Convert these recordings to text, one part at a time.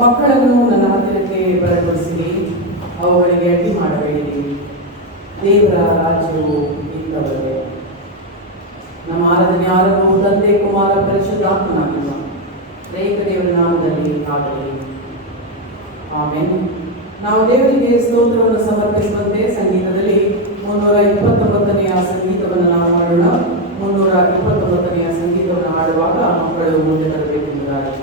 ಮಕ್ಕಳನ್ನು ನನ್ನ ಹತ್ತಿರಕ್ಕೆ ಬರಗೊಳಿಸಿರಿ, ಅವುಗಳಿಗೆ ಅಡ್ಡಿ ಮಾಡಬೇಡಿರಿ. ದೇವರ ರಾಜ್ಯವು ಇಂಥವರಿಗೆ. ನಮ್ಮ ಆರಾಧನೆ ಆರಂಭವು ತಂದೆ ಕುಮಾರ ಪರಿಶುದ್ಧಾತ್ಮನಾಗಿರುವ ಏಕ ದೇವರ ನಾಮದಲ್ಲಿ ಆಗಲಿ. ಆಮೇಲೆ ನಾವು ದೇವರಿಗೆ ಸ್ತೋತ್ರವನ್ನು ಸಮರ್ಪಿಸುವಂತೆ ಸಂಗೀತದಲ್ಲಿ 329ನೆಯ ಸಂಗೀತವನ್ನು ನಾವು ಮಾಡೋಣ. 329ನೆಯ ಸಂಗೀತವನ್ನು ಹಾಡುವಾಗ ಮಕ್ಕಳು ಮುಂದೆ ಬರಬೇಕೆಂಬುದಾಗಿ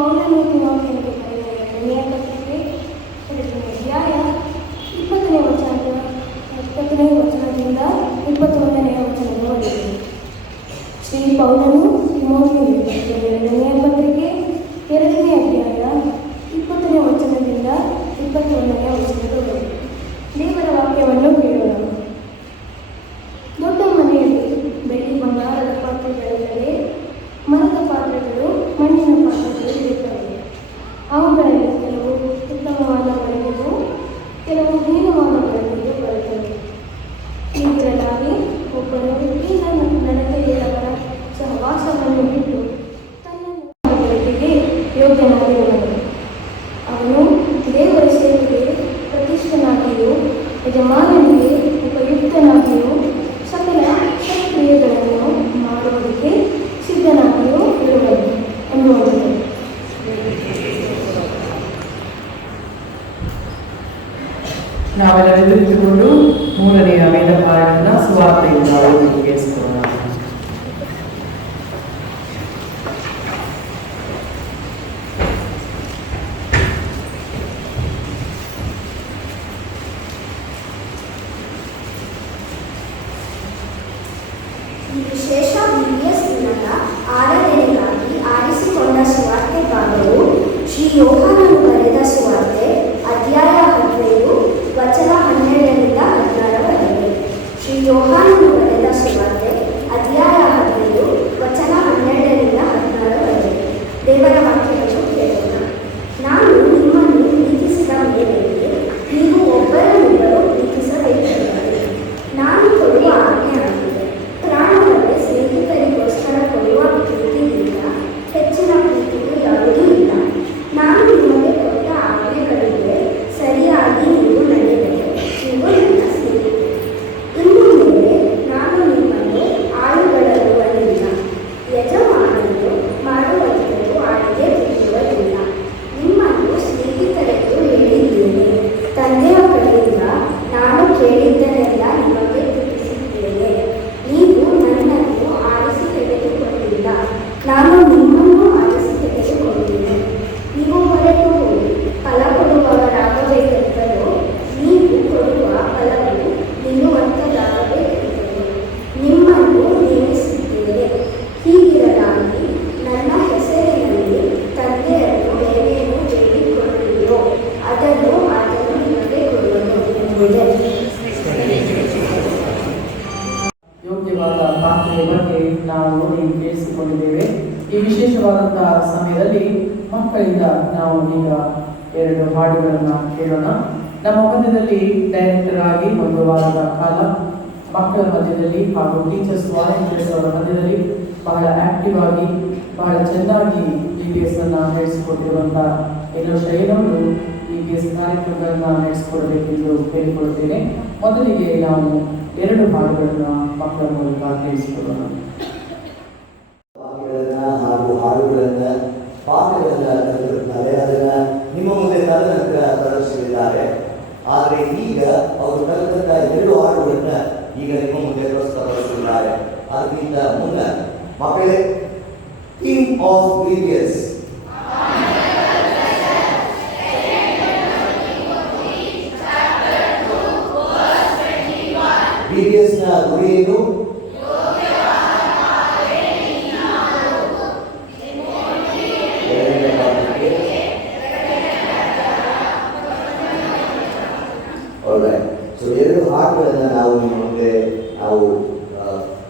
ಪೌಲನು ತಿಮೋಥೆಯನಿಗೆ ಬರೆದ ಎರಡನೆಯ ಪತ್ರಿಕೆ 2ನೇ ಅಧ್ಯಾಯ 20ನೇ ವಚನದಿಂದ 21ನೇ ವಚನದವರೆಗೆ. ಶ್ರೀ ಪೌಲನು ತಿಮೋಥೆಯನಿಗೆ ಬರೆದ ಎರಡನೆಯ ಪತ್ರಿಕೆ 2ನೇ ಅಧ್ಯಾಯ 20ನೇ ವಚನದಿಂದ 21ನೇ ವಚನದವರೆಗೆ. ದೇವರ ವಾಕ್ಯವನ್ನು ಕೇಳೋಣ. ದೊಡ್ಡ ಮನೆಯಲ್ಲಿ ಬೆಳ್ಳಿ ಬಂಗಾರದ ಪಾತ್ರೆಗಳಿಲ್ಲದೆ ಮರದ ಪಾತ್ರೆಗಳು, ಮಣ್ಣಿನ ಪಾತ್ರೆಗಳು ಇರುತ್ತವೆ. ಅವುಗಳಲ್ಲಿ ಕೆಲವು ಉತ್ತಮವಾದ ಬಳಕೆಯು, ಕೆಲವು ಹೀನವಾದ ಬಳಕೆಯು ಬರುತ್ತವೆ. ಹೀಗಿರಲಾಗಿ ಒಬ್ಬನು ಹೀನ ನಡತೆಯುಳ್ಳವರ ಸಹವಾಸವನ್ನು ಬಿಟ್ಟು ತನ್ನ ಬಳಕೆಗೆ ಯೋಗ್ಯನಾಗಿರುವನು. ಅವನು ದೇವರ ಸೇವೆಗೆ ಪ್ರತಿಷ್ಠನಾಗಿಯೂ ಯಜಮಾನನಿಗೆ ಉಪಯುಕ್ತನಾಗಿಯೂ ಸಕಲ ಸತ್ಕ್ರಿಯೆಗಳನ್ನು ಮಾಡುವುದಕ್ಕೆ ಸಿದ್ಧನಾಗಿಯೂ ಇರುವನು ಅನ್ನುವಂಥದ್ದು. ನಾವೆಲ್ಲ ನಿಂತುಕೊಂಡು 3ನೆಯ ವೇದ ಪಾಠವನ್ನು ಸುವಾರ್ತೆಯಿಂದ ಓದಿಕೊಳ್ಳೋಣ. ವಿಶೇಷ BS ದಿನದ ಆರಾಧನೆಗಾಗಿ ಆರಿಸಿಕೊಂಡ ಸುವಾರ್ತೆ ಭಾಗವು ಶ್ರೀ ಯೋಹಾನನು ಬರೆದ ಸುವಾರ್ತೆ ಅಧ್ಯಾಯ 15 ವಚನ 12ರಿಂದ 16ರವರೆಗೆ. ಶ್ರೀ ಯೋಹಾನನು ಬರೆದ ಸುವಾರ್ತೆ ಅಧ್ಯಾಯ 15 ವಚನ 12ರಿಂದ 16ರವರೆಗೆ. ದೇವರ ವಾಕ್ಯವನ್ನು ಕೇಳೋಣ. ನಾನು ನಿಮ್ಮನ್ನು ಪ್ರೀತಿಸಿದ ಮೇಲೆ ನೀವು ಒಬ್ಬರನ್ನೊಬ್ಬರು ಪ್ರೀತಿಸಬೇಕೆಂದರೆ ನಾನು ಕೊಡುವ ಆಜ್ಞೆಯಾಗಿದೆ. ಪ್ರಾಣವನ್ನೇ ಸ್ನೇಹಿತರಿಗೋಸ್ಕರ ಕೊಡುವ ಪ್ರೀತಿಗಿಂತ ಹೆಚ್ಚಿನ ಪ್ರೀತಿಗೂ ಯಾವುದೂ ಇಲ್ಲ. ನಾನು ನಿಮಗೆ ಕೊಟ್ಟ ಆಜ್ಞೆಗಳಿಗೆ ಸರಿಯಾಗಿ ನೀವು ನಡೆದರೆ ನೀವು ನನ್ನ ಸ್ನೇಹಿತರು. ಇನ್ನು ಮೇಲೆ ನಾನು ನಿಮ್ಮನ್ನು ಆಳುಗಳನ್ನುವರಿಲ್ಲ, ಯಜಮಾನರು ಮಾಡುವಂತೆಯೂ ಆಳಿಗೆ ಬಿಡುವುದಿಲ್ಲ. ನಿಮ್ಮನ್ನು ಸ್ನೇಹಿತರೆಂದು ಹೇಳಿದ್ದೇನೆ. ತಂದೆಯ ಕಡೆಯಿಂದ ನಾನು ಕೇಳಿದ್ದನ್ನೆಲ್ಲ ನಿಮಗೆ ತಿಳಿಸಿದ್ದೇನೆ. ನೀವು ನನ್ನನ್ನು ಆರಿಸಿ ತೆಗೆದುಕೊಂಡಿಲ್ಲ, ನಾನು ನಿಮ್ಮನ್ನು ಆರಿಸಿ ತೆಗೆದುಕೊಂಡಿದ್ದೆ. ನೀವು ಹೊರಟು ಹೋಗಿ ಫಲ ಕೊಡುವವರಾಗಬೇಕೆಂತಲೂ ನೀವು ಕೊಡುವ ಫಲವು ನಿಲ್ಲುವಂಥದ್ದಾಗಬೇಕೆಂತಲೂ ನಿಮ್ಮನ್ನು ನೇಮಿಸಿದ್ದೇನೆ. ಹೀಗಿರಲಾಗಿ ನನ್ನ ಹೆಸರಿನಲ್ಲಿ ತಂದೆಯನ್ನು ಏನೇನು ಬೇಡಿಕೊಳ್ಳುವಿರೋ ಅದನ್ನು ಆತನು ನಿಮಗೆ ಕೊಡುವನು ಎಂಬುದೇ. ಯೋಗ್ಯವಾದ ಪಾತ್ರೆಯ ಬಗ್ಗೆ ನಾವು ನೋಡಿ ಕೇಳಿಸಿಕೊಂಡಿದ್ದೇವೆ. ಈ ವಿಶೇಷವಾದಂತಹ ಸಮಯದಲ್ಲಿ ಮಕ್ಕಳಿಂದ ನಾವು ಈಗ 2 ಹಾಡುಗಳನ್ನು ಕೇಳೋಣ. ನಮ್ಮ ಮಧ್ಯದಲ್ಲಿ ಡೈರೆಕ್ಟರ್ ಆಗಿ 1 ವಾರದ ಕಾಲ ಮಕ್ಕಳ ಮಧ್ಯದಲ್ಲಿ ಹಾಗೂ ಟೀಚರ್ಸ್ ವಾಲಂಟಿಯರ್ಸ್ ಅವರ ಮಧ್ಯದಲ್ಲಿ ಬಹಳ ಆಕ್ಟಿವ್ ಆಗಿ ಬಹಳ ಚೆನ್ನಾಗಿ EPS ಅನ್ನು ನಡೆಸಿಕೊಟ್ಟಿರುವಂಥ ಶೈಲವರು EPS ಕಾರ್ಯಕ್ರಮಗಳನ್ನು ನಡೆಸಿಕೊಡಬೇಕೆಂದು ಕೇಳಿಕೊಳ್ಳುತ್ತೇನೆ. ಮೊದಲಿಗೆ ನಾವು 2 ಹಾಡುಗಳನ್ನು ಮಕ್ಕಳ ಮೂಲಕ ಕೇಳಿಸಿಕೊಳ್ಳೋಣ. ಹಾಗೂ ಹಾಡುಗಳನ್ನ ಪಾಠಗಳನ್ನ ಕಲಿತಿರ್ತಾರೆ. ಅದನ್ನ ನಿಮ್ಮ ಮುಂದೆ ತದನಂತರ ಪ್ರದರ್ಶಿಸಿದ್ದಾರೆ. ಆದರೆ ಈಗ ಅವರು ಕಲಿತಂತ 2 ಹಾಡುಗಳನ್ನ ಈಗ ನಿಮ್ಮ ಮುಂದೆ ಪ್ರಸ್ತುತಪಡಿಸಿದ್ದಾರೆ. ಅದಕ್ಕಿಂತ ಮುನ್ನ ಮಕ್ಕಳೇ, ಕಿಂಗ್ ಆಫ್ BBS BBS ನ ಗುರಿ ಏನು? ಸೊ 2 ಹಾಡುಗಳನ್ನು ನಾವು ನಿಮ್ಮ ಮುಂದೆ ನಾವು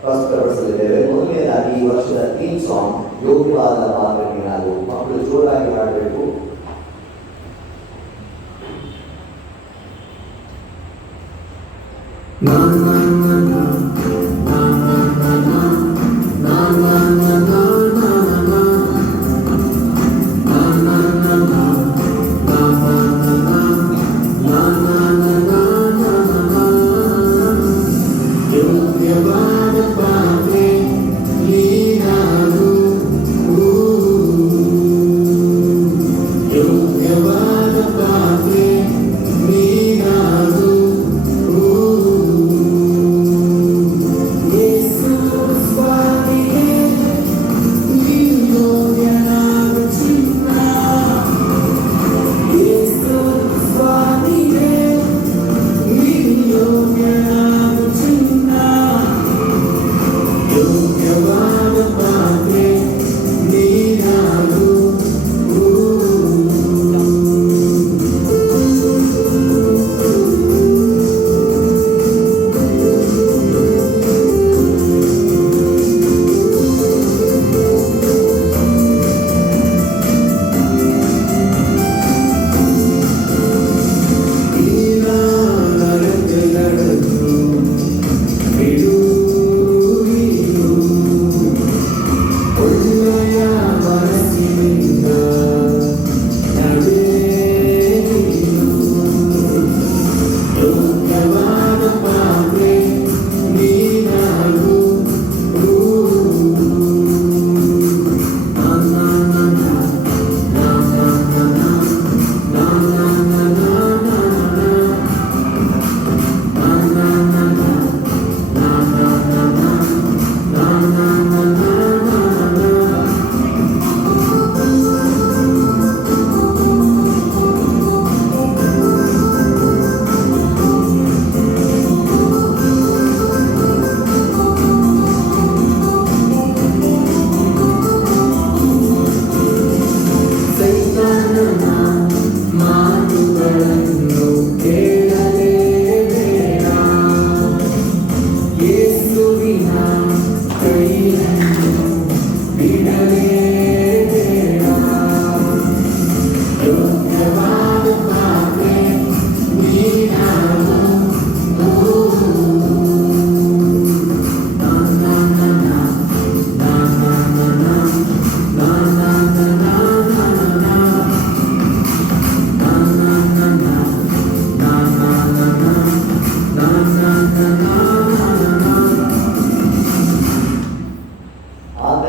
ಪ್ರಸ್ತುತಪಡಿಸಲಿದ್ದೇವೆ. ಮೊದಲನೇದಾಗಿ ಈ ವರ್ಷದ ಥೀಮ್ ಸಾಂಗ್ ಯೋಗ್ಯವಾದ ಪಾತ್ರಕ್ಕೆ ನಾವು ಮಕ್ಕಳು ಜೋರಾಗಿ ಹಾಡಬೇಕು.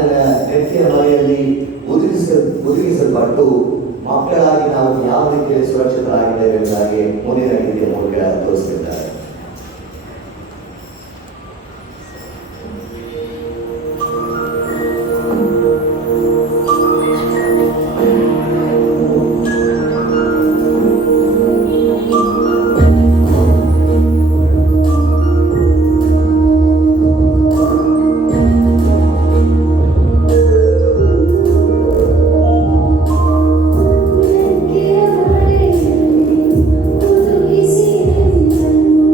ಆತನ ನೆತ್ತಿಯ ಮರೆಯಲ್ಲಿ ಮುದುರಿಸಲ್ಪಟ್ಟು ಮಕ್ಕಳಾಗಿ ನಾವು ಯಾವ ರೀತಿಯಲ್ಲಿ ಸುರಕ್ಷಿತರಾಗಿದ್ದೇವೆ ಎಂಬುದಾಗಿ ಮುಂದಿನ ರೀತಿಯ ಮೂಲಕ ತೋರಿಸಿದ್ದಾರೆ. ಕಿರಮಳೆಯಲ್ಲಿ ಮುದುರಿಸಿ ನನ್ನನ್ನು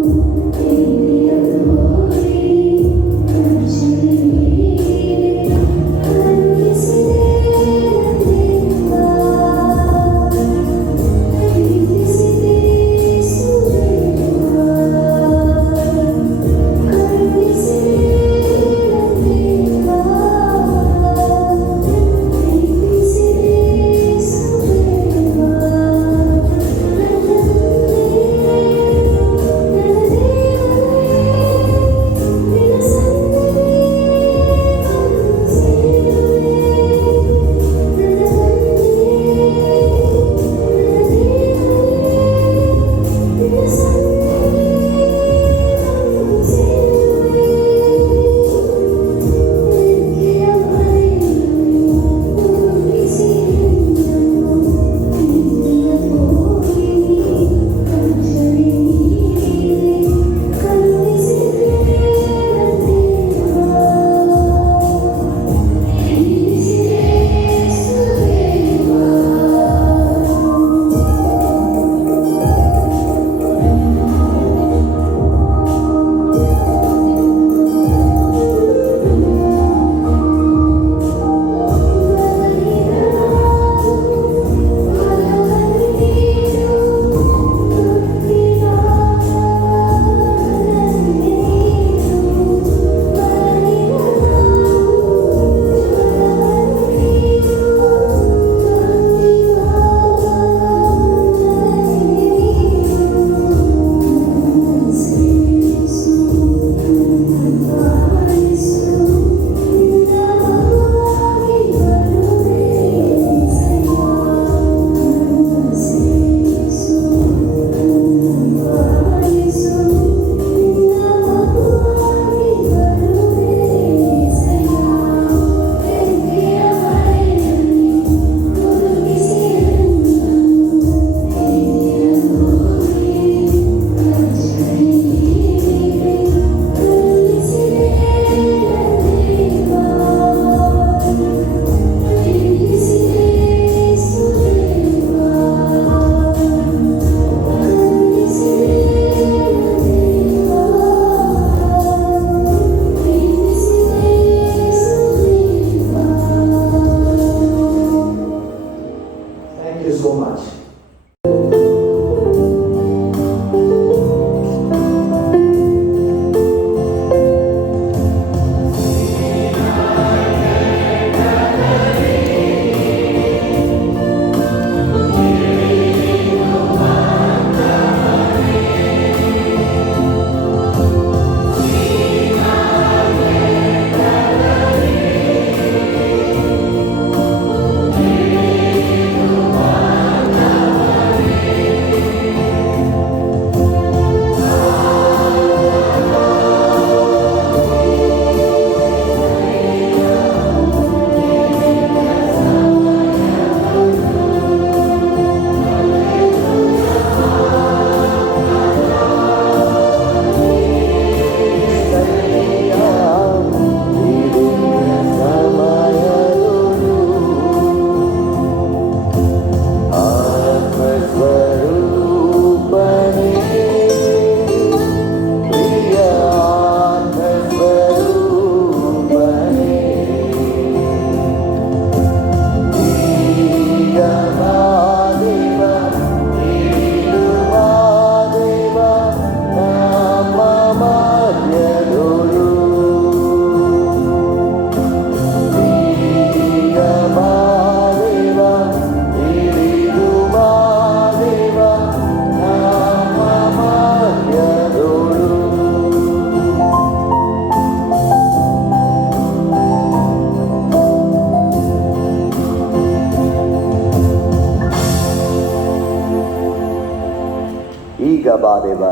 ಬಾ ದೇವ,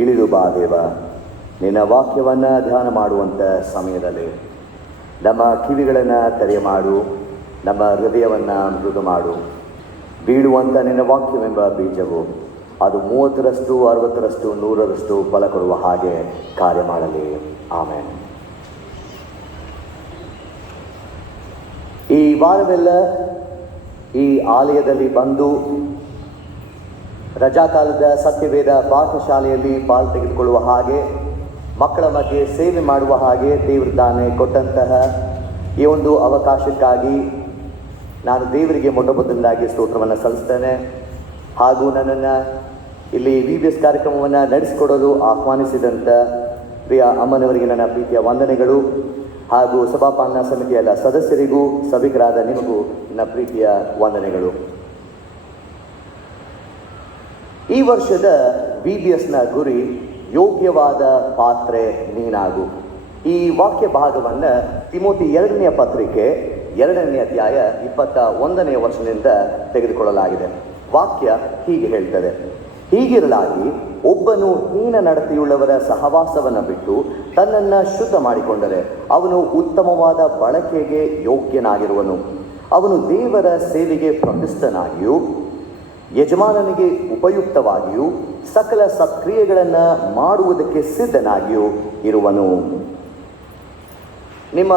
ಇಳಿದು ಬಾ ದೇವ. ನಿನ್ನ ವಾಕ್ಯವನ್ನು ಧ್ಯಾನ ಮಾಡುವಂಥ ಸಮಯದಲ್ಲಿ ನಮ್ಮ ಕಿವಿಗಳನ್ನು ತೆರೆ ಮಾಡು, ನಮ್ಮ ಹೃದಯವನ್ನು ಮೃದು ಮಾಡು. ಬೀಳುವಂಥ ನಿನ್ನ ವಾಕ್ಯವೆಂಬ ಬೀಜವು ಅದು 30ರಷ್ಟು 60ರಷ್ಟು 100ರಷ್ಟು ಫಲ ಕೊಡುವ ಹಾಗೆ ಕಾರ್ಯ ಮಾಡಲಿ. ಆಮೇನ್. ಈ ವಾರವೆಲ್ಲ ಈ ಆಲಯದಲ್ಲಿ ಬಂದು ರಜಾಕಾಲದ ಸತ್ಯವೇದ ಪಾಠಶಾಲೆಯಲ್ಲಿ ಪಾಲು ತೆಗೆದುಕೊಳ್ಳುವ ಹಾಗೆ, ಮಕ್ಕಳ ಮಧ್ಯೆ ಸೇವೆ ಮಾಡುವ ಹಾಗೆ ದೇವರು ತಾನೇ ಕೊಟ್ಟಂತಹ ಈ ಒಂದು ಅವಕಾಶಕ್ಕಾಗಿ ನಾನು ದೇವರಿಗೆ ಮೊಟ್ಟಮೊದಲಾಗಿ ಸ್ತೋತ್ರವನ್ನು ಸಲ್ಲಿಸ್ತೇನೆ. ಹಾಗೂ ನನ್ನನ್ನು ಇಲ್ಲಿ VBS ಕಾರ್ಯಕ್ರಮವನ್ನು ನಡೆಸಿಕೊಡಲು ಆಹ್ವಾನಿಸಿದಂಥ ಪ್ರಿಯ ಅಮ್ಮನವರಿಗೆ ನನ್ನ ಪ್ರೀತಿಯ ವಂದನೆಗಳು. ಹಾಗೂ ಸಭಾಪಾಲನಾ ಸಮಿತಿಯ ಎಲ್ಲ ಸದಸ್ಯರಿಗೂ, ಸಭಿಕರಾದ ನಿಮಗೂ ನನ್ನ ಪ್ರೀತಿಯ ವಂದನೆಗಳು. ಈ ವರ್ಷದ VBSನ ಗುರಿ ಯೋಗ್ಯವಾದ ಪಾತ್ರೆ ನೀನಾಗು. ಈ ವಾಕ್ಯ ಭಾಗವನ್ನು ತಿಮೋತಿ 2ನೇ ಪತ್ರಿಕೆ 2ನೇ ಅಧ್ಯಾಯ 21ನೇ ವರ್ಷದಿಂದ ತೆಗೆದುಕೊಳ್ಳಲಾಗಿದೆ. ವಾಕ್ಯ ಹೀಗೆ ಹೇಳ್ತದೆ: ಹೀಗಿರಲಾಗಿ ಒಬ್ಬನು ಹೀನ ನಡತೆಯುಳ್ಳವರ ಸಹವಾಸವನ್ನು ಬಿಟ್ಟು ತನ್ನನ್ನು ಶುದ್ಧ ಮಾಡಿಕೊಂಡರೆ ಅವನು ಉತ್ತಮವಾದ ಬಳಕೆಗೆ ಯೋಗ್ಯನಾಗಿರುವನು. ಅವನು ದೇವರ ಸೇವೆಗೆ ಪ್ರತಿಷ್ಠನಾಗಿಯೂ ಯಜಮಾನನಿಗೆ ಉಪಯುಕ್ತವಾಗಿಯೂ ಸಕಲ ಸತ್ಕ್ರಿಯೆಗಳನ್ನು ಮಾಡುವುದಕ್ಕೆ ಸಿದ್ಧನಾಗಿಯೂ ಇರುವನು. ನಿಮ್ಮ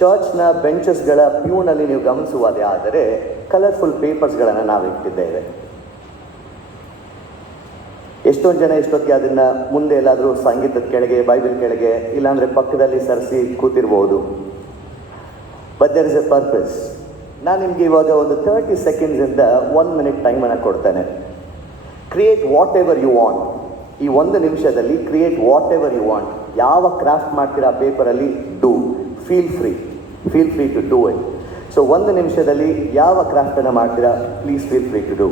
ಚರ್ಚ್ನ ಬೆಂಚಸ್ಗಳ ಪ್ಯೂನಲ್ಲಿ ನೀವು ಗಮನಿಸುವುದೇ ಆದರೆ ಕಲರ್ಫುಲ್ ಪೇಪರ್ಸ್ಗಳನ್ನು ನಾವು ಇಟ್ಟಿದ್ದೇವೆ. ಎಷ್ಟೊಂದು ಜನ ಇಷ್ಟೊತ್ತಿಗೆ ಅದನ್ನು ಮುಂದೆ ಎಲ್ಲಾದರೂ ಸಂಗೀತದ ಕೆಳಗೆ, ಬೈಬಲ್ ಕೆಳಗೆ, ಇಲ್ಲಾಂದರೆ ಪಕ್ಕದಲ್ಲಿ ಸರಿಸಿ ಕೂತಿರ್ಬೋದು. But there is a purpose. ನಾನು ನಿಮಗೆ ಇವಾಗ ಒಂದು 30 ಸೆಕೆಂಡ್ಸಿಂದ 1 ಮಿನಿಟ್ ಟೈಮನ್ನು ಕೊಡ್ತೇನೆ. Create whatever you want. ಈ 1 ನಿಮಿಷದಲ್ಲಿ create whatever you want. ಯಾವ ಕ್ರಾಫ್ಟ್ ಮಾಡ್ತೀರಾ ಪೇಪರಲ್ಲಿ, do. Feel free to do it. So 1 ನಿಮಿಷದಲ್ಲಿ ಯಾವ ಕ್ರಾಫ್ಟನ್ನು ಮಾಡ್ತೀರಾ, please feel free to do.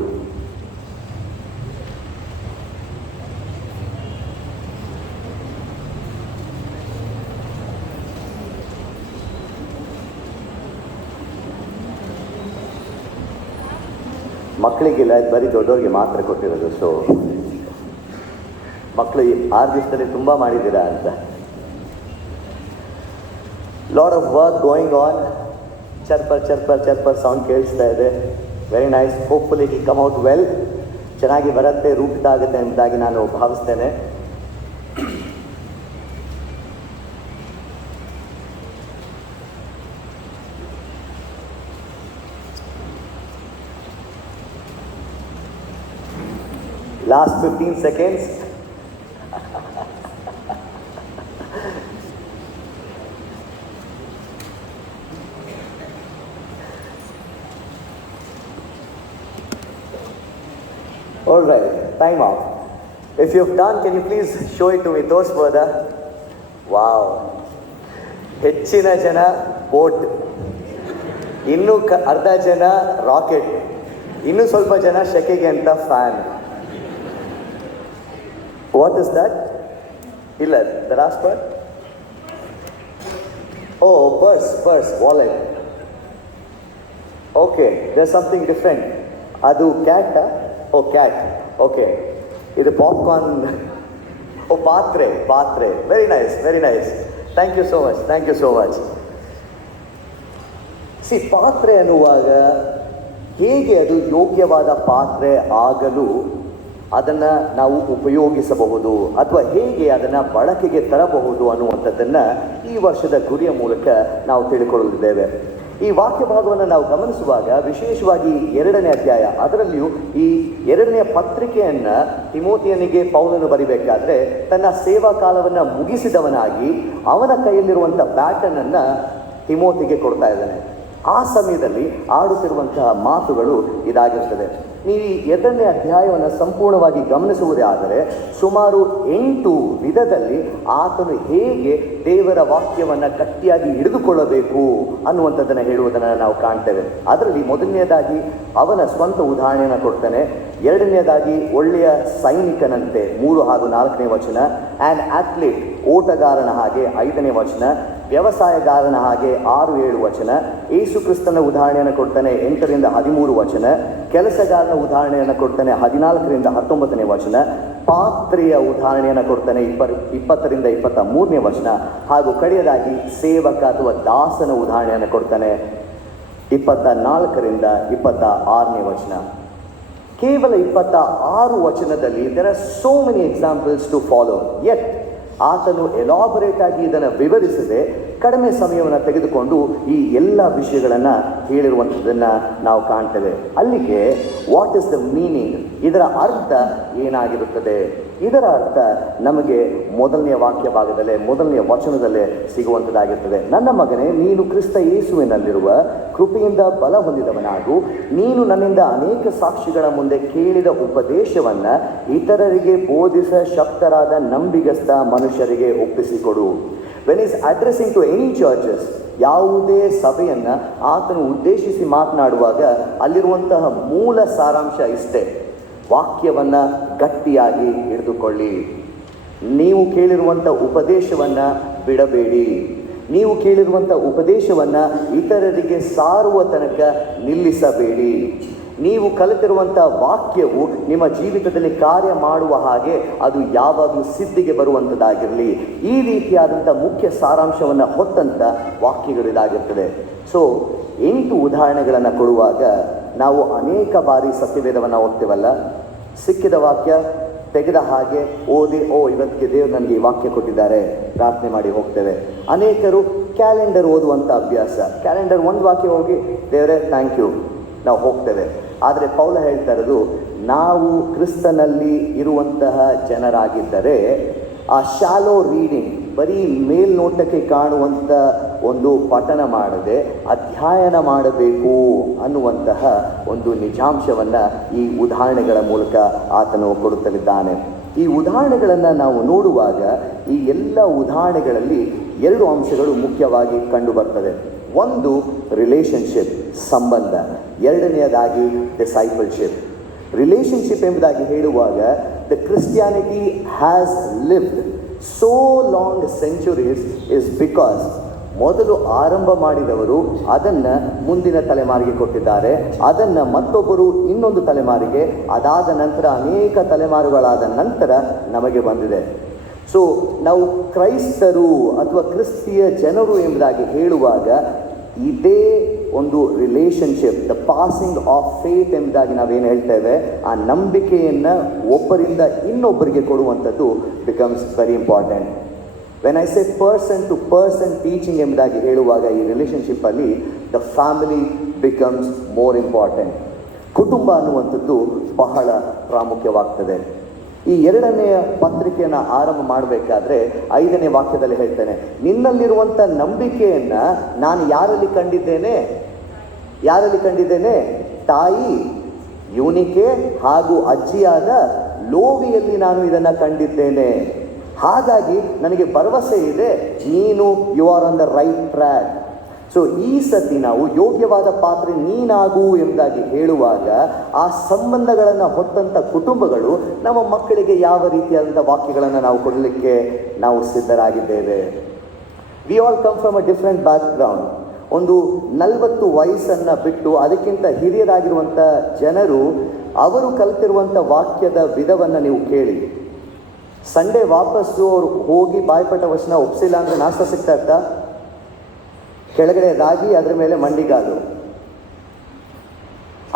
ಮಕ್ಕಳಿಗಿಲ್ಲ, ಬರೀ ದೊಡ್ಡವ್ರಿಗೆ ಮಾತ್ರ ಕೊಟ್ಟಿರೋದು. ಸೊ ಮಕ್ಕಳು 6 ದಿವಸದಲ್ಲಿ ತುಂಬ ಮಾಡಿದ್ದೀರಾ ಅಂತ. Lot of work going on. ಚರ್ಪರ್ ಸೌಂಡ್ ಕೇಳಿಸ್ತಾ ಇದೆ. Very nice. Hopefully it will come out well. ಚೆನ್ನಾಗಿ ಬರುತ್ತೆ, ರೂಪಿತ ಆಗುತ್ತೆ ಎಂಬುದಾಗಿ ನಾನು ಭಾವಿಸ್ತೇನೆ. Last 15 seconds. All right, time off. If you've done, can you please show it to me? Those further. Wow. ಹೆಚ್ಚಿನ ಜನ ಬೋಟ್, ಇನ್ನೂ ಅರ್ಧ ಜನ ರಾಕೆಟ್, ಇನ್ನೂ ಸ್ವಲ್ಪ ಜನ ಶೆಕೆಗೆ ಅಂತ ಫ್ಯಾನ್. What is that? ಇಲ್ಲ, the last part? Oh, purse, wallet. Okay, there's something different. ಅದು cat? Oh, cat. Okay. ಇದು ಪಾಪ್ಕಾರ್ನ್. Oh, ಪಾತ್ರೆ. Very nice. Thank you so much. See, ಪಾತ್ರೆ ಅನ್ನುವಾಗ ಹೇಗೆ ಅದು ಯೋಗ್ಯವಾದ ಪಾತ್ರೆ ಆಗಲು ಅದನ್ನು ನಾವು ಉಪಯೋಗಿಸಬಹುದು ಅಥವಾ ಹೇಗೆ ಅದನ್ನು ಬಳಕೆಗೆ ತರಬಹುದು ಅನ್ನುವಂಥದ್ದನ್ನು ಈ ವರ್ಷದ ಗುರಿಯ ಮೂಲಕ ನಾವು ತಿಳ್ಕೊಳ್ಳಲಿದ್ದೇವೆ. ಈ ವಾಕ್ಯ ಭಾಗವನ್ನು ನಾವು ಗಮನಿಸುವಾಗ ವಿಶೇಷವಾಗಿ 2ನೇ ಅಧ್ಯಾಯ, ಅದರಲ್ಲಿಯೂ ಈ 2ನೇ ಪತ್ರಿಕೆಯನ್ನು ತಿಮೋತಿಯನಿಗೆ ಪೌಲನು ಬರಿಬೇಕಾದ್ರೆ ತನ್ನ ಸೇವಾ ಕಾಲವನ್ನು ಮುಗಿಸಿದವನಾಗಿ ಅವನ ಕೈಯಲ್ಲಿರುವಂಥ ಬ್ಯಾಟನನ್ನು ತಿಮೋತಿಗೆ ಕೊಡ್ತಾ ಇದ್ದಾನೆ. ಆ ಸಮಯದಲ್ಲಿ ಆಡುತ್ತಿರುವಂತಹ ಮಾತುಗಳು ಇದಾಗಿರ್ತದೆ. ನೀವು ಈ 2ನೇ ಅಧ್ಯಾಯವನ್ನು ಸಂಪೂರ್ಣವಾಗಿ ಗಮನಿಸುವುದೇ ಆದರೆ ಸುಮಾರು 8 ವಿಧದಲ್ಲಿ ಆತನು ಹೇಗೆ ದೇವರ ವಾಕ್ಯವನ್ನು ಗಟ್ಟಿಯಾಗಿ ಹಿಡಿದುಕೊಳ್ಳಬೇಕು ಅನ್ನುವಂಥದ್ದನ್ನು ಹೇಳುವುದನ್ನು ನಾವು ಕಾಣ್ತೇವೆ. ಅದರಲ್ಲಿ ಮೊದಲನೇದಾಗಿ ಅವನ ಸ್ವಂತ ಉದಾಹರಣೆಯನ್ನು ಕೊಡ್ತಾನೆ. 2ನೇದಾಗಿ ಒಳ್ಳೆಯ ಸೈನಿಕನಂತೆ 3 ಹಾಗೂ 4ನೇ ವಚನ, ಆ್ಯಂಡ್ ಅಥ್ಲೀಟ್ ಓಟಗಾರನ ಹಾಗೆ 5ನೇ ವಚನ, ವ್ಯವಸಾಯಗಾರನ ಹಾಗೆ 6-7 ವಚನ, ಯೇಸು ಕ್ರಿಸ್ತನ ಉದಾಹರಣೆಯನ್ನು ಕೊಡ್ತಾನೆ 8-13 ವಚನ, ಕೆಲಸಗಾರನ ಉದಾಹರಣೆಯನ್ನು ಕೊಡ್ತಾನೆ 14-19 ವಚನ, ಪಾತ್ರೆಯ ಉದಾಹರಣೆಯನ್ನು ಕೊಡ್ತಾನೆ 20-23 ವಚನ, ಹಾಗೂ ಕಡೆಯದಾಗಿ ಸೇವಕ ಅಥವಾ ದಾಸನ ಉದಾಹರಣೆಯನ್ನು ಕೊಡ್ತಾನೆ 24-26 ವಚನ. ಕೇವಲ 26 ವಚನದಲ್ಲಿ there are so many examples to follow, yet ಆತನು ಎಲಾಬರೇಟ್ ಆಗಿ ಇದನ್ನು ವಿವರಿಸದೆ ಕಡಿಮೆ ಸಮಯವನ್ನು ತೆಗೆದುಕೊಂಡು ಈ ಎಲ್ಲ ವಿಷಯಗಳನ್ನು ಹೇಳಿರುವಂಥದ್ದನ್ನು ನಾವು ಕಾಣ್ತೇವೆ. ಅಲ್ಲಿಗೆ ವಾಟ್ ಇಸ್ ದ ಮೀನಿಂಗ್, ಇದರ ಅರ್ಥ ಏನಾಗಿರುತ್ತದೆ? ಇದರ ಅರ್ಥ ನಮಗೆ ಮೊದಲನೆಯ ವಾಕ್ಯ ಭಾಗದಲ್ಲೇ, ಮೊದಲನೆಯ ವಚನದಲ್ಲೇ ಸಿಗುವಂಥದ್ದಾಗಿರ್ತದೆ. ನನ್ನ ಮಗನೇ, ನೀನು ಕ್ರಿಸ್ತ ಯೇಸುವಿನಲ್ಲಿರುವ ಕೃಪೆಯಿಂದ ಬಲ ಹೊಂದಿದವನಾಗು. ನೀನು ನನ್ನಿಂದ ಅನೇಕ ಸಾಕ್ಷಿಗಳ ಮುಂದೆ ಕೇಳಿದ ಉಪದೇಶವನ್ನು ಇತರರಿಗೆ ಬೋಧಿಸ ಶಕ್ತರಾದ ನಂಬಿಗಸ್ತ ಮನುಷ್ಯರಿಗೆ ಒಪ್ಪಿಸಿಕೊಡು. When is addressing to any churches, ಯಾವುದೇ ಸಭೆಯನ್ನು ಆತನು ಉದ್ದೇಶಿಸಿ ಮಾತನಾಡುವಾಗ ಅಲ್ಲಿರುವಂತಹ ಮೂಲ ಸಾರಾಂಶ ಇಷ್ಟೇ: ವಾಕ್ಯವನ್ನು ಗಟ್ಟಿಯಾಗಿ ಹಿಡಿದುಕೊಳ್ಳಿ. ನೀವು ಕೇಳಿರುವಂಥ ಉಪದೇಶವನ್ನು ಬಿಡಬೇಡಿ. ನೀವು ಕೇಳಿರುವಂಥ ಉಪದೇಶವನ್ನು ಇತರರಿಗೆ ಸಾರುವ ತನಕ ನಿಲ್ಲಿಸಬೇಡಿ. ನೀವು ಕಲಿತಿರುವಂಥ ವಾಕ್ಯವು ನಿಮ್ಮ ಜೀವಿತದಲ್ಲಿ ಕಾರ್ಯ ಮಾಡುವ ಹಾಗೆ ಅದು ಯಾವಾಗಲೂ ಸಿದ್ಧಿಗೆ ಬರುವಂಥದ್ದಾಗಿರಲಿ. ಈ ರೀತಿಯಾದಂಥ ಮುಖ್ಯ ಸಾರಾಂಶವನ್ನು ಹೊತ್ತಂಥ ವಾಕ್ಯಗಳಿದಾಗಿರ್ತದೆ. ಸೊ 8 ಉದಾಹರಣೆಗಳನ್ನು ಕೊಡುವಾಗ ನಾವು ಅನೇಕ ಬಾರಿ ಸತ್ಯವೇದವನ್ನು ಓದ್ತೇವಲ್ಲ, ಸಿಕ್ಕಿದ ವಾಕ್ಯ ತೆಗೆದ ಹಾಗೆ ಓದಿ, ಇವತ್ತಿಗೆ ದೇವರು ನನಗೆ ಈ ವಾಕ್ಯ ಕೊಟ್ಟಿದ್ದಾರೆ, ಪ್ರಾರ್ಥನೆ ಮಾಡಿ ಹೋಗ್ತೇವೆ. ಅನೇಕರು ಕ್ಯಾಲೆಂಡರ್ ಓದುವಂಥ ಅಭ್ಯಾಸ, ಕ್ಯಾಲೆಂಡರ್ ಒಂದು ವಾಕ್ಯ ಹೋಗಿ ದೇವರೇ ಥ್ಯಾಂಕ್ ಯು, ನಾವು ಹೋಗ್ತೇವೆ. ಆದರೆ ಪೌಲ ಹೇಳ್ತಾ ಇರೋದು, ನಾವು ಕ್ರಿಸ್ತನಲ್ಲಿ ಇರುವಂತಹ ಜನರಾಗಿದ್ದರೆ ಆ ಶಾಲೋ ರೀಡಿಂಗ್, ಬರೀ ಮೇಲ್ನೋಟಕ್ಕೆ ಕಾಣುವಂಥ ಒಂದು ಪಠನ ಮಾಡದೆ ಅಧ್ಯಯನ ಮಾಡಬೇಕು ಅನ್ನುವಂತಹ ಒಂದು ನಿಜಾಂಶವನ್ನು ಈ ಉದಾಹರಣೆಗಳ ಮೂಲಕ ಆತನು ಕೊಡುತ್ತಲಿದ್ದಾನೆ. ಈ ಉದಾಹರಣೆಗಳನ್ನು ನಾವು ನೋಡುವಾಗ ಈ ಎಲ್ಲ ಉದಾಹರಣೆಗಳಲ್ಲಿ 2 ಅಂಶಗಳು ಮುಖ್ಯವಾಗಿ ಕಂಡು ಬರ್ತದೆ. ಒಂದು ರಿಲೇಷನ್ಶಿಪ್, ಸಂಬಂಧ. ಎರಡನೆಯದಾಗಿ ಡಿಸೈಪಲ್ಶಿಪ್. ರಿಲೇಷನ್ಶಿಪ್ ಎಂಬುದಾಗಿ ಹೇಳುವಾಗ the Christianity has lived so long centuries is because ಮೊದಲು ಆರಂಭ ಮಾಡಿದವರು ಅದನ್ನು ಮುಂದಿನ ತಲೆಮಾರಿಗೆ ಕೊಟ್ಟಿದ್ದಾರೆ, ಅದನ್ನು ಮತ್ತೊಬ್ಬರು ಇನ್ನೊಂದು ತಲೆಮಾರಿಗೆ, ಅದಾದ ನಂತರ ಅನೇಕ ತಲೆಮಾರುಗಳಾದ ನಂತರ ನಮಗೆ ಬಂದಿದೆ. ಸೊ ನಾವು ಕ್ರೈಸ್ತರು ಅಥವಾ ಕ್ರಿಸ್ತಿಯ ಜನರು ಎಂಬುದಾಗಿ ಹೇಳುವಾಗ ಇದೇ ಒಂದು relationship, the passing of faith ಎಂಬುದಾಗಿ ನಾವೇನು ಹೇಳ್ತೇವೆ, ಆ ನಂಬಿಕೆಯನ್ನು ಒಬ್ಬರಿಂದ ಇನ್ನೊಬ್ಬರಿಗೆ ಕೊಡುವಂಥದ್ದು becomes very important. When I say person to person teaching ಎಂಬುದಾಗಿ ಹೇಳುವಾಗ ಈ ರಿಲೇಷನ್ಶಿಪ್ಪಲ್ಲಿ the family becomes more important. ಕುಟುಂಬ ಅನ್ನುವಂಥದ್ದು ಬಹಳ ಪ್ರಾಮುಖ್ಯವಾಗ್ತದೆ. ಈ 2ನೆಯ ಪತ್ರಿಕೆಯನ್ನು ಆರಂಭ ಮಾಡಬೇಕಾದ್ರೆ 5ನೇ ವಾಕ್ಯದಲ್ಲಿ ಹೇಳ್ತೇನೆ, ನಿನ್ನಲ್ಲಿರುವಂಥ ನಂಬಿಕೆಯನ್ನು ನಾನು ಯಾರಲ್ಲಿ ಕಂಡಿದ್ದೇನೆ? ತಾಯಿ ಯೂನಿಕೆ ಹಾಗೂ ಅಜ್ಜಿಯಾದ ಲೋವಿಯಲ್ಲಿ ನಾನು ಇದನ್ನು ಕಂಡಿದ್ದೇನೆ. ಹಾಗಾಗಿ ನನಗೆ ಭರವಸೆ ಇದೆ, ನೀನು you are on the right track. So ಈ ಸತಿ ನಾವು ಯೋಗ್ಯವಾದ ಪಾತ್ರೆ ನೀನಾಗು ಎಂಬುದಾಗಿ ಹೇಳುವಾಗ ಆ ಸಂಬಂಧಗಳನ್ನು ಹೊತ್ತಂಥ ಕುಟುಂಬಗಳು ನಮ್ಮ ಮಕ್ಕಳಿಗೆ ಯಾವ ರೀತಿಯಾದಂಥ ವಾಕ್ಯಗಳನ್ನು ನಾವು ಕೊಡಲಿಕ್ಕೆ ನಾವು ಸಿದ್ಧರಾಗಿದ್ದೇವೆ. We all come from a different background. ಒಂದು 40 ವಯಸ್ಸನ್ನು ಬಿಟ್ಟು ಅದಕ್ಕಿಂತ ಹಿರಿಯರಾಗಿರುವಂಥ ಜನರು ಅವರು ಕಲಿತಿರುವಂಥ ವಾಕ್ಯದ ವಿಧವನ್ನು ನೀವು ಕೇಳಿ. ಸಂಡೇ ವಾಪಸ್ಸು ಅವರು ಹೋಗಿ ಬಾಯ್ಪಟ್ಟ ವಚನ ಒಪ್ಸಿಲ್ಲ ಅಂದರೆ ನಾಷ್ಟ ಸಿಗ್ತಾ ಇರ್ತಾ? ಕೆಳಗಡೆ ರಾಗಿ, ಅದರ ಮೇಲೆ ಮಂಡಿಗಾಲು.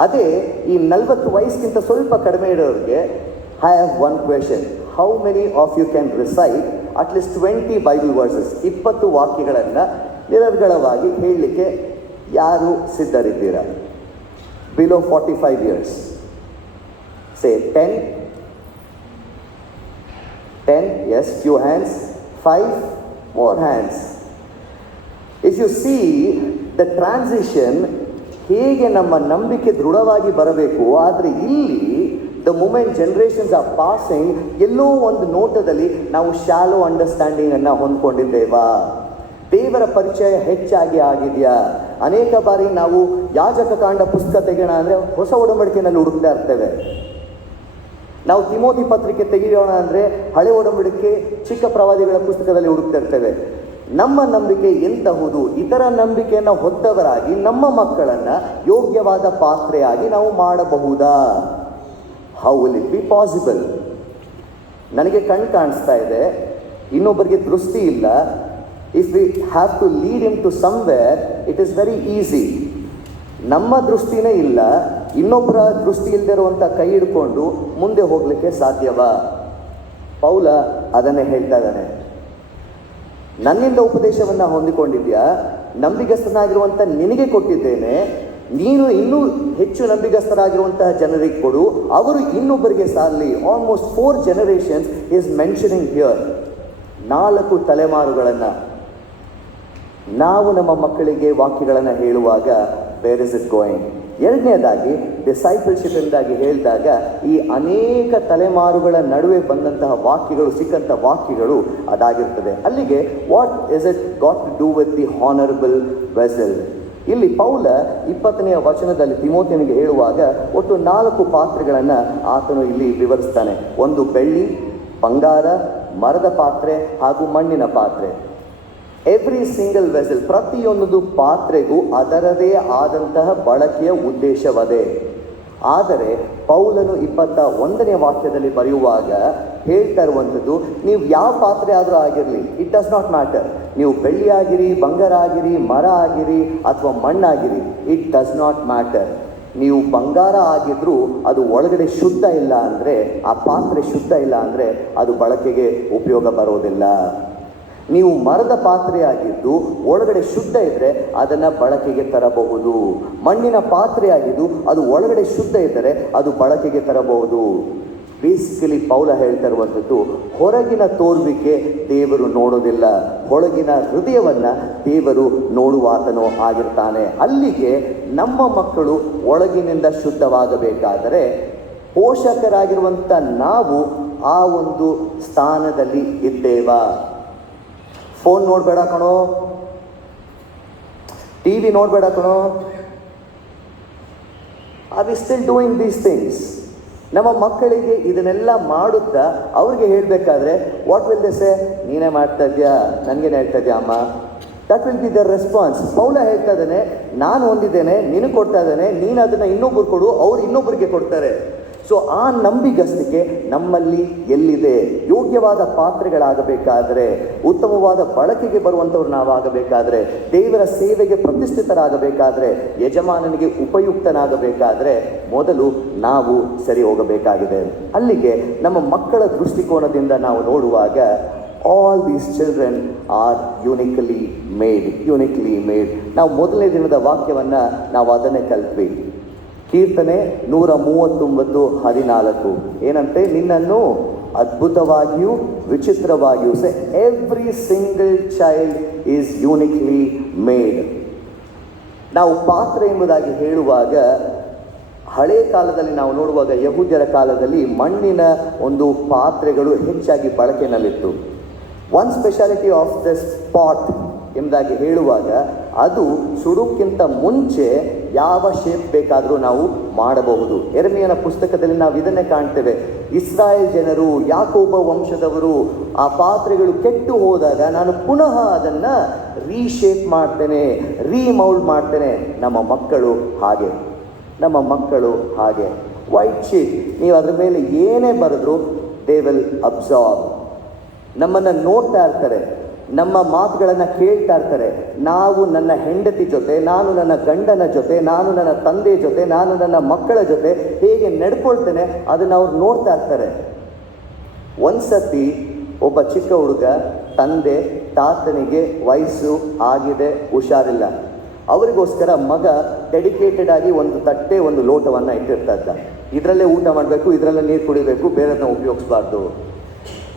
ಅದೇ ಈ 40 ವಯಸ್ಸಿಗಿಂತ ಸ್ವಲ್ಪ ಕಡಿಮೆ ಇರೋರಿಗೆ I have one question, how many of you can recite at least 20 Bible verses, 20 ವಾಕ್ಯಗಳನ್ನು ನಿರರ್ಗಳವಾಗಿ ಹೇಳಲಿಕ್ಕೆ ಯಾರು ಸಿದ್ಧರಿದ್ದೀರಾ? Below 45 years say 10. Yes, few hands. 5 more hands. If you see the transition, ಹೇಗೆ ನಮ್ಮ ನಂಬಿಕೆ ದೃಢವಾಗಿ ಬರಬೇಕು, ಆದರೆ ಇಲ್ಲಿ the moment generations are passing, ಎಲ್ಲೋ ಒಂದು ನೋಟದಲ್ಲಿ ನಾವು ಶಾಲೋ ಅಂಡರ್ಸ್ಟ್ಯಾಂಡಿಂಗನ್ನು ಹೊಂದ್ಕೊಂಡಿದ್ದೇವಾ? ದೇವರ ಪರಿಚಯ ಹೆಚ್ಚಾಗಿ ಆಗಿದೆಯಾ? ಅನೇಕ ಬಾರಿ ನಾವು ಯಾಜಕ ಕಾಂಡ ಪುಸ್ತಕ ತೆಗೆಯೋಣ ಅಂದರೆ ಹೊಸ ಒಡಂಬಡಿಕೆಯಲ್ಲಿ ಹುಡುಕ್ತಾ ಇರ್ತೇವೆ. ನಾವು ತಿಮೋತಿ ಪತ್ರಿಕೆ ತೆಗೆಯೋಣ ಅಂದರೆ ಹಳೆ ಒಡಂಬಡಿಕೆ ಚಿಕ್ಕ ಪ್ರವಾದಿಗಳ ಪುಸ್ತಕದಲ್ಲಿ ಹುಡುಕ್ತಾ ಇರ್ತೇವೆ. ನಮ್ಮ ನಂಬಿಕೆ ಎಂತಹುದು, ಇತರ ನಂಬಿಕೆಯನ್ನು ಹೊತ್ತವರಾಗಿ ನಮ್ಮ ಮಕ್ಕಳನ್ನು ಯೋಗ್ಯವಾದ ಪಾತ್ರೆಯಾಗಿ ನಾವು ಮಾಡಬಹುದಾ? How will it be possible? ನನಗೆ ಕಣ್ಣು ಕಾಣಿಸ್ತಾ ಇದೆ, ಇನ್ನೊಬ್ಬರಿಗೆ ದೃಷ್ಟಿ ಇಲ್ಲ. If we have to lead him to somewhere, it is very easy. ನಮ್ಮ ದೃಷ್ಟಿನೇ ಇಲ್ಲ, ಇನ್ನೊಬ್ಬರ ದೃಷ್ಟಿ ಇಲ್ಲದಿರುವಂಥ ಕೈ ಹಿಡ್ಕೊಂಡು ಮುಂದೆ ಹೋಗಲಿಕ್ಕೆ ಸಾಧ್ಯವಾ? ಪೌಲ ಅದನ್ನೇ ಹೇಳ್ತಾ ಇದ್ದಾನೆ. ನನ್ನಿಂದ ಉಪದೇಶವನ್ನು ಹೊಂದಿಕೊಂಡಿದ್ಯಾ, ನಂಬಿಗಸ್ತನಾಗಿರುವಂಥ ನಿನಗೆ ಕೊಟ್ಟಿದ್ದೇನೆ, ನೀನು ಇನ್ನೂ ಹೆಚ್ಚು ನಂಬಿಗಸ್ತರಾಗಿರುವಂತಹ ಜನರಿಗೆ ಕೊಡು, ಅವರು ಇನ್ನೊಬ್ಬರಿಗೆ ಸಾರಲಿ. Almost 4 generations is mentioning here. 4 ತಲೆಮಾರುಗಳನ್ನು ನಾವು ನಮ್ಮ ಮಕ್ಕಳಿಗೆ ವಾಕ್ಯಗಳನ್ನು ಹೇಳುವಾಗ ವೇರ್ ಇಸ್ ಇಟ್ ಗೋಯಿಂಗ್? ಎರಡನೇದಾಗಿ ಡಿಸೈಪಲ್ಶಿಪ್ ಎಂದಾಗಿ ಹೇಳಿದಾಗ ಈ ಅನೇಕ ತಲೆಮಾರುಗಳ ನಡುವೆ ಬಂದಂತಹ ವಾಕ್ಯಗಳು, ಸಿಕ್ಕಂಥ ವಾಕ್ಯಗಳು ಅದಾಗಿರ್ತದೆ. ಅಲ್ಲಿಗೆ what is it got to do with the honourable vessel? ಇಲ್ಲಿ ಪೌಲ 20ನೇ ವಚನದಲ್ಲಿ ತಿಮೋಥೆಯನಿಗೆ ಹೇಳುವಾಗ ಒಟ್ಟು 4 ಪಾತ್ರೆಗಳನ್ನು ಆತನು ಇಲ್ಲಿ ವಿವರಿಸ್ತಾನೆ. ಒಂದು ಬೆಳ್ಳಿ, ಬಂಗಾರ, ಮರದ ಪಾತ್ರೆ ಹಾಗೂ ಮಣ್ಣಿನ ಪಾತ್ರೆ. ಎವ್ರಿ ಸಿಂಗಲ್ ವೆಸಲ್, ಪ್ರತಿಯೊಂದು ಪಾತ್ರೆಗೂ ಅದರದೇ ಆದಂತಹ ಬಳಕೆಯ ಉದ್ದೇಶವದೇ. ಆದರೆ ಪೌಲನು 21ನೇ ವಾಕ್ಯದಲ್ಲಿ ಬರೆಯುವಾಗ ಹೇಳ್ತಾ ಇರುವಂಥದ್ದು, ನೀವು ಯಾವ ಪಾತ್ರೆ ಆದರೂ ಆಗಿರಲಿ, ಇಟ್ ಡಸ್ ನಾಟ್ ಮ್ಯಾಟರ್. ನೀವು ಬೆಳ್ಳಿ ಆಗಿರಿ, ಬಂಗಾರ ಆಗಿರಿ, ಮರ ಆಗಿರಿ ಅಥವಾ ಮಣ್ಣಾಗಿರಿ, ಇಟ್ ಡಸ್ ನಾಟ್ ಮ್ಯಾಟರ್. ನೀವು ಬಂಗಾರ ಆಗಿದ್ರೂ ಅದು ಒಳಗಡೆ ಶುದ್ಧ ಇಲ್ಲ ಅಂದರೆ, ಆ ಪಾತ್ರೆ ಶುದ್ಧ ಇಲ್ಲ ಅಂದರೆ ಅದು ಬಳಕೆಗೆ ಉಪಯೋಗ ಬರೋದಿಲ್ಲ. ನೀವು ಮರದ ಪಾತ್ರೆಯಾಗಿದ್ದು ಒಳಗಡೆ ಶುದ್ಧ ಇದ್ದರೆ ಅದನ್ನು ಬಳಕೆಗೆ ತರಬಹುದು. ಮಣ್ಣಿನ ಪಾತ್ರೆಯಾಗಿದ್ದು ಅದು ಒಳಗಡೆ ಶುದ್ಧ ಇದ್ದರೆ ಅದು ಬಳಕೆಗೆ ತರಬಹುದು. ಬೇಸಿಕಲಿ ಪೌಲ ಹೇಳ್ತಾ ಇರುವಂಥದ್ದು, ಹೊರಗಿನ ತೋರುವಿಕೆ ದೇವರು ನೋಡೋದಿಲ್ಲ, ಒಳಗಿನ ಹೃದಯವನ್ನು ದೇವರು ನೋಡುವಾತನೋ ಆಗಿರ್ತಾನೆ. ಅಲ್ಲಿಗೆ ನಮ್ಮ ಮಕ್ಕಳು ಒಳಗಿನಿಂದ ಶುದ್ಧವಾಗಬೇಕಾದರೆ ಪೋಷಕರಾಗಿರುವಂಥ ನಾವು ಆ ಒಂದು ಸ್ಥಾನದಲ್ಲಿ ಇದ್ದೇವಾ? ಫೋನ್ ನೋಡಬೇಡ ಕಣೋ, TV ನೋಡಬೇಡ ಕಣೋ. Are we still doing these things? ನಮ್ಮ ಮಕ್ಕಳಿಗೆ ಇದನ್ನೆಲ್ಲ ಮಾಡುತ್ತಾ ಅವ್ರಿಗೆ ಹೇಳಬೇಕಾದ್ರೆ ವಾಟ್ ವಿಲ್ ದೇ ಸೇ? ನೀನೇ ಮಾಡ್ತಾ ಇದೆಯಾ, ನನಗೇನು ಹೇಳ್ತಾ ಇದೆಯಾ ಅಮ್ಮ? That will be the response. ಪೌಲ ಹೇಳ್ತಾ ಇದ್ದಾನೆ, ನಾನು ಹೊಂದಿದ್ದೇನೆ, ನಿನಗೆ ಕೊಡ್ತಾ ಇದ್ದಾನೆ, ನೀನು ಅದನ್ನು ಇನ್ನೊಬ್ಬರು ಕೊಡು, ಅವ್ರು ಇನ್ನೊಬ್ಬರಿಗೆ ಕೊಡ್ತಾರೆ. ಸೊ ಆ ನಂಬಿಗಸ್ತಿಕೆ ನಮ್ಮಲ್ಲಿ ಎಲ್ಲಿದೆ? ಯೋಗ್ಯವಾದ ಪಾತ್ರೆಗಳಾಗಬೇಕಾದರೆ, ಉತ್ತಮವಾದ ಬಳಕೆಗೆ ಬರುವಂಥವ್ರು ನಾವಾಗಬೇಕಾದ್ರೆ, ದೇವರ ಸೇವೆಗೆ ಪ್ರತಿಷ್ಠಿತರಾಗಬೇಕಾದ್ರೆ, ಯಜಮಾನನಿಗೆ ಉಪಯುಕ್ತನಾಗಬೇಕಾದ್ರೆ ಮೊದಲು ನಾವು ಸರಿ ಹೋಗಬೇಕಾಗಿದೆ. ಅಲ್ಲಿಗೆ ನಮ್ಮ ಮಕ್ಕಳ ದೃಷ್ಟಿಕೋನದಿಂದ ನಾವು ನೋಡುವಾಗ all these children are uniquely made. ನಾವು ಮೊದಲನೇ ದಿನದ ವಾಕ್ಯವನ್ನು ನಾವು ಅದನ್ನೇ ಕಲ್ತ್ವಿ. ಕೀರ್ತನೆ 139:14 ಏನಂತೆ? ನಿನ್ನನ್ನು ಅದ್ಭುತವಾಗಿಯೂ ವಿಚಿತ್ರವಾಗಿಯೂ. Say every single child is uniquely made. ನಾವು ಪಾತ್ರೆ ಎಂಬುದಾಗಿ ಹೇಳುವಾಗ ಹಳೆ ಕಾಲದಲ್ಲಿ ನಾವು ನೋಡುವಾಗ ಯಹೂದ್ಯರ ಕಾಲದಲ್ಲಿ ಮಣ್ಣಿನ ಒಂದು ಪಾತ್ರೆಗಳು ಹೆಚ್ಚಾಗಿ ಬಳಕೆಯಲ್ಲಿತ್ತು. One speciality of this pot ಎಂಬುದಾಗಿ ಹೇಳುವಾಗ ಅದು ಸುಡುಕ್ಕಿಂತ ಮುಂಚೆ ಯಾವ ಶೇಪ್ ಬೇಕಾದರೂ ನಾವು ಮಾಡಬಹುದು. ಯೆರೆಮೀಯನ ಪುಸ್ತಕದಲ್ಲಿ ನಾವು ಇದನ್ನೇ ಕಾಣ್ತೇವೆ. ಇಸ್ರಾಯೇಲ್ ಜನರು, ಯಾಕೋಬ ವಂಶದವರು, ಆ ಪಾತ್ರೆಗಳು ಕೆಟ್ಟು ಹೋದಾಗ ನಾನು ಪುನಃ ಅದನ್ನು ರೀಶೇಪ್ ಮಾಡ್ತೇನೆ, ರೀಮೌಲ್ಡ್ ಮಾಡ್ತೇನೆ. ನಮ್ಮ ಮಕ್ಕಳು ಹಾಗೆ ವೈಟ್ ಶೀಟ್, ನೀವು ಅದ್ರ ಮೇಲೆ ಏನೇ ಬರೆದ್ರು ದೇ ವಿಲ್ ಅಬ್ಸಾರ್ಬ್. ನಮ್ಮನ್ನು ನೋಡ್ತಾ ಇರ್ತಾರೆ, ನಮ್ಮ ಮಾತುಗಳನ್ನು ಕೇಳ್ತಾ ಇರ್ತಾರೆ. ನಾವು ನನ್ನ ಹೆಂಡತಿ ಜೊತೆ, ನಾನು ನನ್ನ ಗಂಡನ ಜೊತೆ, ನಾನು ನನ್ನ ತಂದೆ ಜೊತೆ, ನಾನು ನನ್ನ ಮಕ್ಕಳ ಜೊತೆ ಹೇಗೆ ನಡ್ಕೊಳ್ತೇನೆ ಅದನ್ನು ಅವ್ರು ನೋಡ್ತಾ ಇರ್ತಾರೆ. ಒಂದ್ಸತಿ ಒಬ್ಬ ಚಿಕ್ಕ ಹುಡುಗ ತಂದೆ ತಾತನಿಗೆ ವಯಸ್ಸು ಆಗಿದೆ, ಹುಷಾರಿಲ್ಲ. ಅವರಿಗೋಸ್ಕರ ಮಗ ಡೆಡಿಕೇಟೆಡ್ ಆಗಿ ಒಂದು ತಟ್ಟೆ, ಒಂದು ಲೋಟವನ್ನು ಇಟ್ಟಿರ್ತಾ ಇದ್ದ. ಇದರಲ್ಲೇ ಊಟ ಮಾಡಬೇಕು, ಇದರಲ್ಲೇ ನೀರು ಕುಡಿಬೇಕು, ಬೇರೆದನ್ನ ಉಪಯೋಗಿಸಬಾರ್ದು.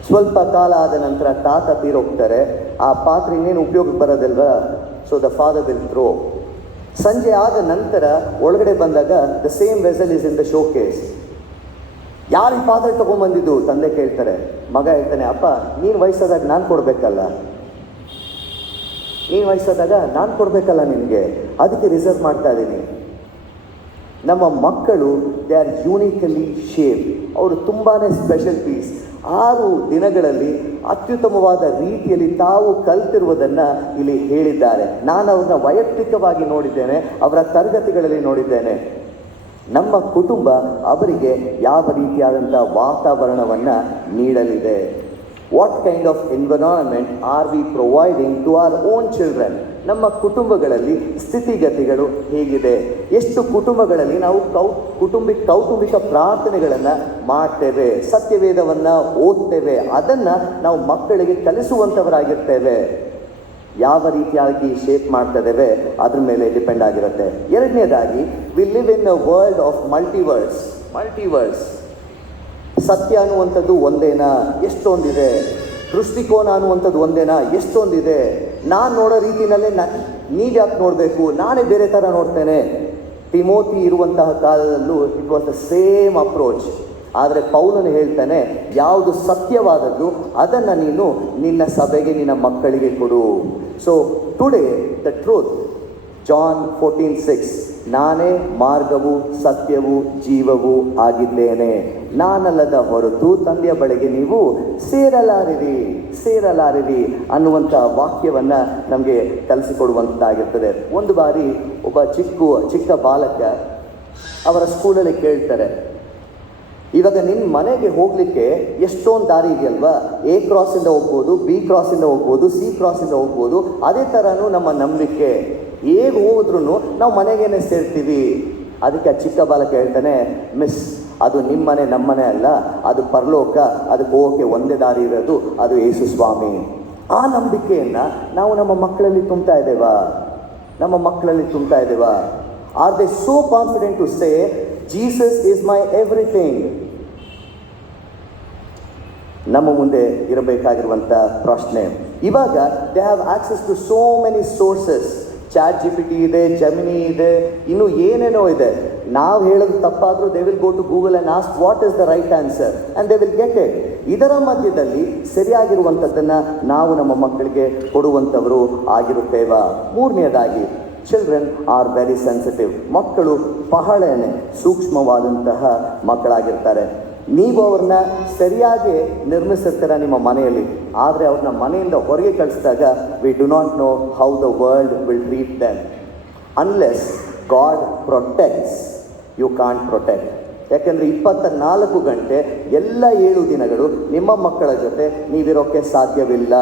ಸ್ವಲ್ಪ ಕಾಲ ಆದ ನಂತರ ತಾತ ತೀರೋಗ್ತಾರೆ. ಆ ಪಾತ್ರೆ ಇನ್ನೇನು ಉಪಯೋಗಕ್ಕೆ ಬರೋದಿಲ್ವಾ? So the father will throw. ಸಂಜೆ ಆದ ನಂತರ ಒಳಗಡೆ ಬಂದಾಗ the same vessel is in the showcase. ಯಾರು ಈ ಪಾತ್ರೆ ತೊಗೊಂಬಂದಿದ್ದು? ತಂದೆ ಕೇಳ್ತಾರೆ. ಮಗ ಹೇಳ್ತಾನೆ, ಅಪ್ಪ ನೀನು ವಯಸ್ಸಾದಾಗ ನಾನು ಕೊಡಬೇಕಲ್ಲ ನಿನಗೆ, ಅದಕ್ಕೆ ರಿಸರ್ವ್ ಮಾಡ್ತಾ ಇದ್ದೀನಿ. ನಮ್ಮ ಮಕ್ಕಳು ದೇ ಆರ್ ಯೂನಿಕಲಿ ಶೇಪ್. ಅವರು ತುಂಬಾ ಸ್ಪೆಷಲ್ ಪೀಸ್. 6 ದಿನಗಳಲ್ಲಿ ಅತ್ಯುತ್ತಮವಾದ ರೀತಿಯಲ್ಲಿ ತಾವು ಕಲ್ತಿರುವುದನ್ನು ಇಲ್ಲಿ ಹೇಳಿದ್ದಾರೆ. ನಾನು ಅವ್ರನ್ನ ವೈಯಕ್ತಿಕವಾಗಿ ನೋಡಿದ್ದೇನೆ, ಅವರ ತರಗತಿಗಳಲ್ಲಿ ನೋಡಿದ್ದೇನೆ. ನಮ್ಮ ಕುಟುಂಬ ಅವರಿಗೆ ಯಾವ ರೀತಿಯಾದಂಥ ವಾತಾವರಣವನ್ನು ನೀಡಲಿದೆ? What kind of environment are we providing to our own children? ನಮ್ಮ ಕುಟುಂಬಗಳಲ್ಲಿ ಸ್ಥಿತಿಗತಿಗಳು ಹೇಗಿದೆ? ಎಷ್ಟು ಕುಟುಂಬಗಳಲ್ಲಿ ನಾವು ಕೌಟುಂಬಿಕ ಪ್ರಾರ್ಥನೆಗಳನ್ನು ಮಾಡ್ತೇವೆ, ಸತ್ಯವೇದವನ್ನು ಓದ್ತೇವೆ, ಅದನ್ನು ನಾವು ಮಕ್ಕಳಿಗೆ ಕಲಿಸುವಂಥವರಾಗಿರ್ತೇವೆ? ಯಾವ ರೀತಿಯಾಗಿ ಶೇಪ್ ಮಾಡ್ತಾ ಇದ್ದೇವೆ ಅದ್ರ ಮೇಲೆ ಡಿಪೆಂಡ್ ಆಗಿರುತ್ತೆ. ಎರಡನೇದಾಗಿ, we live in a world of multiverse. ಸತ್ಯ ಅನ್ನುವಂಥದ್ದು ಒಂದೇನಾ? ಎಷ್ಟೊಂದಿದೆ. ದೃಷ್ಟಿಕೋನ ಅನ್ನುವಂಥದ್ದು ಒಂದೇನಾ? ಎಷ್ಟೊಂದಿದೆ. ನಾನು ನೋಡೋ ರೀತಿಯಲ್ಲೇ ನೀವು ಯಾಕೆ ನೋಡಬೇಕು? ನಾನೇ ಬೇರೆ ಥರ ನೋಡ್ತೇನೆ. ತಿಮೋತಿ ಇರುವಂತಹ ಕಾಲದಲ್ಲೂ it was the same approach. ಆದರೆ ಪೌಲನು ಹೇಳ್ತಾನೆ, ಯಾವುದು ಸತ್ಯವಾದದ್ದು ಅದನ್ನು ನೀನು ನಿನ್ನ ಸಭೆಗೆ, ನಿನ್ನ ಮಕ್ಕಳಿಗೆ ಕೊಡು. So today the truth, John 14:6, ನಾನೇ ಮಾರ್ಗವು ಸತ್ಯವೂ ಜೀವವೂ ಆಗಿದ್ದೇನೆ, ನಾನಲ್ಲದ ಹೊರತು ತಂದೆಯ ಬಳಿಗೆ ನೀವು ಸೇರಲಾರಿರಿ ಅನ್ನುವಂಥ ವಾಕ್ಯವನ್ನು ನಮಗೆ ಕಲಿಸಿಕೊಡುವಂತಾಗಿರ್ತದೆ. ಒಂದು ಬಾರಿ ಒಬ್ಬ ಚಿಕ್ಕ ಬಾಲಕ ಅವರ ಸ್ಕೂಲಲ್ಲಿ ಕೇಳ್ತಾರೆ, ಇವಾಗ ನಿನ್ನ ಮನೆಗೆ ಹೋಗಲಿಕ್ಕೆ ಎಷ್ಟೊಂದು ದಾರಿ ಇದೆಯಲ್ವಾ? A ಕ್ರಾಸಿಂದ ಹೋಗ್ಬೋದು, B ಕ್ರಾಸಿಂದ ಹೋಗ್ಬೋದು, C ಕ್ರಾಸಿಂದ ಹೋಗ್ಬೋದು. ಅದೇ ಥರನೂ ನಮ್ಮ ನಂಬಿಕೆ, ಹೇಗೆ ಹೋಗಿದ್ರು ನಾವು ಮನೆಗೇನೆ ಸೇರ್ತೀವಿ. ಅದಕ್ಕೆ ಆ ಚಿಕ್ಕ ಬಾಲಕ ಹೇಳ್ತಾನೆ, ಮಿಸ್, ಅದು ನಿಮ್ಮ ಮನೆ ನಮ್ಮ ಮನೆ ಅಲ್ಲ, ಅದು ಪರಲೋಕ, ಅದಕ್ಕೆ ಹೋಗೋಕ್ಕೆ ಒಂದೇ ದಾರಿ ಇರೋದು, ಅದು ಯೇಸು ಸ್ವಾಮಿ. ಆ ನಂಬಿಕೆಯನ್ನು ನಾವು ನಮ್ಮ ಮಕ್ಕಳಲ್ಲಿ ತುಂಬ್ತಾ ಇದ್ದೇವಾ? Are they so confident to say Jesus is my everything? ನಮ್ಮ ಮುಂದೆ ಇರಬೇಕಾಗಿರುವಂಥ ಪ್ರಶ್ನೆ. ಇವಾಗ they have access to so many sources. ChatGPT ಇದೆ, ಜೆಮಿನಿ ಇದೆ, ಇನ್ನು ಏನೇನೋ ಇದೆ. ನಾವು ಹೇಳೋದು ತಪ್ಪಾದರೂ they will go to Google and ask what is the right answer and they will get it. ಇದರ ಮಧ್ಯದಲ್ಲಿ ಸರಿಯಾಗಿರುವಂಥದ್ದನ್ನು ನಾವು ನಮ್ಮ ಮಕ್ಕಳಿಗೆ ಕೊಡುವಂಥವರು ಆಗಿರುತ್ತೇವಾ? ಮೂರನೇದಾಗಿ, ಚಿಲ್ಡ್ರನ್ ಆರ್ ವೆರಿ ಸೆನ್ಸಿಟಿವ್. ಮಕ್ಕಳು ಬಹಳನೇ ಸೂಕ್ಷ್ಮವಾದಂತಹ ಮಕ್ಕಳಾಗಿರ್ತಾರೆ. ನೀವು ಅವ್ರನ್ನ ಸರಿಯಾಗಿ ನಿರ್ಮಿಸಿರ್ತೀರ ನಿಮ್ಮ ಮನೆಯಲ್ಲಿ, ಆದರೆ ಅವ್ರನ್ನ ಮನೆಯಿಂದ ಹೊರಗೆ ಕಳಿಸಿದಾಗ we do not know how the world will treat them. Unless God protects, you can't protect. ಯಾಕೆಂದರೆ 24 ಗಂಟೆ ಎಲ್ಲ 7 ದಿನಗಳು ನಿಮ್ಮ ಮಕ್ಕಳ ಜೊತೆ ನೀವಿರೋಕ್ಕೆ ಸಾಧ್ಯವಿಲ್ಲ.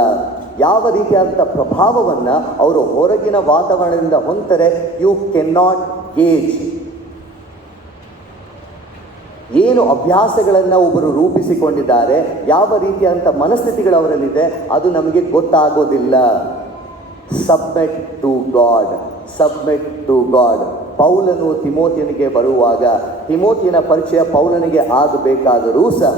ಯಾವ ರೀತಿಯಾದಂಥ ಪ್ರಭಾವವನ್ನು ಅವರು ಹೊರಗಿನ ವಾತಾವರಣದಿಂದ ಹೊಂದ್ತಾರೆ, ಯು ಕೆನ್ ನಾಟ್ ಗೇಜ್. ಏನು ಅಭ್ಯಾಸಗಳನ್ನು ಒಬ್ಬರು ರೂಪಿಸಿಕೊಂಡಿದ್ದಾರೆ, ಯಾವ ರೀತಿಯಾದಂಥ ಮನಸ್ಥಿತಿಗಳು ಅವರಲ್ಲಿದೆ, ಅದು ನಮಗೆ ಗೊತ್ತಾಗೋದಿಲ್ಲ. Submit to God. ಪೌಲನು ತಿಮೋತಿಯನಿಗೆ ಬರುವಾಗ ತಿಮೋತಿಯನ ಪರಿಚಯ ಪೌಲನಿಗೆ ಆಗಬೇಕಾದರೂ ಸಹ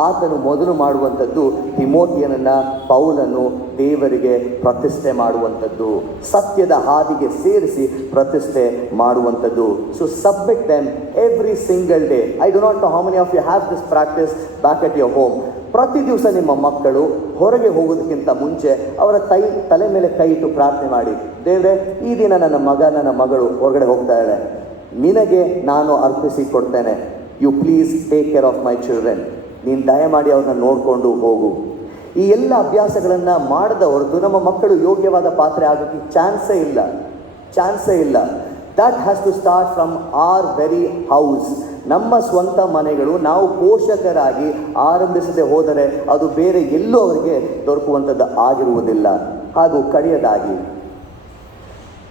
ಆತನು ಮೊದಲು ಮಾಡುವಂಥದ್ದು ತಿಮೋತಿಯನನ್ನು ಪೌಲನು ದೇವರಿಗೆ ಪ್ರತಿಷ್ಠೆ ಮಾಡುವಂಥದ್ದು, ಸತ್ಯದ ಹಾದಿಗೆ ಸೇರಿಸಿ ಪ್ರತಿಷ್ಠೆ ಮಾಡುವಂಥದ್ದು. So submit them every single day. I do not know how many of you have this practice back at your home. ಪ್ರತಿ ದಿವಸ ನಿಮ್ಮ ಮಕ್ಕಳು ಹೊರಗೆ ಹೋಗೋದಕ್ಕಿಂತ ಮುಂಚೆ ಅವರ ತಲೆ ಮೇಲೆ ಕೈ ಇಟ್ಟು ಪ್ರಾರ್ಥನೆ ಮಾಡಿ, ದೇವರೇ, ಈ ದಿನ ನನ್ನ ಮಗ ನನ್ನ ಮಗಳು ಹೊರಗಡೆ ಹೋಗ್ತಾ ಇದ್ದಾರೆ, ನಿನಗೆ ನಾನು ಅರ್ಪಿಸಿ ಕೊಡ್ತೇನೆ. You please take care of my children. ನೀನು ದಯಮಾಡಿ ಅವ್ರನ್ನ ನೋಡಿಕೊಂಡು ಹೋಗು. ಈ ಎಲ್ಲ ಅಭ್ಯಾಸಗಳನ್ನು ಮಾಡದ ಹೊರತು ನಮ್ಮ ಮಕ್ಕಳು ಯೋಗ್ಯವಾದ ಪಾತ್ರೆ ಆಗೋಕ್ಕೆ ಚಾನ್ಸೇ ಇಲ್ಲ. That has to start from our very house. ನಮ್ಮ ಸ್ವಂತ ಮನೆಗಳು ನಾವು ಪೋಷಕರಾಗಿ ಆರಂಭಿಸದೆ ಹೋದರೆ ಅದು ಬೇರೆ ಎಲ್ಲೂ ಅವರಿಗೆ ದೊರಕುವಂಥದ್ದು ಆಗಿರುವುದಿಲ್ಲ. ಹಾಗೂ ಕಡೆಯದಾಗಿ,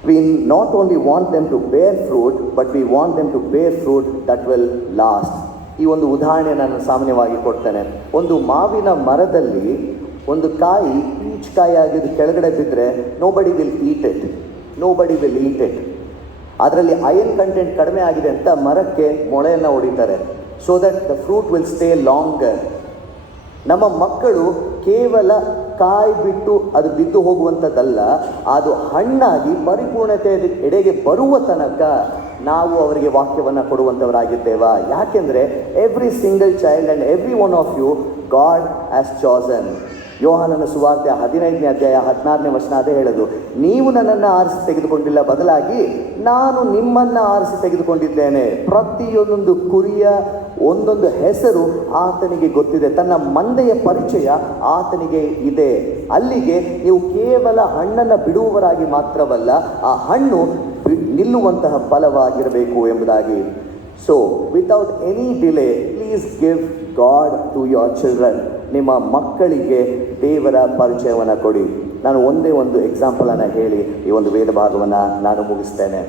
we not only want them to bear fruit, but we want them to bear fruit that will last. ಈ ಒಂದು ಉದಾಹರಣೆ ನಾನು ಸಾಮಾನ್ಯವಾಗಿ ಕೊಡ್ತೇನೆ. ಒಂದು ಮಾವಿನ ಮರದಲ್ಲಿ ಒಂದು ಕಾಯಿ ಪೀಚ್ ಕಾಯಿ ಆಗಿದ್ದು ಕೆಳಗಡೆ ಬಿದ್ದರೆ ನೋಬಡಿ ವಿಲ್ ಈಟ್ ಇಟ್. ಅದರಲ್ಲಿ ಅಯನ್ ಕಂಟೆಂಟ್ ಕಡಿಮೆ ಆಗಿದೆ ಅಂತ ಮರಕ್ಕೆ ಮೊಳೆಯನ್ನು ಹೊಡಿತಾರೆ, so that the fruit will stay longer. ನಮ್ಮ ಮಕ್ಕಳು ಕೇವಲ ಕಾಯಿ ಬಿಟ್ಟು ಅದು ಬಿದ್ದು ಹೋಗುವಂಥದ್ದಲ್ಲ, ಅದು ಹಣ್ಣಾಗಿ ಪರಿಪೂರ್ಣತೆ ಎಡೆಗೆ ಬರುವ ತನಕ ನಾವು ಅವರಿಗೆ ವಾಕ್ಯವನ್ನು ಕೊಡುವಂಥವರಾಗಿದ್ದೇವಾ? ಯಾಕೆಂದರೆ every single child and every one of you God has chosen. ಯೋಹಾನನ ಸುವಾರ್ತೆ 15ನೇ ಅಧ್ಯಾಯ 16ನೇ ವಚನ ಅದೇ ಹೇಳೋದು, ನೀವು ನನ್ನನ್ನು ಆರಿಸಿ ತೆಗೆದುಕೊಂಡಿಲ್ಲ, ಬದಲಾಗಿ ನಾನು ನಿಮ್ಮನ್ನು ಆರಿಸಿ ತೆಗೆದುಕೊಂಡಿದ್ದೇನೆ. ಪ್ರತಿಯೊಂದೊಂದು ಕುರಿಯ ಒಂದೊಂದು ಹೆಸರು ಆತನಿಗೆ ಗೊತ್ತಿದೆ, ತನ್ನ ಮಂದೆಯ ಪರಿಚಯ ಆತನಿಗೆ ಇದೆ. ಅಲ್ಲಿಗೆ ನೀವು ಕೇವಲ ಹಣ್ಣನ್ನು ಬಿಡುವವರಾಗಿ ಮಾತ್ರವಲ್ಲ, ಆ ಹಣ್ಣು ನಿಲ್ಲುವಂತಹ ಫಲವಾಗಿರಬೇಕು ಎಂಬುದಾಗಿ. So without any delay please give God to your children. ನಿಮ್ಮ ಮಕ್ಕಳಿಗೆ ದೇವರ ಪರಿಚಯವನ್ನು ಕೊಡಿ. ನಾನು ಒಂದೇ ಒಂದು ಎಕ್ಸಾಂಪಲನ್ನು ಹೇಳಿ ಈ ಒಂದು ವೇದ ಭಾಗವನ್ನು ನಾನು ಮುಗಿಸ್ತೇನೆ.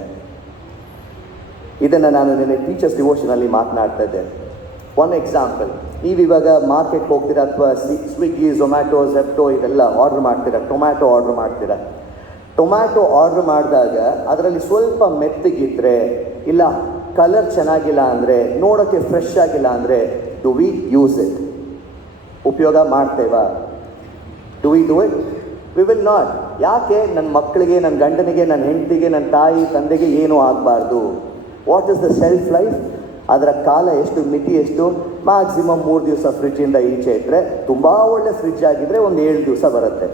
ಇದನ್ನು ನಾನು ನಿನ್ನೆ ಟೀಚರ್ಸ್ ಡಿವೋಷನಲ್ಲಿ ಮಾತನಾಡ್ತಾ ಇದ್ದೆ. ಒನ್ ಎಕ್ಸಾಂಪಲ್, ನೀವಿವಾಗ ಮಾರ್ಕೆಟ್ಗೆ ಹೋಗ್ತೀರಾ ಅಥವಾ ಸ್ವಿಗ್ಗಿ, ಝೊಮ್ಯಾಟೊ, ಝೆಪ್ಟೊ ಇದೆಲ್ಲ ಆರ್ಡ್ರ್ ಮಾಡ್ತೀರಾ. ಟೊಮ್ಯಾಟೊ ಆರ್ಡ್ರ್ ಮಾಡ್ತೀರಾ. ಟೊಮ್ಯಾಟೊ ಆರ್ಡ್ರ್ ಮಾಡಿದಾಗ ಅದರಲ್ಲಿ ಸ್ವಲ್ಪ ಮೆತ್ತಗಿದ್ರೆ, ಇಲ್ಲ ಕಲರ್ ಚೆನ್ನಾಗಿಲ್ಲ ಅಂದರೆ, ನೋಡೋಕ್ಕೆ ಫ್ರೆಶ್ ಆಗಿಲ್ಲ ಅಂದರೆ, ಡು ವಿ ಯೂಸ್ ಇಟ್? ಉಪಯೋಗ ಮಾಡ್ತೇವಾ? Do we do it? We will not. ಯಾಕೆ? ನನ್ನ ಮಕ್ಕಳಿಗೆ, ನನ್ನ ಗಂಡನಿಗೆ, ನನ್ನ ಹೆಂಡತಿಗೆ, ನನ್ನ ತಾಯಿ ತಂದೆಗೆ ಏನೂ ಆಗಬಾರ್ದು. What is the shelf life? ಅದರ ಕಾಲ ಎಷ್ಟು, ಮಿತಿ ಎಷ್ಟು? ಮ್ಯಾಕ್ಸಿಮಮ್ 3 ದಿವಸ ಫ್ರಿಡ್ಜಿಂದ ಈಚೆ ಇಟ್ಟರೆ, ತುಂಬ ಒಳ್ಳೆ ಫ್ರಿಡ್ಜ್ ಆಗಿದ್ದರೆ ಒಂದು 7 ದಿವಸ ಬರುತ್ತೆ.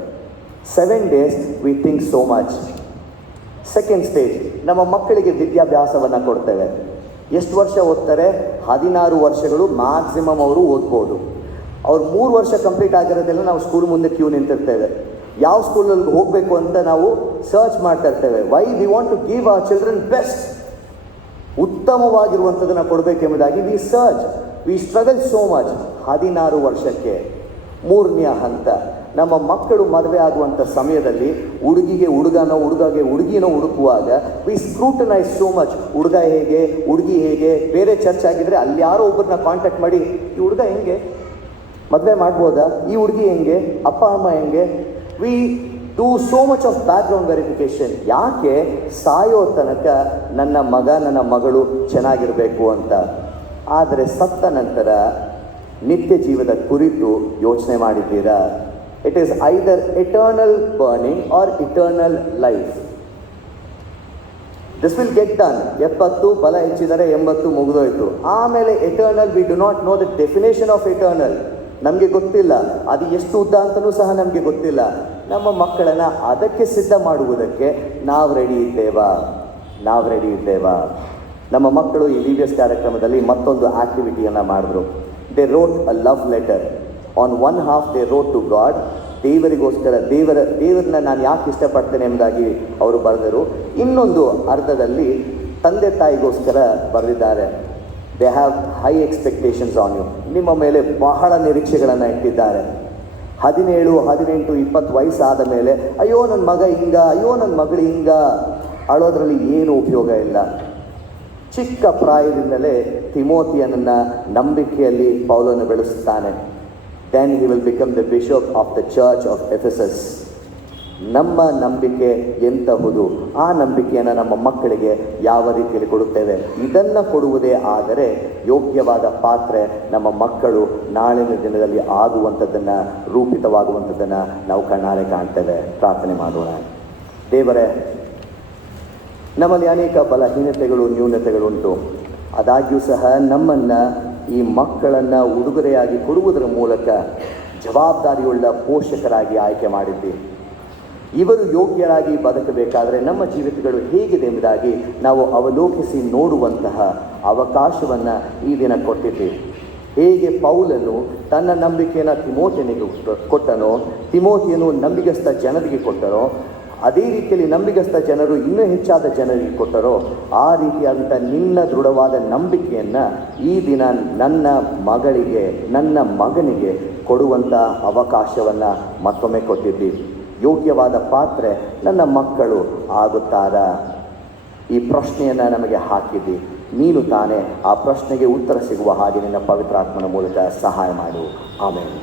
7 days we think so much. Second stage, ನಮ್ಮ ಮಕ್ಕಳಿಗೆ ವಿದ್ಯಾಭ್ಯಾಸವನ್ನು ಕೊಡ್ತೇವೆ. ಎಷ್ಟು ವರ್ಷ ಓದ್ತಾರೆ? 16 ವರ್ಷಗಳು ಮ್ಯಾಕ್ಸಿಮಮ್ ಅವರು ಓದ್ಬೋದು. ಅವ್ರು 3 ವರ್ಷ ಕಂಪ್ಲೀಟ್ ಆಗಿರೋದೆಲ್ಲ ನಾವು ಸ್ಕೂಲ್ ಮುಂದೆ ಕ್ಯೂ ನಿಂತಿರ್ತೇವೆ. ಯಾವ ಸ್ಕೂಲಲ್ಲಿ ಹೋಗಬೇಕು ಅಂತ ನಾವು ಸರ್ಚ್ ಮಾಡ್ತಾ ಇರ್ತೇವೆ. Why? We want to give our children best, ಉತ್ತಮವಾಗಿರುವಂಥದ್ದನ್ನು ಕೊಡಬೇಕೆಂಬುದಾಗಿ we search, we struggle so much. 16 ವರ್ಷಕ್ಕೆ 3ನೇ ಹಂತ, ನಮ್ಮ ಮಕ್ಕಳು ಮದುವೆ ಆಗುವಂಥ ಸಮಯದಲ್ಲಿ ಹುಡುಗಿಗೆ ಹುಡುಗನೋ, ಹುಡುಗಗೆ ಹುಡುಗಿನೋ ಹುಡುಕುವಾಗ ವಿ ಸ್ಕ್ರೂಟನೈಸ್ ಸೋ ಮಚ್. ಹುಡುಗ ಹೇಗೆ, ಹುಡುಗಿ ಹೇಗೆ, ಬೇರೆ ಚರ್ಚ್ ಆಗಿದ್ದರೆ ಅಲ್ಲಿ ಯಾರೋ ಒಬ್ಬರನ್ನ ಕಾಂಟ್ಯಾಕ್ಟ್ ಮಾಡಿ, ಈ ಹುಡುಗ ಹೆಂಗೆ ಮದುವೆ ಮಾಡ್ಬೋದಾ, ಈ ಹುಡುಗಿ ಹೆಂಗೆ, ಅಪ್ಪ ಅಮ್ಮ ಹೆಂಗೆ. We do so much of background verification. ಯಾಕೆ? ಸಾಯೋ ತನಕ ನನ್ನ ಮಗ, ನನ್ನ ಮಗಳು ಚೆನ್ನಾಗಿರಬೇಕು ಅಂತ. ಆದರೆ ಸತ್ತ ನಂತರ ನಿತ್ಯ ಜೀವದ ಕುರಿತು ಯೋಚನೆ ಮಾಡಿದ್ದೀರಾ? It is either eternal burning or eternal life. This will get done. 70 ಬಲ ಹೆಚ್ಚಿದರೆ 80 ಮುಗಿದೋಯ್ತು. ಆಮೇಲೆ eternal, we do not know the definition of eternal. ನಮಗೆ ಗೊತ್ತಿಲ್ಲ, ಅದು ಎಷ್ಟು ಉದ್ದ ಅಂತಲೂ ಸಹ ನಮಗೆ ಗೊತ್ತಿಲ್ಲ. ನಮ್ಮ ಮಕ್ಕಳನ್ನು ಅದಕ್ಕೆ ಸಿದ್ಧ ಮಾಡುವುದಕ್ಕೆ ನಾವು ರೆಡಿ ಇದ್ದೇವಾ? ನಾವು ರೆಡಿ ಇದ್ದೇವಾ? ನಮ್ಮ ಮಕ್ಕಳು ಈ VBS ಕಾರ್ಯಕ್ರಮದಲ್ಲಿ ಮತ್ತೊಂದು ಆ್ಯಕ್ಟಿವಿಟಿಯನ್ನು ಮಾಡಿದ್ರು. They wrote a love letter. On one half they wrote to God. ದೇವರಿಗೋಸ್ಕರ, ದೇವರನ್ನ ನಾನು ಯಾಕೆ ಇಷ್ಟಪಡ್ತೇನೆ ಎಂಬುದಾಗಿ ಅವರು ಬರೆದರು. ಇನ್ನೊಂದು ಅರ್ಧದಲ್ಲಿ ತಂದೆ ತಾಯಿಗೋಸ್ಕರ ಬರೆದಿದ್ದಾರೆ. They have high expectations on you. ನಿಮ್ಮ ಮೇಲೆ ಬಹಳ ನಿರೀಕ್ಷೆಗಳನ್ನು ಇಟ್ಟಿದ್ದಾರೆ. 17, 18, 20 ವಯಸ್ಸಾದ ಮೇಲೆ ಅಯ್ಯೋ ನನ್ನ ಮಗ ಹಿಂಗ, ಅಯ್ಯೋ ನನ್ನ ಮಗಳು ಹಿಂಗ ಅಳೋದ್ರಲ್ಲಿ ಏನು ಉಪಯೋಗ ಇಲ್ಲ. ಚಿಕ್ಕ ಪ್ರಾಯದಿಂದಲೇ ತಿಮೋತಿಯನನ್ನು ನಂಬಿಕೆಯಲ್ಲಿ ಪೌಲನು ಬೆಳೆಸುತ್ತಾನೆ. Then he will become the bishop of the church of Ephesus. ನಮ್ಮ ನಂಬಿಕೆ ಎಂತಹುದು, ಆ ನಂಬಿಕೆಯನ್ನು ನಮ್ಮ ಮಕ್ಕಳಿಗೆ ಯಾವ ರೀತಿಯಲ್ಲಿ ಕೊಡುತ್ತೇವೆ? ಇದನ್ನು ಕೊಡುವುದೇ ಆದರೆ ಯೋಗ್ಯವಾದ ಪಾತ್ರೆ ನಮ್ಮ ಮಕ್ಕಳು ನಾಳಿನ ದಿನದಲ್ಲಿ ಆಗುವಂಥದ್ದನ್ನು, ರೂಪಿತವಾಗುವಂಥದ್ದನ್ನು ನಾವು ಕಣ್ಣಾರೆ ಕಾಣ್ತೇವೆ. ಪ್ರಾರ್ಥನೆ ಮಾಡೋಣ. ದೇವರೇ, ನಮ್ಮಲ್ಲಿ ಅನೇಕ ಬಲಹೀನತೆಗಳು, ನ್ಯೂನತೆಗಳುಂಟು. ಆದಾಗ್ಯೂ ಸಹ ನಮ್ಮನ್ನು ಈ ಮಕ್ಕಳನ್ನು ಉಡುಗೊರೆಯಾಗಿ ಕೊಡುವುದರ ಮೂಲಕ ಜವಾಬ್ದಾರಿಯುಳ್ಳ ಪೋಷಕರಾಗಿ ಆಯ್ಕೆ ಮಾಡಿದ್ದೀವಿ. ಇವರು ಯೋಗ್ಯರಾಗಿ ಬದುಕಬೇಕಾದರೆ ನಮ್ಮ ಜೀವಿತಗಳು ಹೇಗಿದೆ ಎಂಬುದಾಗಿ ನಾವು ಅವಲೋಕಿಸಿ ನೋಡುವಂತಹ ಅವಕಾಶವನ್ನು ಈ ದಿನ ಕೊಟ್ಟಿದ್ದೀವಿ. ಹೇಗೆ ಪೌಲನು ತನ್ನ ನಂಬಿಕೆಯನ್ನು ತಿಮೋತಿಯನಿಗೆ ಕೊಟ್ಟನೋ, ತಿಮೋತಿಯನು ನಂಬಿಗಸ್ತ ಜನರಿಗೆ ಕೊಟ್ಟರೋ, ಅದೇ ರೀತಿಯಲ್ಲಿ ನಂಬಿಗಸ್ತ ಜನರು ಇನ್ನೂ ಹೆಚ್ಚಾದ ಜನರಿಗೆ ಕೊಟ್ಟರೋ, ಆ ರೀತಿಯಾದಂಥ ನಿನ್ನ ದೃಢವಾದ ನಂಬಿಕೆಯನ್ನು ಈ ದಿನ ನನ್ನ ಮಗಳಿಗೆ, ನನ್ನ ಮಗನಿಗೆ ಕೊಡುವಂಥ ಅವಕಾಶವನ್ನು ಮತ್ತೊಮ್ಮೆ ಕೊಟ್ಟಿದ್ದೀವಿ. ಯೋಗ್ಯವಾದ ಪಾತ್ರೆ ನನ್ನ ಮಕ್ಕಳು ಆಗುತ್ತಾರಾ? ಈ ಪ್ರಶ್ನೆಯನ್ನು ನಮಗೆ ಹಾಕಿದ್ದಿ. ನೀನು ತಾನೇ ಆ ಪ್ರಶ್ನೆಗೆ ಉತ್ತರ ಸಿಗುವ ಹಾಗೆ ನಿನ್ನ ಪವಿತ್ರಾತ್ಮನ ಮೂಲಕ ಸಹಾಯ ಮಾಡು. ಆಮೇಲೆ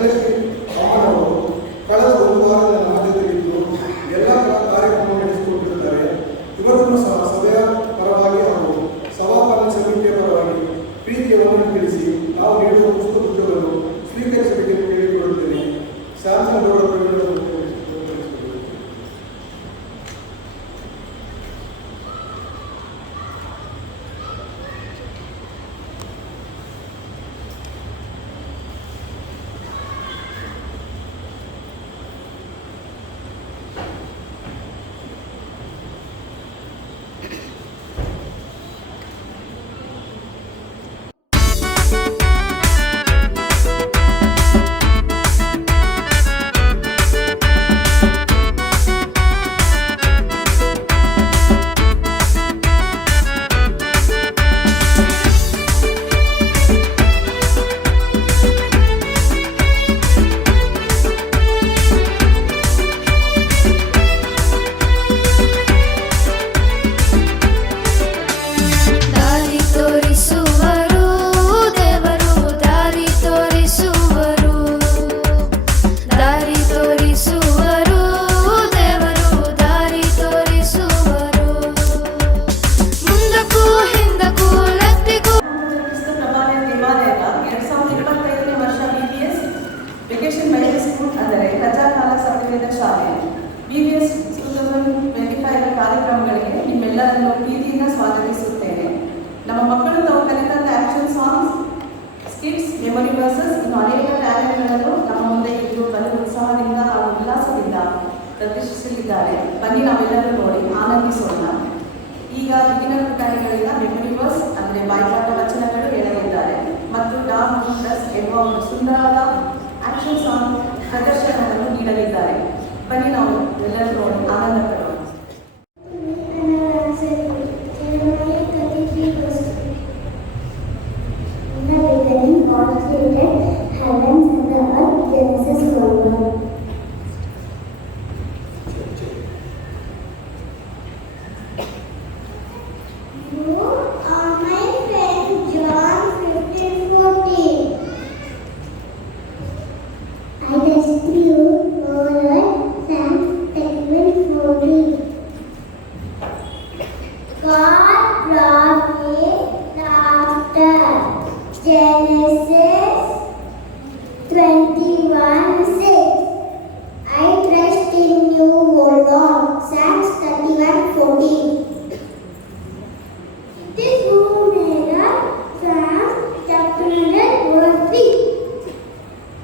ಗಜಲಕ್ಷ್ಮಿ ಅಮ್ಮನವರು ಕಳೆದ ಒಂದು ವಾರದ ನಮ್ಮ ಜೊತೆಗಿದ್ದು ಎಲ್ಲ ಕಾರ್ಯಕ್ರಮ ನಡೆಸಿಕೊಟ್ಟಿರುತ್ತಾರೆ. ಇವರನ್ನು ಸಹ ಸಭೆಯ ಪರವಾಗಿ ಹಾಗೂ ಸಭಾಪಾಲನ ಸಮಿತಿಯ ಪರವಾಗಿ ಪ್ರೀತಿಯ ವಂದನೆ ತಿಳಿಸಿ ನಾವು ನೀಡುವ ಪುಸ್ತಕವನ್ನು ಸ್ವೀಕರಿಸಬೇಕೆಂದು ಕೇಳಿಕೊಳ್ಳುತ್ತೇನೆ. ಶಾಂತನಗೌಡ BBS 2025 ಕಾರ್ಯಕ್ರಮಗಳಿಗೆ ನಿಮ್ಮೆಲ್ಲರನ್ನು ಪ್ರೀತಿಯಿಂದ ಸ್ವಾಗತಿಸುತ್ತೇನೆ. ನಮ್ಮ ಮಕ್ಕಳು ತಾವು ಕಲಿತಂತ action songs, skits, memory verses ಇನ್ನು ಅನೇಕ ಟ್ಯಾಲೆಂಟ್ಗಳನ್ನು ನಮ್ಮ ಮುಂದೆ ಇದ್ದು ಬಲು ಉತ್ಸಾಹದಿಂದ ಹಾಗೂ ಉಲ್ಲಾಸದಿಂದ ಪ್ರದರ್ಶಿಸಲಿದ್ದಾರೆ. ಬನ್ನಿ ನಾವೆಲ್ಲರೂ ನೋಡಿ ಆನಂದಿಸೋಣ. ಈಗ ಬಿಗಿನರ್ ಪುಟಾಣಿಗಳಿಂದ ಮೆಮೊರಿ ವರ್ಸ್ ಅಂದರೆ ಬಾಯ್ಪಾಠ ವಚನಗಳು ಹೇಳಲಿದ್ದಾರೆ ಮತ್ತು ಡಾನ್ಸ್ ಪ್ಲಸ್ ಎಂಬ ಒಂದು ಸುಂದರವಾದ ಆಕ್ಷನ್ ಸಾಂಗ್ ಪ್ರದರ್ಶನವನ್ನು ನೀಡಲಿದ್ದಾರೆ. ಬನ್ನಿ ನಾವು ಎಲ್ಲರೂ ನೋಡಿ ಆನಂದ ಪಡೋಣ. Genesis 21:6. I trust in you, O Lord. Psalms 31:14. It is Romans Psalms chapter 103.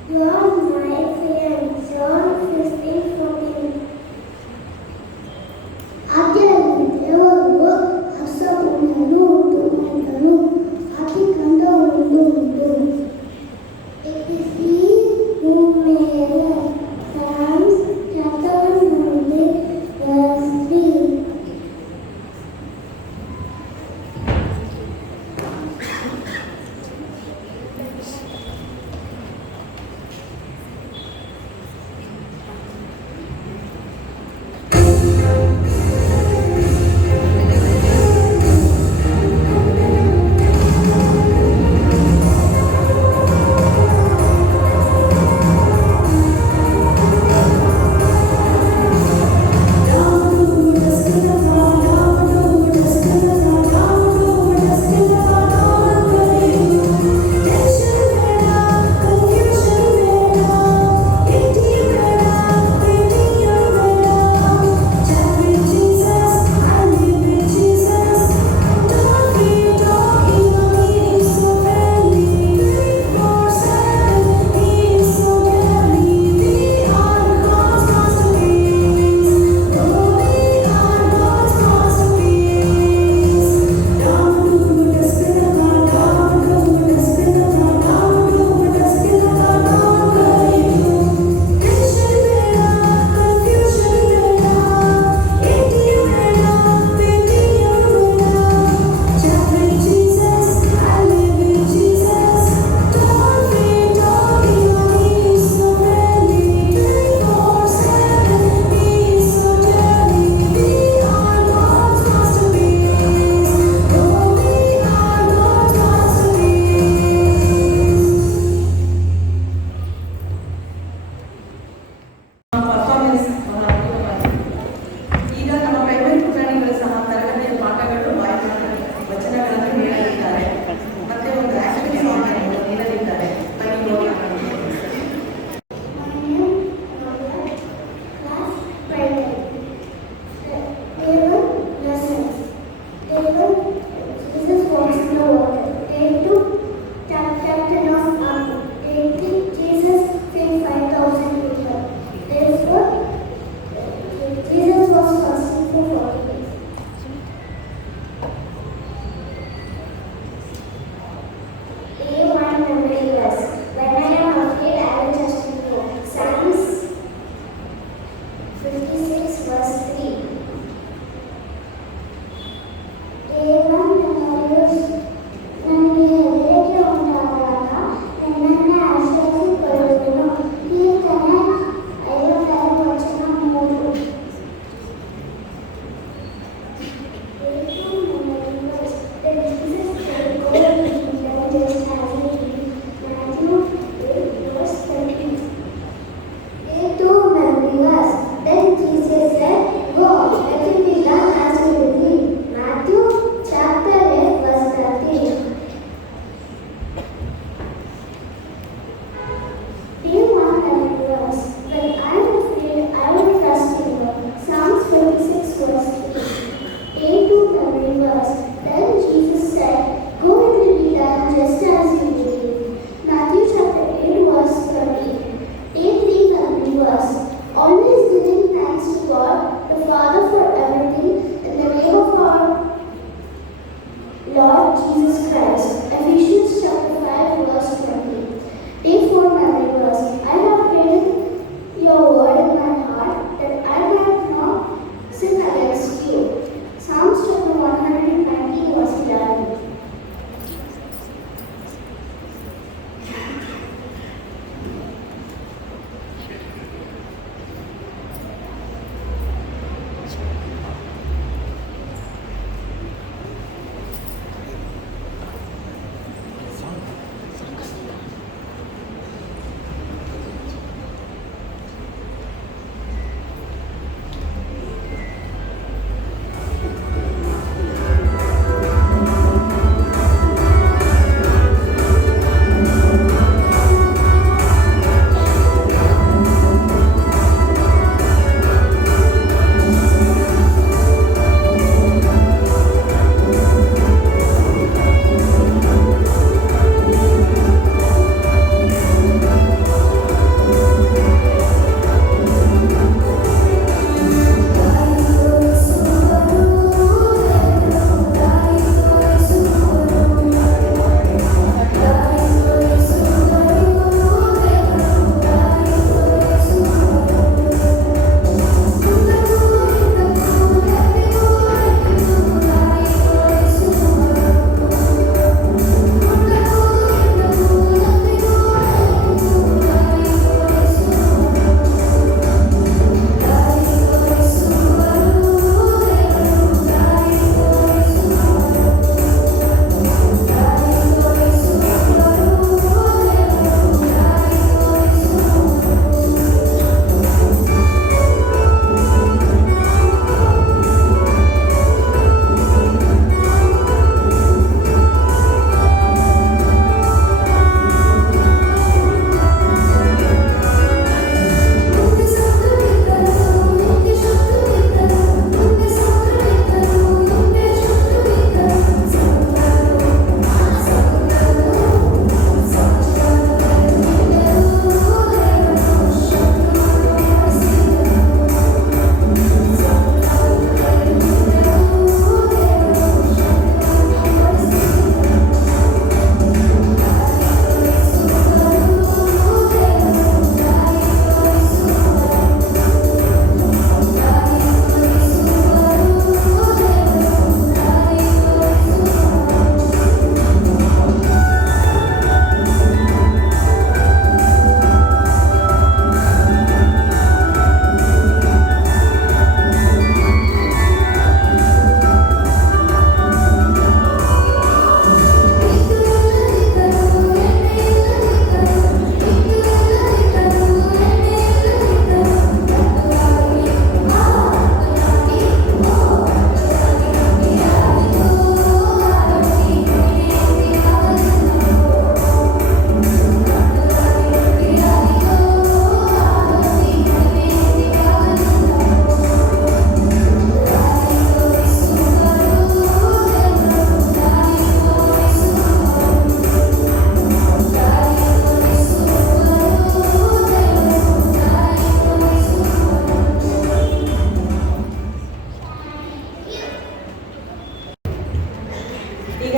You are my friend. John 15:14. ಆದ್ಯರು ಹಸು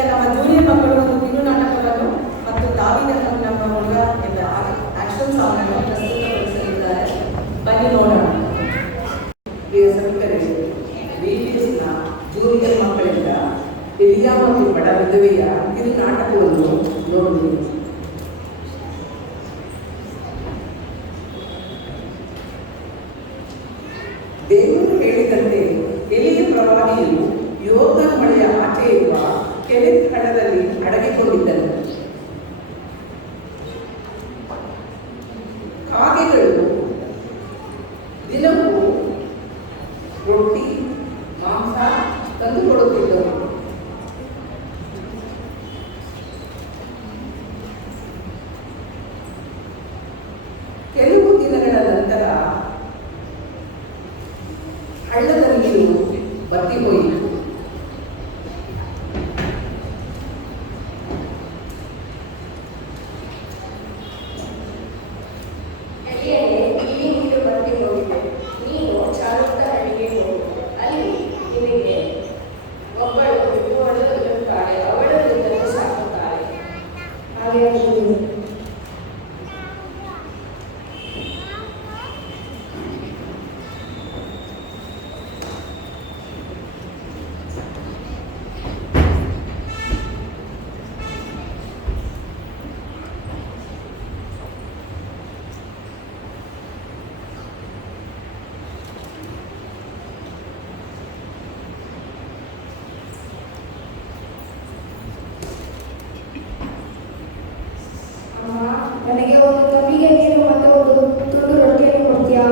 ನಮ್ಮ ಜೂನಿಯರ್ ಮಕ್ಕಳು ಒಂದು ಕಿರು ನಾಟಕವನ್ನು ಮತ್ತು ದಾವಿದ ನಮ್ಮ ಹುಡುಗ ಎಂಬ ಆಕ್ಷನ್ ಸಾಂಗ್ ಅನ್ನು ಪ್ರಸ್ತುತಪಡಿಸಲಿದ್ದಾರೆ. ಬನ್ನಿ ನೋಡೋಣ. ಪ್ರಿಯ ಸಭಿಕರೇ, BTSನ ಜೂನಿಯರ್ ಮಕ್ಕಳಿಂದ ಎಲಿಯಾ ಮತ್ತು ಬಡ ವಿಧವೆಯ ಕಿರು ನಾಟಕವನ್ನು ನೋಡಿದೆ. ದೇವರು ಹೇಳಿದಂತೆ ಎಲಿಯ ಪ್ರವಾದಿಯು ಯೋರ್ದನ್ ಮಳೆಯ ಆಚೆ ಇರುವ ಕೆರೆತ್ ಹಳ್ಳದಲ್ಲಿ ಅಡಗಿಕೊಂಡಿದ್ದನು. ಕಾಗೆಗಳು ದಿನವೂ ರೊಟ್ಟಿ ಮಾಂಸ ತಂದುಕೊಡುತ್ತಿದ್ದವು. ಕೆಲವು ದಿನಗಳ ನಂತರ ಹಳ್ಳದ ನೀರು ಬತ್ತಿ ಹೋಯಿತು. ಇಲ್ಲಿ ನೀರು ಬತ್ತಿ ಹೋಗಿದೆ. ನೀನು ಚಾಲುಕ್ತ ಹಳ್ಳಿಗೆ ಹೋಗು. ಅಲ್ಲಿ ನಿನಗೆ ಒಬ್ಬಳು ಇರುತ್ತಾಳೆ. ಅವಳು ನಿನ್ನನ್ನು ಸಾಕುತ್ತಾಳೆ. ಹಾಗೆ ನನಗೆ ಒಂದು ತಪ್ಪಿಗೆ ನೀರು ಮತ್ತು ಒಂದು ತುಂಡು ರೊಟ್ಟಿಯನ್ನು ಕೊಡ್ತೀಯಾ?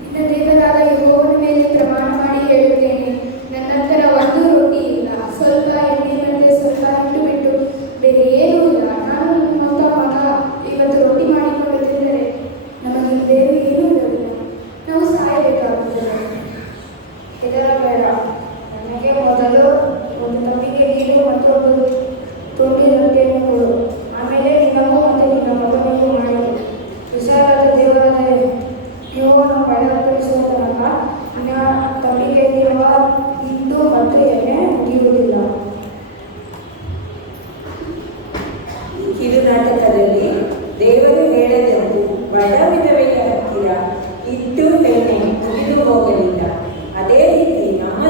ನಿನ್ನ ದೇವರಾದ ಯೆಹೋವನ ಮೇಲೆ ಪ್ರಮಾಣ ಮಾಡಿ ಹೇಳುತ್ತೇನೆ, ನನ್ನ ಹತ್ತಿರ ಒಂದು ರೊಟ್ಟಿ ಇಲ್ಲ, ಸ್ವಲ್ಪ ಎಣ್ಣೆಯಂತೆ ಸ್ವಲ್ಪ ಹಿಟ್ಟು ಬಿಟ್ಟು ಬೇರೆ ಏನೂ ಇಲ್ಲ. ನಾನು ಮತ್ತು ಮಗ ಇವತ್ತು ರೊಟ್ಟಿ ಮಾಡಿಕೊಂಡು ತಿಂದರೆ ನಮಗೆ ಬೇರೆ ಏನೂ ಇರಲಿಲ್ಲ. ನಾವು ಸಾಯಬೇಕಾಗುತ್ತದೆ. ಹೆದರಬೇಡ. ನನಗೆ ಮೊದಲು ಒಂದು ತಪ್ಪಿಗೆ ನೀರು ಮತ್ತು ಒಂದು ತುಂಡಿ ರೊಟ್ಟಿಯನ್ನು ಕೊಡು. ಆಮೇಲೆ ನಿನಗೂ ಮತ್ತು ನಿನ್ನ ಮಗನಿಗೂ ಮಾಡಿದೆ. ವಿಶಾಲದ ದೇವರಾದ ಯೆಹೋವನು ಮಳೆ ಒದಗಿಸುವ ತನಕ ನಿನ್ನ ತಪ್ಪಿಗೆಯಲ್ಲಿರುವ ಹಿಟ್ಟು ಮತ್ತು ಎಣ್ಣೆ ಮುಗಿಯುವುದಿಲ್ಲ. ಈ ಕಿರು ನಾಟಕದಲ್ಲಿ ದೇವರು ಹೇಳದಂತೆ ಬಡ ವಿಧವೆಯ ಹತ್ತಿರ ಹಿಟ್ಟು ಎಣ್ಣೆ ಮುಗಿದು ಹೋಗಲಿಲ್ಲ. ಅದೇ ರೀತಿ ನಮ್ಮ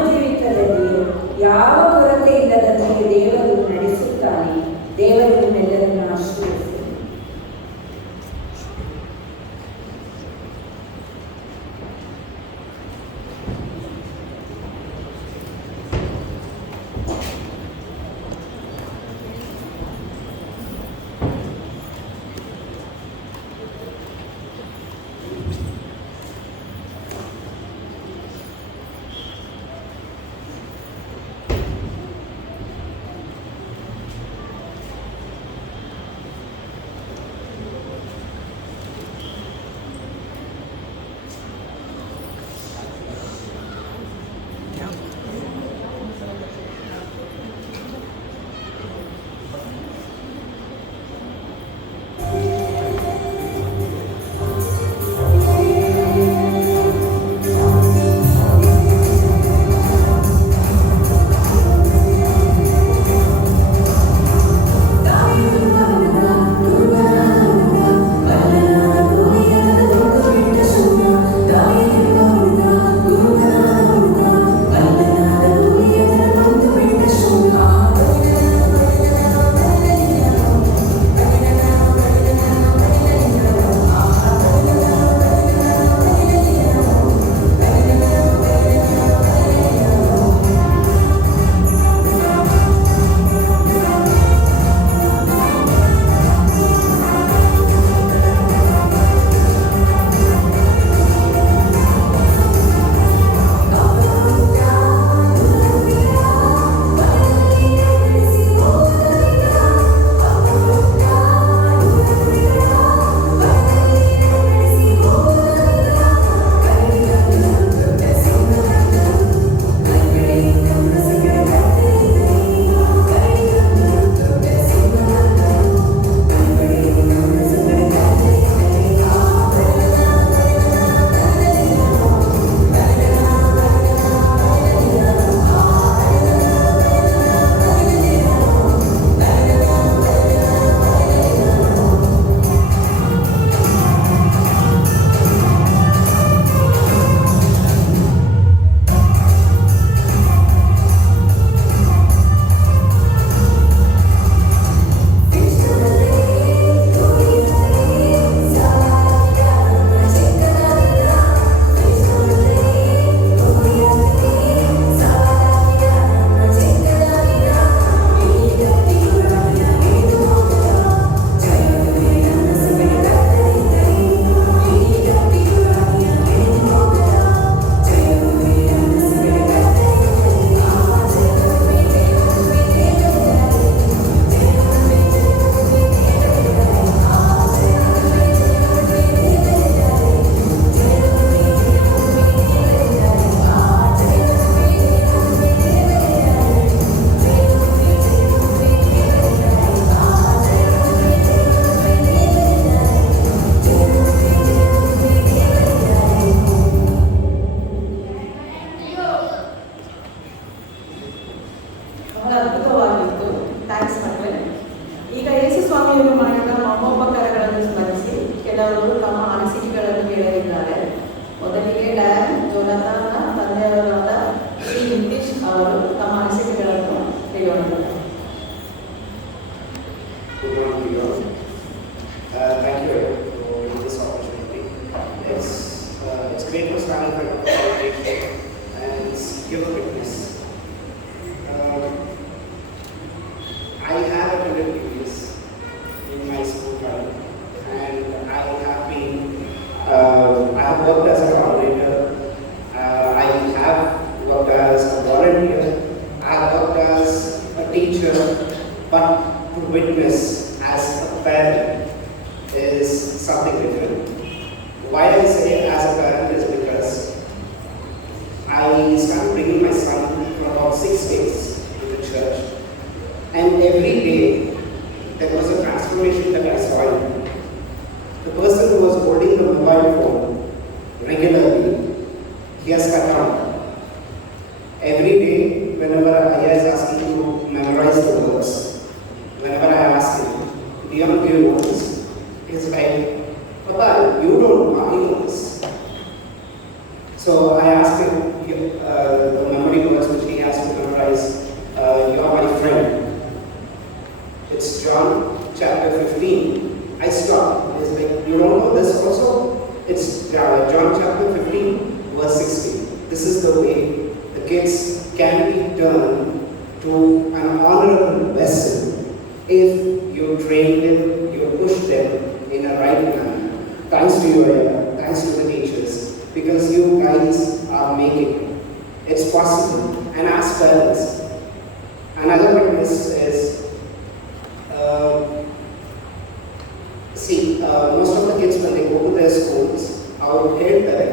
ಬಹಳ ಅದ್ಭುತವಾಗಿತ್ತು. ಥ್ಯಾಂಕ್ಸ್ ಮಕ್ಕಳೇ. ಈಗ ಯೇಸು ಸ್ವಾಮಿಯವರು ಮಾಡಿದ ಮಹೋಪಕಾರಗಳನ್ನು ಸ್ಮರಿಸಿ ಕೆಲವರು ತಮ್ಮ ಅನಿಸಿಕೆಗಳನ್ನು ಹೇಳಲಿದ್ದಾರೆ. ಮೊದಲಿಗೆ ಡ್ಯಾನ್ ಜೋನಾಥನ್ನ ತಂದೆಯವರಾದ ಶ್ರೀ ನಿತೀಶ್ ಅವರು ತಮ್ಮ ಅನಿಸಿಕೆಗಳನ್ನು ಹೇಳೋಣ. Good morning to you all. Thank you for this opportunity. It's great to stand in front of the congregation and give a witness. I have attended PBS in my school time, and I have worked as a coordinator. I have worked as a volunteer. I have worked as a teacher, but to witness as a parent is something different. Why I say as a parent is because I started bringing my son for about 6 days to the church, and every day there was a transformation that I saw in him. The person who was holding the mobile phone regularly, he has cut down. Every day, whenever I is asking to memorize the words, whenever I ask him, do you know this? He's like, Papa, you don't know, I know this. So I asked him the memory words which he has to memorize. You are my friend. It's John chapter 15. I stopped. He's like, you don't know this also? It's John chapter 15, verse 16. This is the way the kids can be turned to an honorable vessel if you train them, you push them in a right manner. Thanks to you, thanks to the teachers, because you guys are making it. It's possible. And as parents, another witness is, most of the kids when they go to their schools, ಅವರು ಹೇಳ್ತಾರೆ,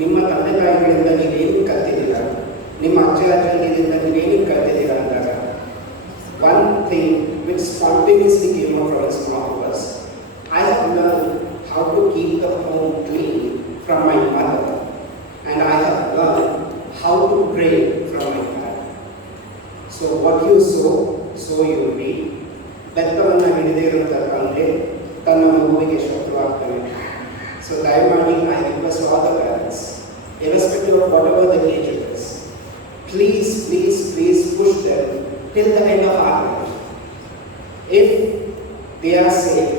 ನಿಮ್ಮ ತಂದೆ ತಾಯಿಗಳಿಂದ ನೀವೇನು ಕಲ್ತಿದ್ದೀರಾ, ನಿಮ್ಮ ಅಜ್ಜನಿಂದ ನೀವೇನು ಕಲ್ತಿದ್ದೀರಾ ಅಂದಾಗ, one thing which spontaneously came out from his mouth was, I have learned how to keep the home clean from my mother, and I have learned how to pray from my dad. So what you sow you will reap. ಬೆತ್ತವನ್ನು ಹಿಡಿದೇ ಇರುವಂಥ ತಂದೆ ತನ್ನ ಮಗುವಿಗೆ ಶತ್ರುವಾಗ್ತಾನೆ. So ದಯಮಾಡಿ I request all the parents, irrespective of whatever the age it is, please push them till the end of our life. If they are saved,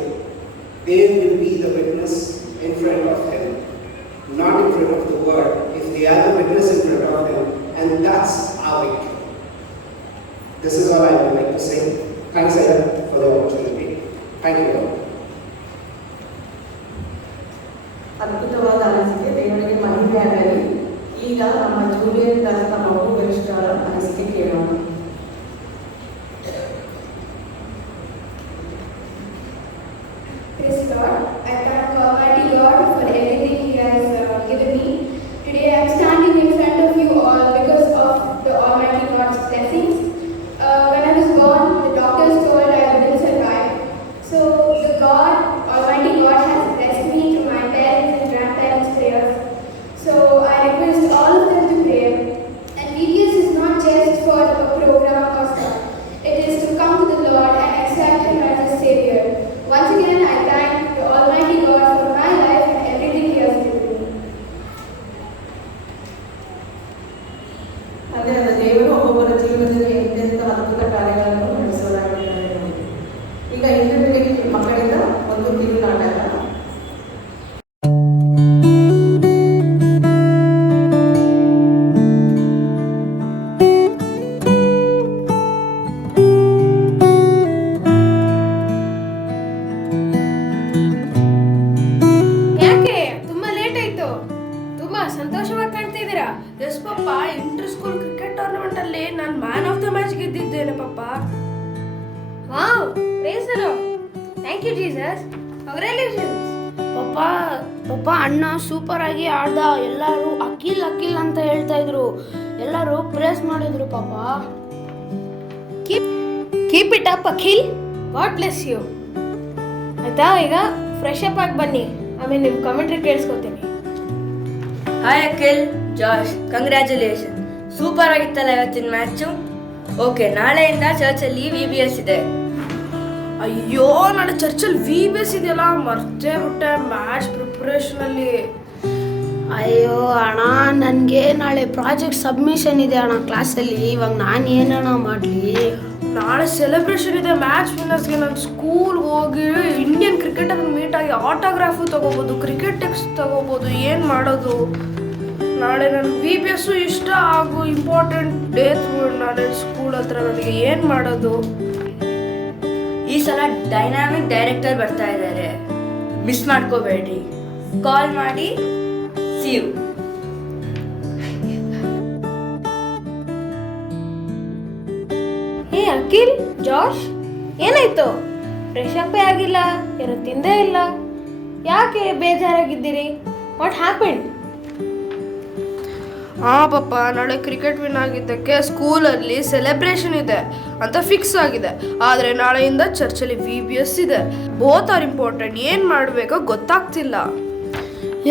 they will be the witness in front of Him, not in front of the world. If they are the witness in front of Him, and that's our victory. This is all I would like to say. Thanks again for the opportunity. Thank you all. ಅದ್ಭುತವಾದ ಅನಿಸಿಕೆ. ದೇವರಿಗೆ ಮಹಿಮೆ ಆಗಲಿ. ಈಗ ನಮ್ಮ Julian Das ಮಗು ವರಿಷ್ಠರ ಅನಿಸಿಕೆ ಕೇಳೋಣ. Praise Lord. I thank Almighty God for everything He has given me. Today I am standing in front of you all because of the Almighty God's blessings. When I was born, the doctors told I wouldn't survive. So the Almighty God has blessed me through my parents and grandparents' prayers. So I request all of them to pray. And VBS is not just for a program or stuff. It is to come to the Lord and accept Him as a Savior. Once again, I thank the Almighty God for my life and everything He has given me. ತಂದೆಯಾದ ದೇವರು ಒಬ್ಬೊಬ್ಬರ ಜೀವನದಲ್ಲಿ ಎಂತೆಂಥ ಅದ್ಭುತ ಕಾರ್ಯಗಳನ್ನು ನಡೆಸೋದಾಗಿದ್ದಾರೆ. ಈಗ ಇಂಟರ್ವ್ಯೂಗೆ ಮಕ್ಕಳಿಂದ ಒಂದು ಕಿರು ನಾಟಕ. ಯಾಕೆ ತುಂಬಾ ಲೇಟ್ ಆಯ್ತು? ತುಂಬಾ ಸಂತೋಷವಾಗಿ ಕಾಣ್ತಿದ್ದೀರಾ. ಎಸ್ ಪಪ್ಪ, ಇಂಟರ್ ಸ್ಕೂಲ್ ಕ್ರಿಕೆಟ್ ಟೂರ್ನಮೆಂಟ್ ಅಲ್ಲಿ ನಾನು ಮ್ಯಾನ್ ಆಫ್ ದ ಮ್ಯಾಚ್ ಗೆದ್ದಿದ್ದೇನೆ ಪಪ್ಪ. Wow, praise the Lord. Thank you Jesus. Congratulations ಪಪ್ಪ. ಅಣ್ಣ ಸೂಪರ್ ಆಗಿ ಆಡ್ದ. ಎಲ್ಲರೂ ಅಖಿಲ್ ಅಂತ ಹೇಳ್ತಾ ಇದ್ರು. ಎಲ್ಲರೂ ಪ್ರೇಸ್ ಮಾಡಿದ್ರು ಪಾಪ. Keep it up Akhil. God bless you. ಆಯ್ತಾ, ಈಗ ಫ್ರೆಶ್ ಅಪ್ ಆಗಿ ಬನ್ನಿ, ಆಮೇಲೆ ನಿಮ್ಮ ಕಮೆಂಟ್ರಿ ಕೇಳಿಸ್ಕೊತೀನಿ. Hi Akhil, Josh, congratulation. Super ಆಗಿತ್ತಲ್ಲ ಇವತ್ತಿನ ಮ್ಯಾಚು. ಓಕೆ, ನಾಳೆಯಿಂದ ಚರ್ಚಲ್ಲಿ VBS ಇದೆ. ಅಯ್ಯೋ, ನಾಳೆ ಚರ್ಚಲ್ಲಿ VBS ಇದೆಯಲ್ಲ, ಮರ್ತೇ ಬಿಟ್ಟೆ ಮ್ಯಾಚ್ ಪ್ರಿಪ್ರೇಷನಲ್ಲಿ. ಅಯ್ಯೋ ಅಣ್ಣ, ನನಗೆ ನಾಳೆ ಪ್ರಾಜೆಕ್ಟ್ ಸಬ್ಮಿಷನ್ ಇದೆ ಅಣ್ಣ ಕ್ಲಾಸಲ್ಲಿ. ಇವಾಗ ನಾನು ಏನಣ್ಣ ಮಾಡಲಿ? ನಾಳೆ ಸೆಲೆಬ್ರೇಷನ್ ಇದೆ ಮ್ಯಾಚ್ ವಿನ್ನರ್ಸ್ಗೆ. ನಾನು ಸ್ಕೂಲ್ಗೆ ಹೋಗಿ ಇಂಡಿಯನ್ ಕ್ರಿಕೆಟರ್ನ ಮೀಟ್ ಆಗಿ ಆಟೋಗ್ರಾಫು ತಗೋಬೋದು, ಕ್ರಿಕೆಟ್ ಟೆಕ್ಸ್ಟ್ ತಗೋಬೋದು. ಏನು ಮಾಡೋದು? ನಾಳೆ ನನ್ನ VBS ಇಷ್ಟ ಹಾಗೂ ಇಂಪಾರ್ಟೆಂಟ್ ಡೇಟ್ ನಾಳೆ ಸ್ಕೂಲ್ ಹತ್ರ. ನನಗೆ ಏನು ಮಾಡೋದು? ಈ ಸಲ ಡೈನಾಮಿಕ್ ಡೈರೆಕ್ಟರ್ ಬರ್ತಾ ಇದ್ದಾರೆ, ಮಿಸ್ ಮಾಡ್ಕೋಬೇಡಿ. ಕಾಲ್ ಮಾಡಿ. See you. Hey Akhil, Josh, ಏನಾಯ್ತು? ಫ್ರೆಶ್ ಅಪ್ಪೇ ಆಗಿಲ್ಲ, ಏನೋ ತಿಂದೇ ಇಲ್ಲ, ಯಾಕೆ ಬೇಜಾರಾಗಿದ್ದೀರಿ? What happen? ಪಾಪ, ನಾಳೆ ಕ್ರಿಕೆಟ್ ವಿನ್ ಆಗಿದ್ದಕ್ಕೆ ಸ್ಕೂಲಲ್ಲಿ ಸೆಲೆಬ್ರೇಷನ್ ಇದೆ ಅಂತ ಫಿಕ್ಸ್ ಆಗಿದೆ. ಆದರೆ ನಾಳೆಯಿಂದ ಚರ್ಚಲ್ಲಿ VBS ಇದೆ. Both are important. ಏನು ಮಾಡಬೇಕೋ ಗೊತ್ತಾಗ್ತಿಲ್ಲ.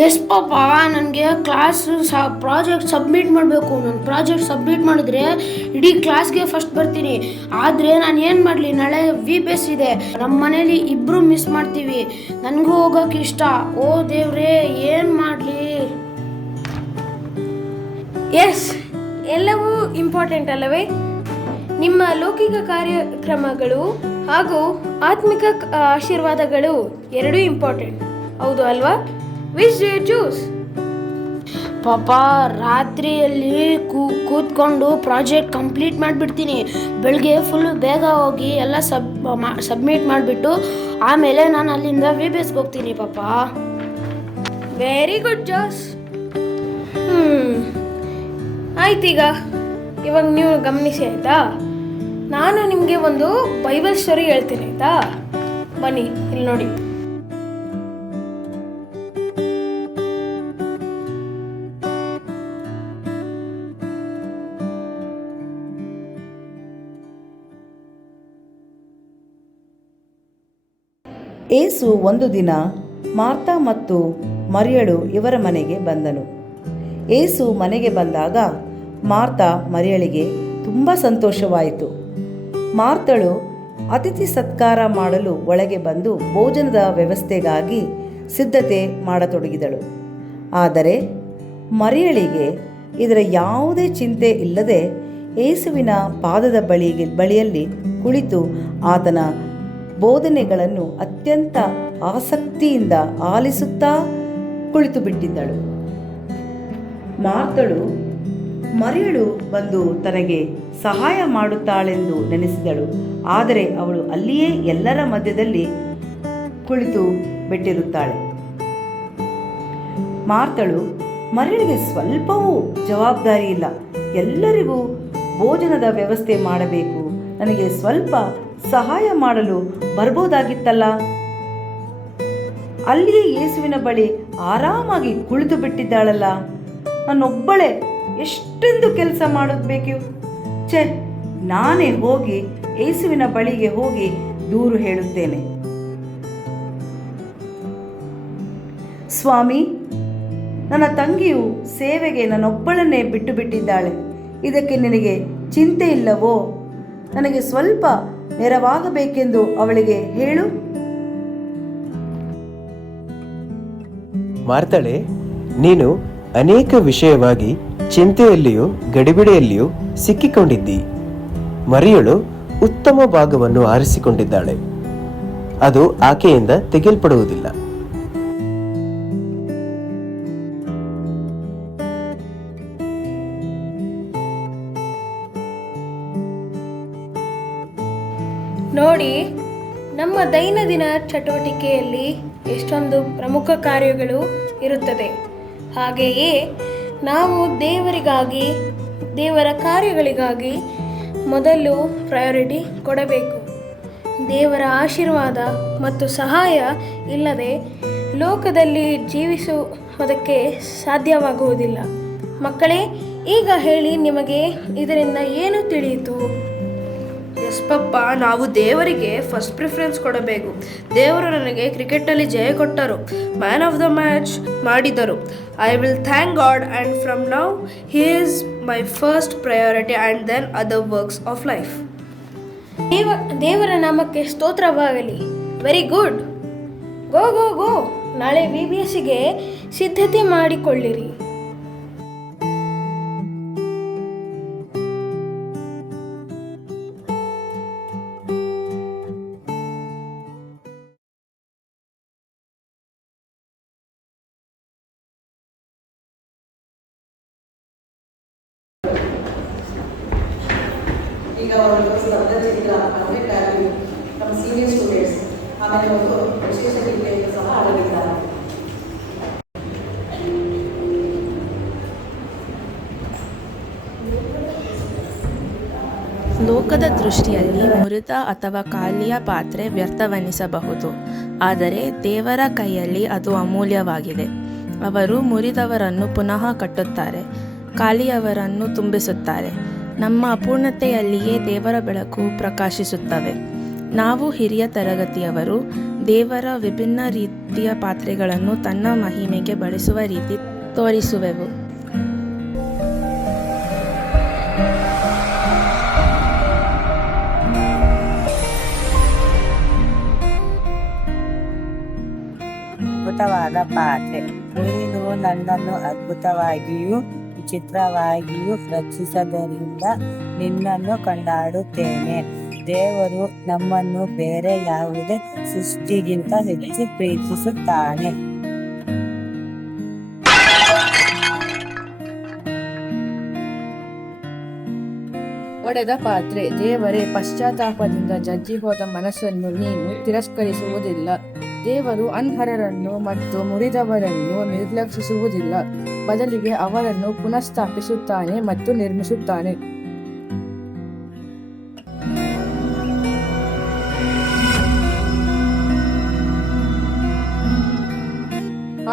ಎಸ್ ಪಾಪ, ನನಗೆ ಕ್ಲಾಸ್ ಪ್ರಾಜೆಕ್ಟ್ ಸಬ್ಮಿಟ್ ಮಾಡಬೇಕು. ನಾನು ಪ್ರಾಜೆಕ್ಟ್ ಸಬ್ಮಿಟ್ ಮಾಡಿದ್ರೆ ಇಡೀ ಕ್ಲಾಸ್ಗೆ ಫಸ್ಟ್ ಬರ್ತೀನಿ. ಆದರೆ ನಾನು ಏನು ಮಾಡಲಿ? ನಾಳೆ VBS ಇದೆ. ನಮ್ಮ ಮನೇಲಿ ಇಬ್ಬರು ಮಿಸ್ ಮಾಡ್ತೀವಿ. ನನಗೂ ಹೋಗೋಕೆ ಇಷ್ಟ. ಓ ದೇವ್ರೇ, ಏನು ಮಾಡಲಿ? ಎಸ್, ಎಲ್ಲವೂ ಇಂಪಾರ್ಟೆಂಟ್ ಅಲ್ಲವೇ? ನಿಮ್ಮ ಲೌಕಿಕ ಕಾರ್ಯಕ್ರಮಗಳು ಹಾಗೂ ಆತ್ಮಿಕ ಆಶೀರ್ವಾದಗಳು ಎರಡೂ ಇಂಪಾರ್ಟೆಂಟ್, ಹೌದು ಅಲ್ವಾ? Which do you choose? ಪಾಪ, ರಾತ್ರಿಯಲ್ಲಿ ಕೂತ್ಕೊಂಡು ಪ್ರಾಜೆಕ್ಟ್ ಕಂಪ್ಲೀಟ್ ಮಾಡಿಬಿಡ್ತೀನಿ. ಬೆಳಗ್ಗೆ ಫುಲ್ಲು ಬೇಗ ಹೋಗಿ ಎಲ್ಲ ಸಬ್ಮಿಟ್ ಮಾಡಿಬಿಟ್ಟು ಆಮೇಲೆ ನಾನು ಅಲ್ಲಿಂದ VBSಗೆ ಹೋಗ್ತೀನಿ ಪಾಪ. ವೆರಿ ಗುಡ್ ಜಾಸ್. ಆಯ್ತೀಗ, ಇವಾಗ ನೀವು ಗಮನಿಸಿ ಆಯಿತಾ? ನಾನು ನಿಮಗೆ ಒಂದು ಬೈಬಲ್ ಸ್ಟೋರಿ ಹೇಳ್ತೀನಿ ಆಯಿತಾ? ಬನ್ನಿ, ಇಲ್ಲಿ ನೋಡಿ. ಏಸು ಒಂದು ದಿನ ಮಾರ್ತಾ ಮತ್ತು ಮರಿಯಳು ಇವರ ಮನೆಗೆ ಬಂದನು. ಏಸು ಮನೆಗೆ ಬಂದಾಗ ಮಾರ್ತಾ ಮರಿಯಳಿಗೆ ತುಂಬ ಸಂತೋಷವಾಯಿತು. ಮಾರ್ತಳು ಅತಿಥಿ ಸತ್ಕಾರ ಮಾಡಲು ಒಳಗೆ ಬಂದು ಭೋಜನದ ವ್ಯವಸ್ಥೆಗಾಗಿ ಸಿದ್ಧತೆ ಮಾಡತೊಡಗಿದಳು. ಆದರೆ ಮರಿಯಳಿಗೆ ಇದರ ಯಾವುದೇ ಚಿಂತೆ ಇಲ್ಲದೆ ಏಸುವಿನ ಪಾದದ ಬಳಿಯಲ್ಲಿ ಕುಳಿತು ಆತನ ಬೋಧನೆಗಳನ್ನು ಅತ್ಯಂತ ಆಸಕ್ತಿಯಿಂದ ಆಲಿಸುತ್ತಾ ಕುಳಿತು ಬಿಟ್ಟಿದ್ದಳು. ಮಾರ್ತಳು ಮರಿಯಳು ಬಂದು ತನಗೆ ಸಹಾಯ ಮಾಡುತ್ತಾಳೆಂದು ನೆನೆಸಿದಳು. ಆದರೆ ಅವಳು ಅಲ್ಲಿಯೇ ಎಲ್ಲರ ಮಧ್ಯದಲ್ಲಿ ಕುಳಿತು ಬಿಟ್ಟಿರುತ್ತಾಳೆ. ಮಾರ್ತಳು ಮರಿಯಳಿಗೆ ಸ್ವಲ್ಪವೂ ಜವಾಬ್ದಾರಿ ಇಲ್ಲ. ಎಲ್ಲರಿಗೂ ಭೋಜನದ ವ್ಯವಸ್ಥೆ ಮಾಡಬೇಕು, ನನಗೆ ಸ್ವಲ್ಪ ಸಹಾಯ ಮಾಡಲು ಬರ್ಬೋದಾಗಿತ್ತಲ್ಲ. ಅಲ್ಲಿಯೇ ಯೇಸುವಿನ ಬಳಿ ಆರಾಮಾಗಿ ಕುಳಿತು ಬಿಟ್ಟಿದ್ದಾಳಲ್ಲ. ನನ್ನೊಬ್ಬಳೇ ಎಷ್ಟೆಂದು ಕೆಲಸ ಮಾಡಬೇಕು. ನಾನೇ ಹೋಗಿ ಯೇಸುವಿನ ಬಳಿಗೆ ಹೋಗಿ ದೂರು ಹೇಳುತ್ತೇನೆ. ಸ್ವಾಮಿ, ನನ್ನ ತಂಗಿಯು ಸೇವೆಗೆ ನನ್ನೊಬ್ಬಳನ್ನೇ ಬಿಟ್ಟು ಬಿಟ್ಟಿದ್ದಾಳೆ. ಇದಕ್ಕೆ ನಿನಗೆ ಚಿಂತೆ ಇಲ್ಲವೋ? ನನಗೆ ಸ್ವಲ್ಪ ನೆರವಾಗಬೇಕೆಂದು ಅವಳಿಗೆ ಹೇಳು. ಮಾರ್ತಳೆ, ನೀನು ಅನೇಕ ವಿಷಯವಾಗಿ ಚಿಂತೆಯಲ್ಲಿಯೂ ಗಡಿಬಿಡಿಯಲ್ಲಿಯೂ ಸಿಕ್ಕಿಕೊಂಡಿದ್ದಿ. ಮರಿಯಳು ಉತ್ತಮ ಭಾಗವನ್ನು ಆರಿಸಿಕೊಂಡಿದ್ದಾಳೆ, ಅದು ಆಕೆಯಿಂದ ತೆಗೆಯಲ್ಪಡುವುದಿಲ್ಲ. ನೋಡಿ, ನಮ್ಮ ದೈನಂದಿನ ಚಟುವಟಿಕೆಯಲ್ಲಿ ಎಷ್ಟೊಂದು ಪ್ರಮುಖ ಕಾರ್ಯಗಳು ಇರುತ್ತದೆ. ಹಾಗೆಯೇ ನಾವು ದೇವರಿಗಾಗಿ, ದೇವರ ಕಾರ್ಯಗಳಿಗಾಗಿ ಮೊದಲು ಪ್ರಯಾರಿಟಿ ಕೊಡಬೇಕು. ದೇವರ ಆಶೀರ್ವಾದ ಮತ್ತು ಸಹಾಯ ಇಲ್ಲದೆ ಲೋಕದಲ್ಲಿ ಜೀವಿಸುವುದಕ್ಕೆ ಸಾಧ್ಯವಾಗುವುದಿಲ್ಲ. ಮಕ್ಕಳೇ, ಈಗ ಹೇಳಿ, ನಿಮಗೆ ಇದರಿಂದ ಏನು ತಿಳಿಯಿತು? ಎಸ್ ಪಪ್ಪ, ನಾವು ದೇವರಿಗೆ ಫಸ್ಟ್ ಪ್ರಿಫರೆನ್ಸ್ ಕೊಡಬೇಕು. ದೇವರು ನನಗೆ ಕ್ರಿಕೆಟಲ್ಲಿ ಜಯ ಕೊಟ್ಟರು, ಮ್ಯಾನ್ ಆಫ್ ದ ಮ್ಯಾಚ್ ಮಾಡಿದರು. I will thank god and from now he is my first priority and then other works of life. ದೇವರ ನಾಮಕ್ಕೆ ಸ್ತೋತ್ರವಾಗಲಿ. Very good. Go go go. ನಾಳೆ VBSಗೆ ಸಿದ್ಧತೆ ಮಾಡಿಕೊಳ್ಳಿರಿ. ಈಗ ಒಂದು ಸ್ಪರ್ಧಾ ಚಿತ್ರ ಅಂದರೆ ನಮ್ಮ ಸೀನಿಯರ್ ಸ್ಟೂಡೆಂಟ್ಸ್ ಆಮೇಲೆ ಒಂದು ವಿಶೇಷ ಗೀತೆಯನ್ನು ಸಹ ಆಡಲಿದ್ದಾರೆ. ಲೋಕದ ದೃಷ್ಟಿಯಲ್ಲಿ ಮೃತ ಅಥವಾ ಖಾಲಿಯ ಪಾತ್ರೆ ವ್ಯರ್ಥವೆನಿಸಬಹುದು, ಆದರೆ ದೇವರ ಕೈಯಲ್ಲಿ ಅದು ಅಮೂಲ್ಯವಾಗಿದೆ. ಅವರು ಮುರಿದವರನ್ನು ಪುನಃ ಕಟ್ಟುತ್ತಾರೆ, ಖಾಲಿಯವರನ್ನು ತುಂಬಿಸುತ್ತಾರೆ. ನಮ್ಮ ಅಪೂರ್ಣತೆಯಲ್ಲಿಯೇ ದೇವರ ಬೆಳಕು ಪ್ರಕಾಶಿಸುತ್ತವೆ. ನಾವು ಹಿರಿಯ ತರಗತಿಯವರು ದೇವರ ವಿಭಿನ್ನ ರೀತಿಯ ಪಾತ್ರೆಗಳನ್ನು ತನ್ನ ಮಹಿಮೆಗೆ ಬಳಸುವ ರೀತಿ ತೋರಿಸುವೆವು. ಅದ್ಭುತವಾದ ಪಾತ್ರೆ. ನೀನು ನನ್ನನ್ನು ಅದ್ಭುತವಾಗಿಯೂ ವಿಚಿತ್ರವಾಗಿಯೂ ರಕ್ಷಿಸದರಿಂದ ನಿನ್ನನ್ನು ಕೊಂಡಾಡುತ್ತೇನೆ. ದೇವರು ನಮ್ಮನ್ನು ಬೇರೆ ಯಾವುದೇ ಸೃಷ್ಟಿಗಿಂತ ಹೆಚ್ಚು ಪ್ರೀತಿಸುತ್ತಾನೆ. ಒಡೆದ ಪಾತ್ರೆ. ದೇವರೇ, ಪಶ್ಚಾತ್ತಾಪದಿಂದ ಜಜ್ಜಿ ಹೋದ ಮನಸ್ಸನ್ನು ನೀನು ತಿರಸ್ಕರಿಸುವುದಿಲ್ಲ. ದೇವರು ಅನ್ಹರರನ್ನು ಮತ್ತು ಮುರಿದವರನ್ನು ನಿರ್ಲಕ್ಷಿಸುವುದಿಲ್ಲ, ಬದಲಿಗೆ ಅವರನ್ನು ಪುನಃಸ್ಥಾಪಿಸುತ್ತಾನೆ ಮತ್ತು ನಿರ್ಮಿಸುತ್ತಾನೆ.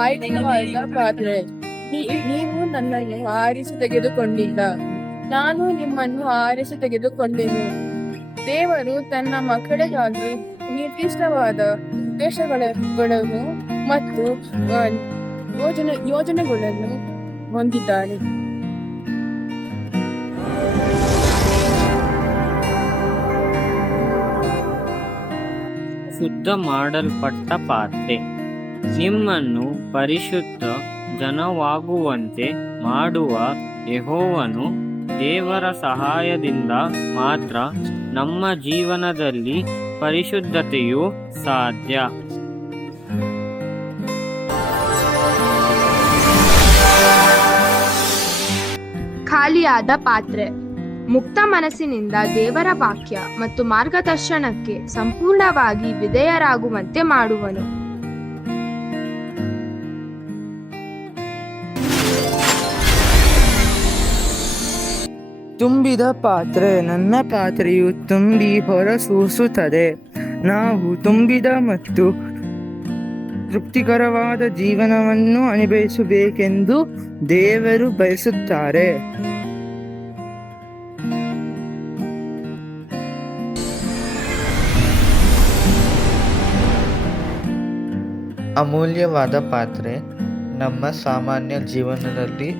ಆಯ್ಕೆಯಾದ ಪಾತ್ರೆ. ನೀವು ನನ್ನನ್ನು ಆರಿಸಿ ತೆಗೆದುಕೊಂಡಿಲ್ಲ, ನಾನು ನಿಮ್ಮನ್ನು ಆರಿಸಿ ತೆಗೆದುಕೊಂಡೆನು. ದೇವರು ತನ್ನ ಮಕ್ಕಳಿಗಾಗಿ ನಿರ್ದಿಷ್ಟವಾದ ಉದ್ದೇಶಗಳನ್ನು ಮತ್ತು ಯೋಜನೆಗಳನ್ನು ಹೊಂದಿದ್ದಾನೆ. ಶುದ್ಧ ಮಾಡಲ್ಪಟ್ಟ ಪಾತ್ರೆ. ನಿಮ್ಮನ್ನು ಪರಿಶುದ್ಧ ಜನವಾಗುವಂತೆ ಮಾಡುವ ಯೆಹೋವನು ದೇವರ ಸಹಾಯದಿಂದ ಮಾತ್ರ ನಮ್ಮ ಜೀವನದಲ್ಲಿ ಪರಿಶುದ್ಧತೆಯು ಸಾಧ್ಯ. ಖಾಲಿಯಾದ ಪಾತ್ರೆ. ಮುಕ್ತ ಮನಸ್ಸಿನಿಂದ ದೇವರ ವಾಕ್ಯ ಮತ್ತು ಮಾರ್ಗದರ್ಶನಕ್ಕೆ ಸಂಪೂರ್ಣವಾಗಿ ವಿಧೇಯರಾಗುವಂತೆ ಮಾಡುವನು. ತುಂಬಿದ ಪಾತ್ರೆ. ನನ್ನ ಪಾತ್ರೆಯು ತುಂಬಿ ಹೊರಸೂಸುತ್ತದೆ. ನಾವು ತುಂಬಿದ ಮತ್ತು ತೃಪ್ತಿಕರವಾದ ಜೀವನವನ್ನು ಅನುಭವಿಸಬೇಕೆಂದು ದೇವರು ಬಯಸುತ್ತಾರೆ. ಅಮೂಲ್ಯವಾದ ಪಾತ್ರೆ. ನಮ್ಮ ಸಾಮಾನ್ಯ ಜೀವನದಲ್ಲಿ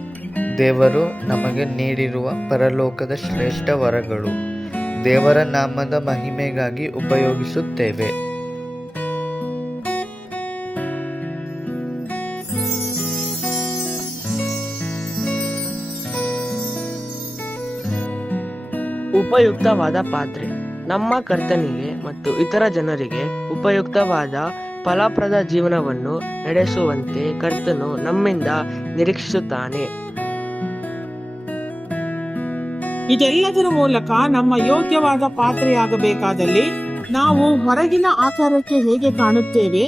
ದೇವರು ನಮಗೆ ನೀಡಿರುವ ಪರಲೋಕದ ಶ್ರೇಷ್ಠ ವರಗಳು ದೇವರ ನಾಮದ ಮಹಿಮೆಗಾಗಿ ಉಪಯೋಗಿಸುತ್ತೇವೆ. ಉಪಯುಕ್ತವಾದ ಪಾತ್ರೆ. ನಮ್ಮ ಕರ್ತನಿಗೆ ಮತ್ತು ಇತರ ಜನರಿಗೆ ಉಪಯುಕ್ತವಾದ ಫಲಪ್ರದ ಜೀವನವನ್ನು ನಡೆಸುವಂತೆ ಕರ್ತನು ನಮ್ಮಿಂದ ನಿರೀಕ್ಷಿಸುತ್ತಾನೆ. ಇದೆಲ್ಲದರ ಮೂಲಕ ನಮ್ಮ ಯೋಗ್ಯವಾದ ಪಾತ್ರೆಯಾಗಬೇಕಾದಲ್ಲಿ ನಾವು ಹೊರಗಿನ ಆಕಾರಕ್ಕೆ ಹೇಗೆ ಕಾಣುತ್ತೇವೆ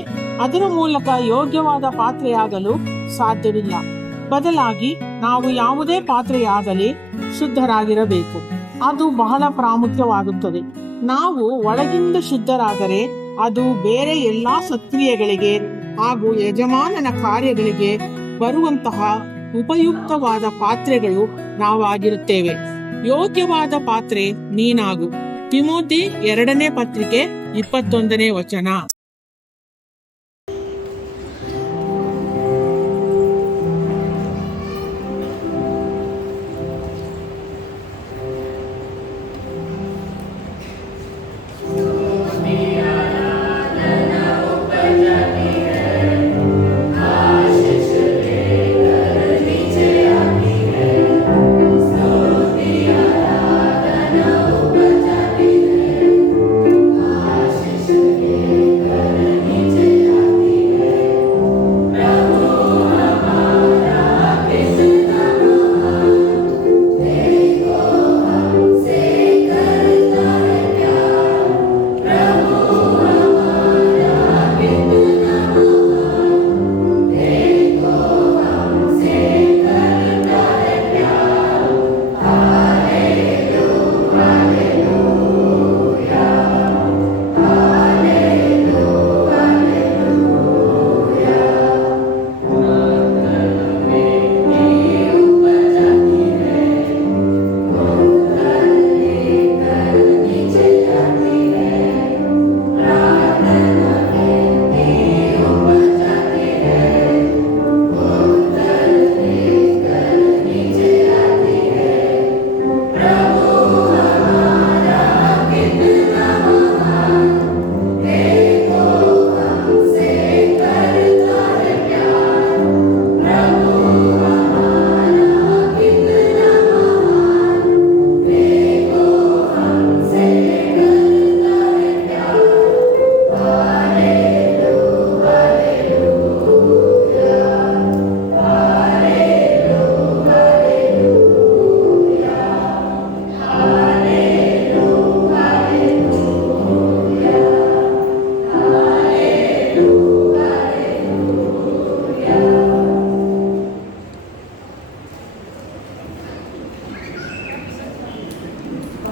ಅದರ ಮೂಲಕ ಯೋಗ್ಯವಾದ ಪಾತ್ರೆಯಾಗಲು ಸಾಧ್ಯವಿಲ್ಲ. ಬದಲಾಗಿ ನಾವು ಯಾವುದೇ ಪಾತ್ರೆಯಾಗಲಿ ಶುದ್ಧರಾಗಿರಬೇಕು. ಅದು ಬಹಳ ಪ್ರಾಮುಖ್ಯವಾಗುತ್ತದೆ. ನಾವು ಒಳಗಿಂದ ಶುದ್ಧರಾದರೆ ಅದು ಬೇರೆ ಎಲ್ಲಾ ಸತ್ಕ್ರಿಯೆಗಳಿಗೆ ಹಾಗೂ ಯಜಮಾನನ ಕಾರ್ಯಗಳಿಗೆ ಬರುವಂತಹ ಉಪಯುಕ್ತವಾದ ಪಾತ್ರೆಗಳು ನಾವಾಗಿರುತ್ತೇವೆ. ಯೋಗ್ಯವಾದ ಪಾತ್ರೆ ನೀನಾಗು. ತಿಮೋಥಿ 2ನೇ ಪತ್ರಿಕೆ 21ನೇ ವಚನ.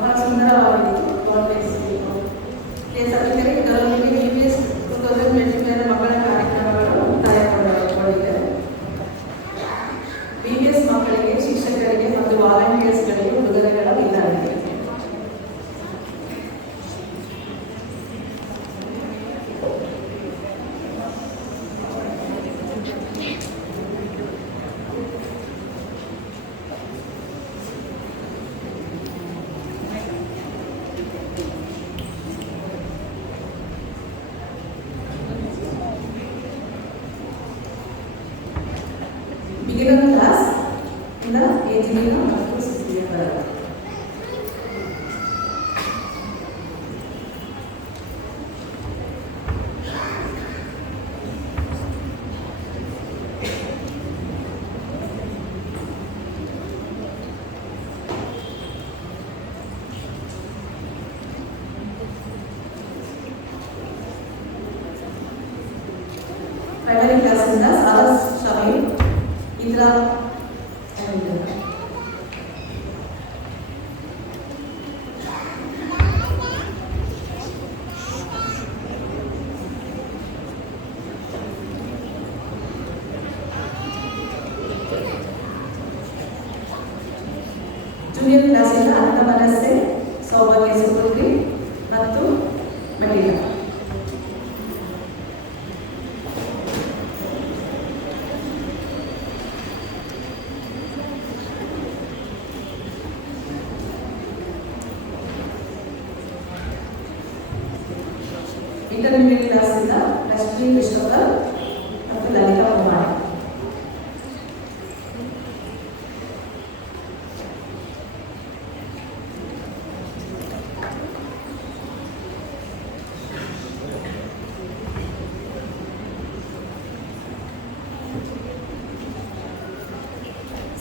ಬಹಳ ಸುಂದರವಾಗಿತ್ತು. ಸಭಿಕರೇ, ಇದರೊಂದಿಗೆ EVS 2025 ಮಕ್ಕಳ ಕಾರ್ಯಕ್ರಮಗಳು ತಯಾರಿಕೊಂಡಿದೆ. VBS ಮಕ್ಕಳಿಗೆ, ಶಿಕ್ಷಕರಿಗೆ ಮತ್ತು ವಾಲಂಟಿಯರ್ಸ್ಗಳಿಗೆ ಉಡುಗೊರೆಗಳ ವಿತರಣೆ. Beginner class in the age up to 6 years. Primary class in the Saras Shamil. Indra and Indra. Junior class in the Anna Manasse, Saubhagya Suputri, Nattu, Medina. Intermediate class in the Rashmi Krishnakar ಮತ್ತು Lalitha Kumar.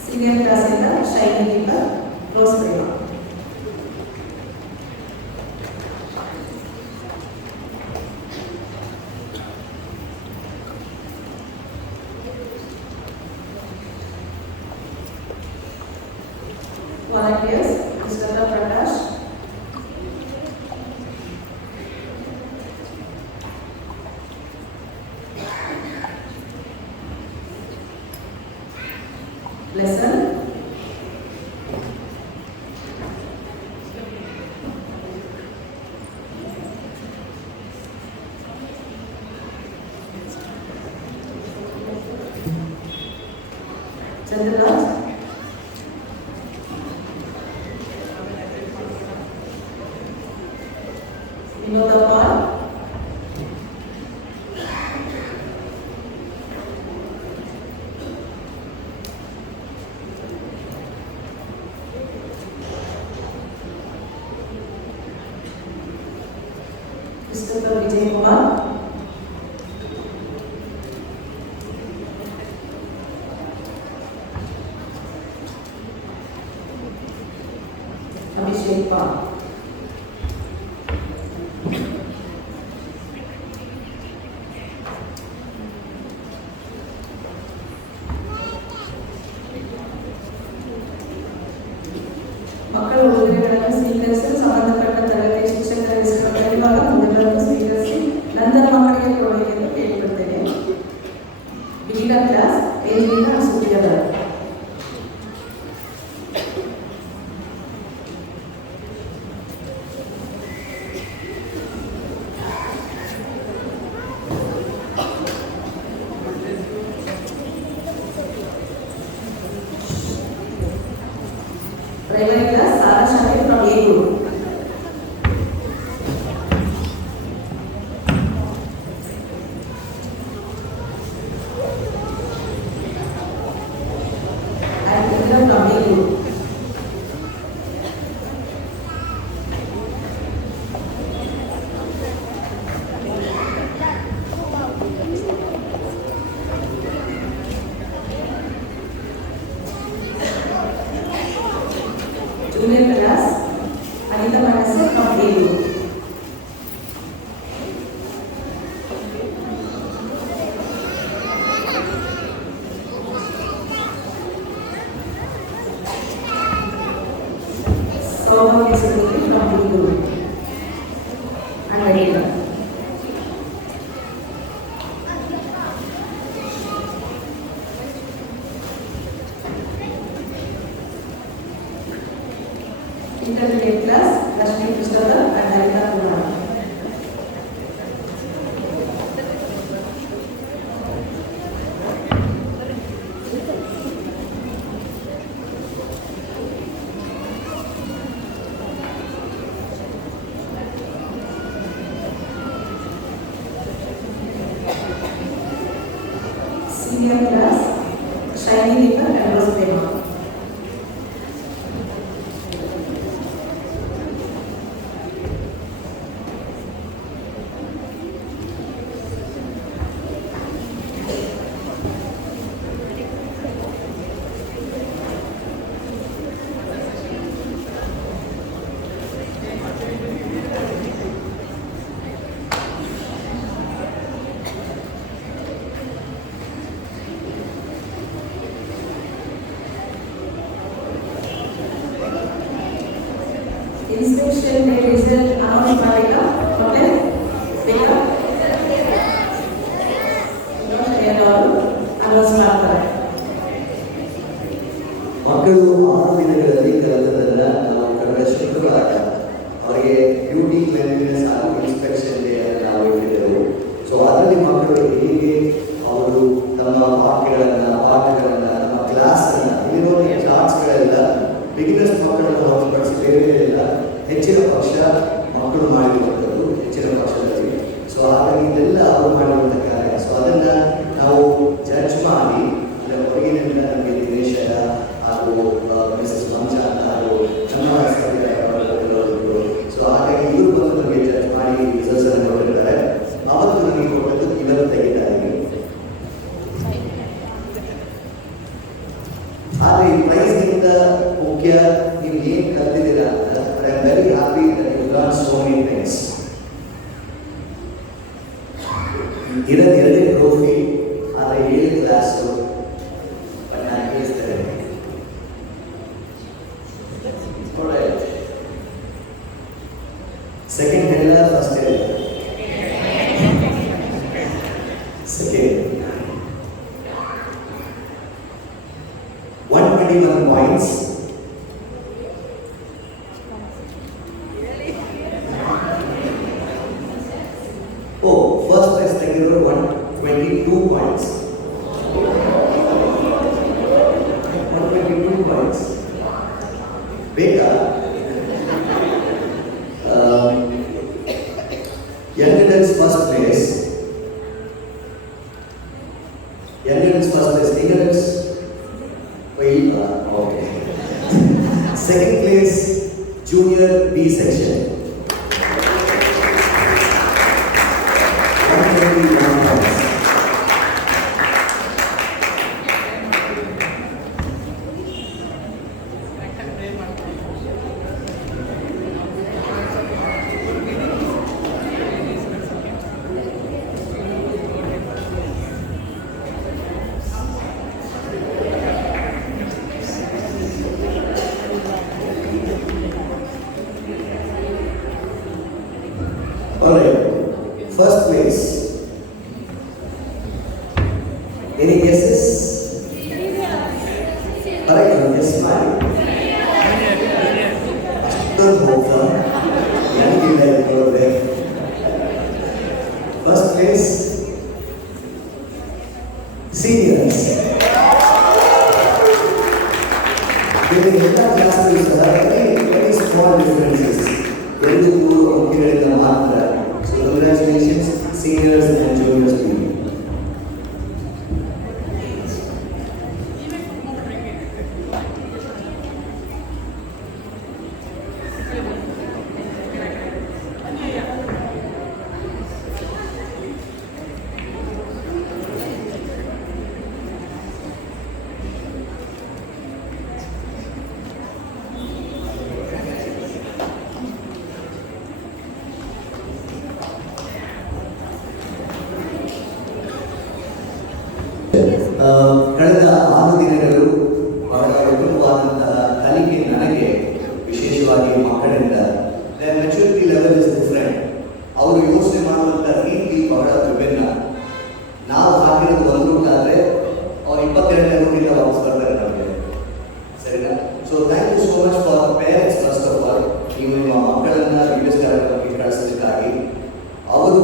Senior class in the Shiny Deepa, Rose Prema. Volunteers, Mr. Prakash, lesson, Chandraraj, Vinodapal, Christopher Vijay Kumar, Abhishek Pal. ಮಕ್ಕಳ ಉಡುಗೊರೆಗಳನ್ನು ಸ್ವೀಕರಿಸಲು ಸಂಬಂಧಪಟ್ಟ ತರಗತಿ ಶಿಕ್ಷಕರ ಹೆಸರು ಕರೆಯುವಾಗ ಮುಂದೆಲ್ಲರೂ ಸ್ವೀಕರಿಸಿ ನಂತರ ಮಕ್ಕಳಿಗೆ ಕೊಡಬೇಕೆಂದು ಕೇಳಿಕೊಳ್ತೇನೆ. ಬಿಗಿನರ್ ಕ್ಲಾಸ್ ಏಜಿನಿಂದ ಸುದ್ದಿಯವರು. Primary class, Sara Shamil from A group. And Indra from A group. Junior class, Anita Manasse from A group. Saubhagya warm facility from the guru. And ready. Intermediate class, Rashmi Krishna and Harita Kumar. Senior class, Shiny Deepak and Rose Prema. Inspection day result announced by the public. ಮಕ್ಕಳು 6 ದಿನಗಳಲ್ಲಿ ಕಲಿತದನ್ನ ನಾವು ಕಳೆದ ಶುಕ್ರವಾರ ಅವರಿಗೆ duty cleanliness ಹಾಗೂ inspection day ಅನ್ನು ನಾವು ಇಟ್ಟಿದ್ದೆವು. So ಅದರಲ್ಲಿ ಮಕ್ಕಳು ಹೇಗೆ ಅವರು ತಮ್ಮ ಪಾಠಗಳನ್ನು ನಮ್ಮ ಕ್ಲಾಸನ್ನು ಇಲ್ಲಿರೋ ಚಾರ್ಟ್ಸ್ಗಳೆಲ್ಲ ಬಿಗಿನರ್ಸ್ ಮಕ್ಕಳನ್ನು ಹೊರತುಪಡಿಸಿ ಬೇರೆ ಎಲ್ಲ ಹೆಚ್ಚಿನ ಪಕ್ಷ ಮಕ್ಕಳು ಮಾಡಿರುವಂಥದ್ದು ಹೆಚ್ಚಿನ ಪಕ್ಷದಲ್ಲಿ. ಸೊ ಹಾಗಾಗಿ ಇದೆಲ್ಲ ಅವರು ಮಾಡಿರುವಂಥ ಕಾರ್ಯ. ಸೊ ಅದನ್ನು ನಾವು ಜಡ್ಜ್ ಮಾಡಿ ಹೊರಗಿನಿಂದ ನಮಗೆ ದಿನೇಶರ ಹಾಗೂ ಮಿಸಸ್ ಮಂಜಾತ ಹಾಗೂ ನಮ್ಮ ಸಭೆಯವರು. ಸೊ ಹಾಗಾಗಿ ಇವರು ಬಂದು ನಮಗೆ ಜಡ್ಜ್ ಮಾಡಿ ರಿಸಲ್ಟ್ಸ್ ಅನ್ನು ನೋಡಿರ್ತಾರೆ. ಅವತ್ತು ನಮಗೆ ಕೊಟ್ಟದ್ದು ಇವತ್ತು ತೆಗಿತಾರೆ. ಆದರೆ ಈ ಪ್ರೈಸ್ಗಿಂತ ಮುಖ್ಯ ನೀವು ಏನು ಕಲ್ತಿದ್ದೀರಾ ಅಂತ. I am very happy that you learn so many things. ಇರೋದು 2 ಟ್ರೋಫಿ, ಆದರೆ 7 ಕ್ಲಾಸು. ಬಟ್ ನಾನು ಹೇಳ್ತೇನೆ ಸೆಕೆಂಡ್ ಹೇಳಿಲ್ಲ, ಫಸ್ಟ್ ಹೇಳಿಲ್ಲ. Second 121 points. Oh, first place ತೆಗೆದ್ರು 122 points. 122 points. ಬೇಕಾ? Young adults first place. Young adults first place. Young adults. Okay. Second place, junior B section. 121 points. Alright, first place. Any guesses? Correct, yes, smile. First place, seniors. Very small differences. Very matter. So congratulations, seniors and juniors to you. ಮಾಡೋದ್ರಿಂದ their maturity level is different. ಅವರು ಯೋಚನೆ ಮಾಡುವಂಥ ರೀತಿ ಬಹಳ ವಿಭಿನ್ನ. ನಾವು ಹಾಕಿರೋದು ಒಂದು ರೂಟ್ ಆದರೆ ಅವ್ರು 22ನೇ ರೂಟಿಂದ ವಾಪಸ್ ಬರ್ತಾರೆ ನಮಗೆ, ಸರಿನಾ? So thank you so much for parents first of all. ನೀವು ನಿಮ್ಮ ಮಕ್ಕಳನ್ನ ವಿಡಿಯೋಸ್ ಕಾರ್ಯಕ್ರಮಕ್ಕೆ ಕಳಿಸೋದಕ್ಕಾಗಿ ಅವರು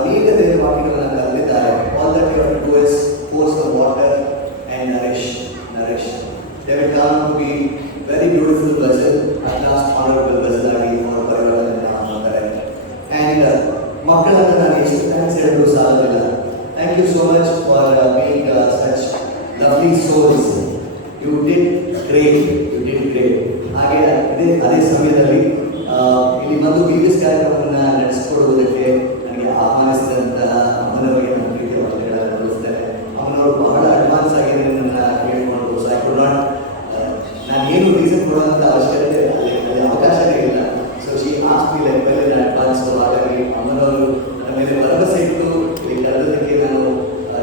ಅನೇಕ ದೇವರ ವಾಕ್ಯಗಳನ್ನು ಕಲಿತಿದ್ದಾರೆ. All that you have to do is pour some water and nourish. They will come to be very beautiful vessel, at last honorable vessel ಆಗಿ ಅವರ ಪರಿವಾರದಲ್ಲಿ ನಾವು ಮಾಡ್ತಾರೆ. And ಮಕ್ಕಳನ್ನು ನಾನು ಎಷ್ಟು ಥ್ಯಾಂಕ್ಸ್ ಹೇಳಿದ್ರು ಸಾಲೋದಿಲ್ಲ. Thank you so much for being such lovely souls. You did great. ಹಾಗೆ ಅದೇ ಸಮಯದಲ್ಲಿ ಇಲ್ಲಿ ಒಂದು ವಿವಿಧ ಕಾರ್ಯಕ್ರಮವನ್ನು ನಡೆಸಿಕೊಡುವುದಕ್ಕೆ ನನಗೆ ಆಹ್ವಾನಿಸಿದಂತಹ ಅಮ್ಮನವರಿಗೆ ನನ್ನ ಪ್ರೀತಿಯ ವಂದನೆಗಳನ್ನು ತಿಳಿಸ್ತೇನೆ. ಅಮ್ಮನವರು ಬಹಳ ಅಡ್ವಾನ್ಸ್ ಆಗಿ ನನ್ನ ಕೇಳಿಕೊಂಡು ಸೊ ಐ ಕುಡ್ ನಾಟ್, ನಾನು ಏನು ರೀಸನ್ ಕೊಡುವಂಥ ಅವಶ್ಯಕತೆ ಅಲ್ಲಿ ಅವಕಾಶವೇ ಇಲ್ಲ. So she ask me like well in advance. ಹಾಗಾಗಿ ಅಮ್ಮನವರು ನನ್ನ ಮೇಲೆ ಭರವಸೆ ಇಟ್ಟು ಇಲ್ಲಿ ಕರೆದಕ್ಕೆ ನಾನು